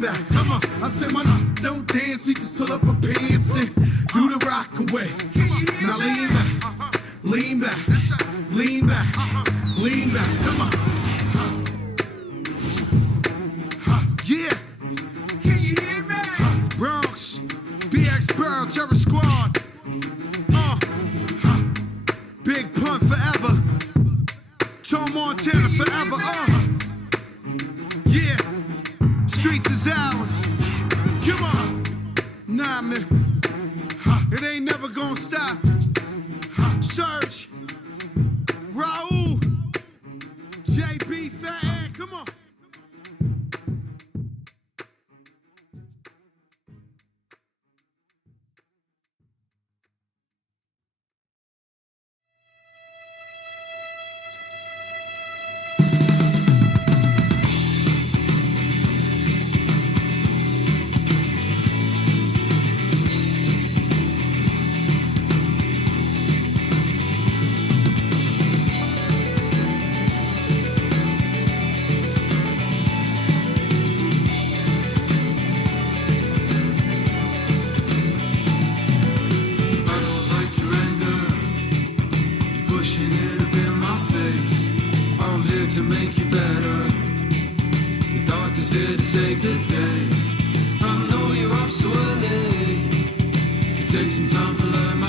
back. Come on, I said my don't dance, he just pull up her pants and do the rock away. Now lean back. Come on. Yeah. Can you hear me? Bronx, BX Burrow, Terror Squad. Big Pun forever. Tom Montana forever. Yeah. Streets is ours. Come on. Nah, man. It ain't never gonna stop. Search. Raul, JB, Fat Ed, come on. To make you better, the doctor's here to save the day. I know you're up so early. It takes some time to learn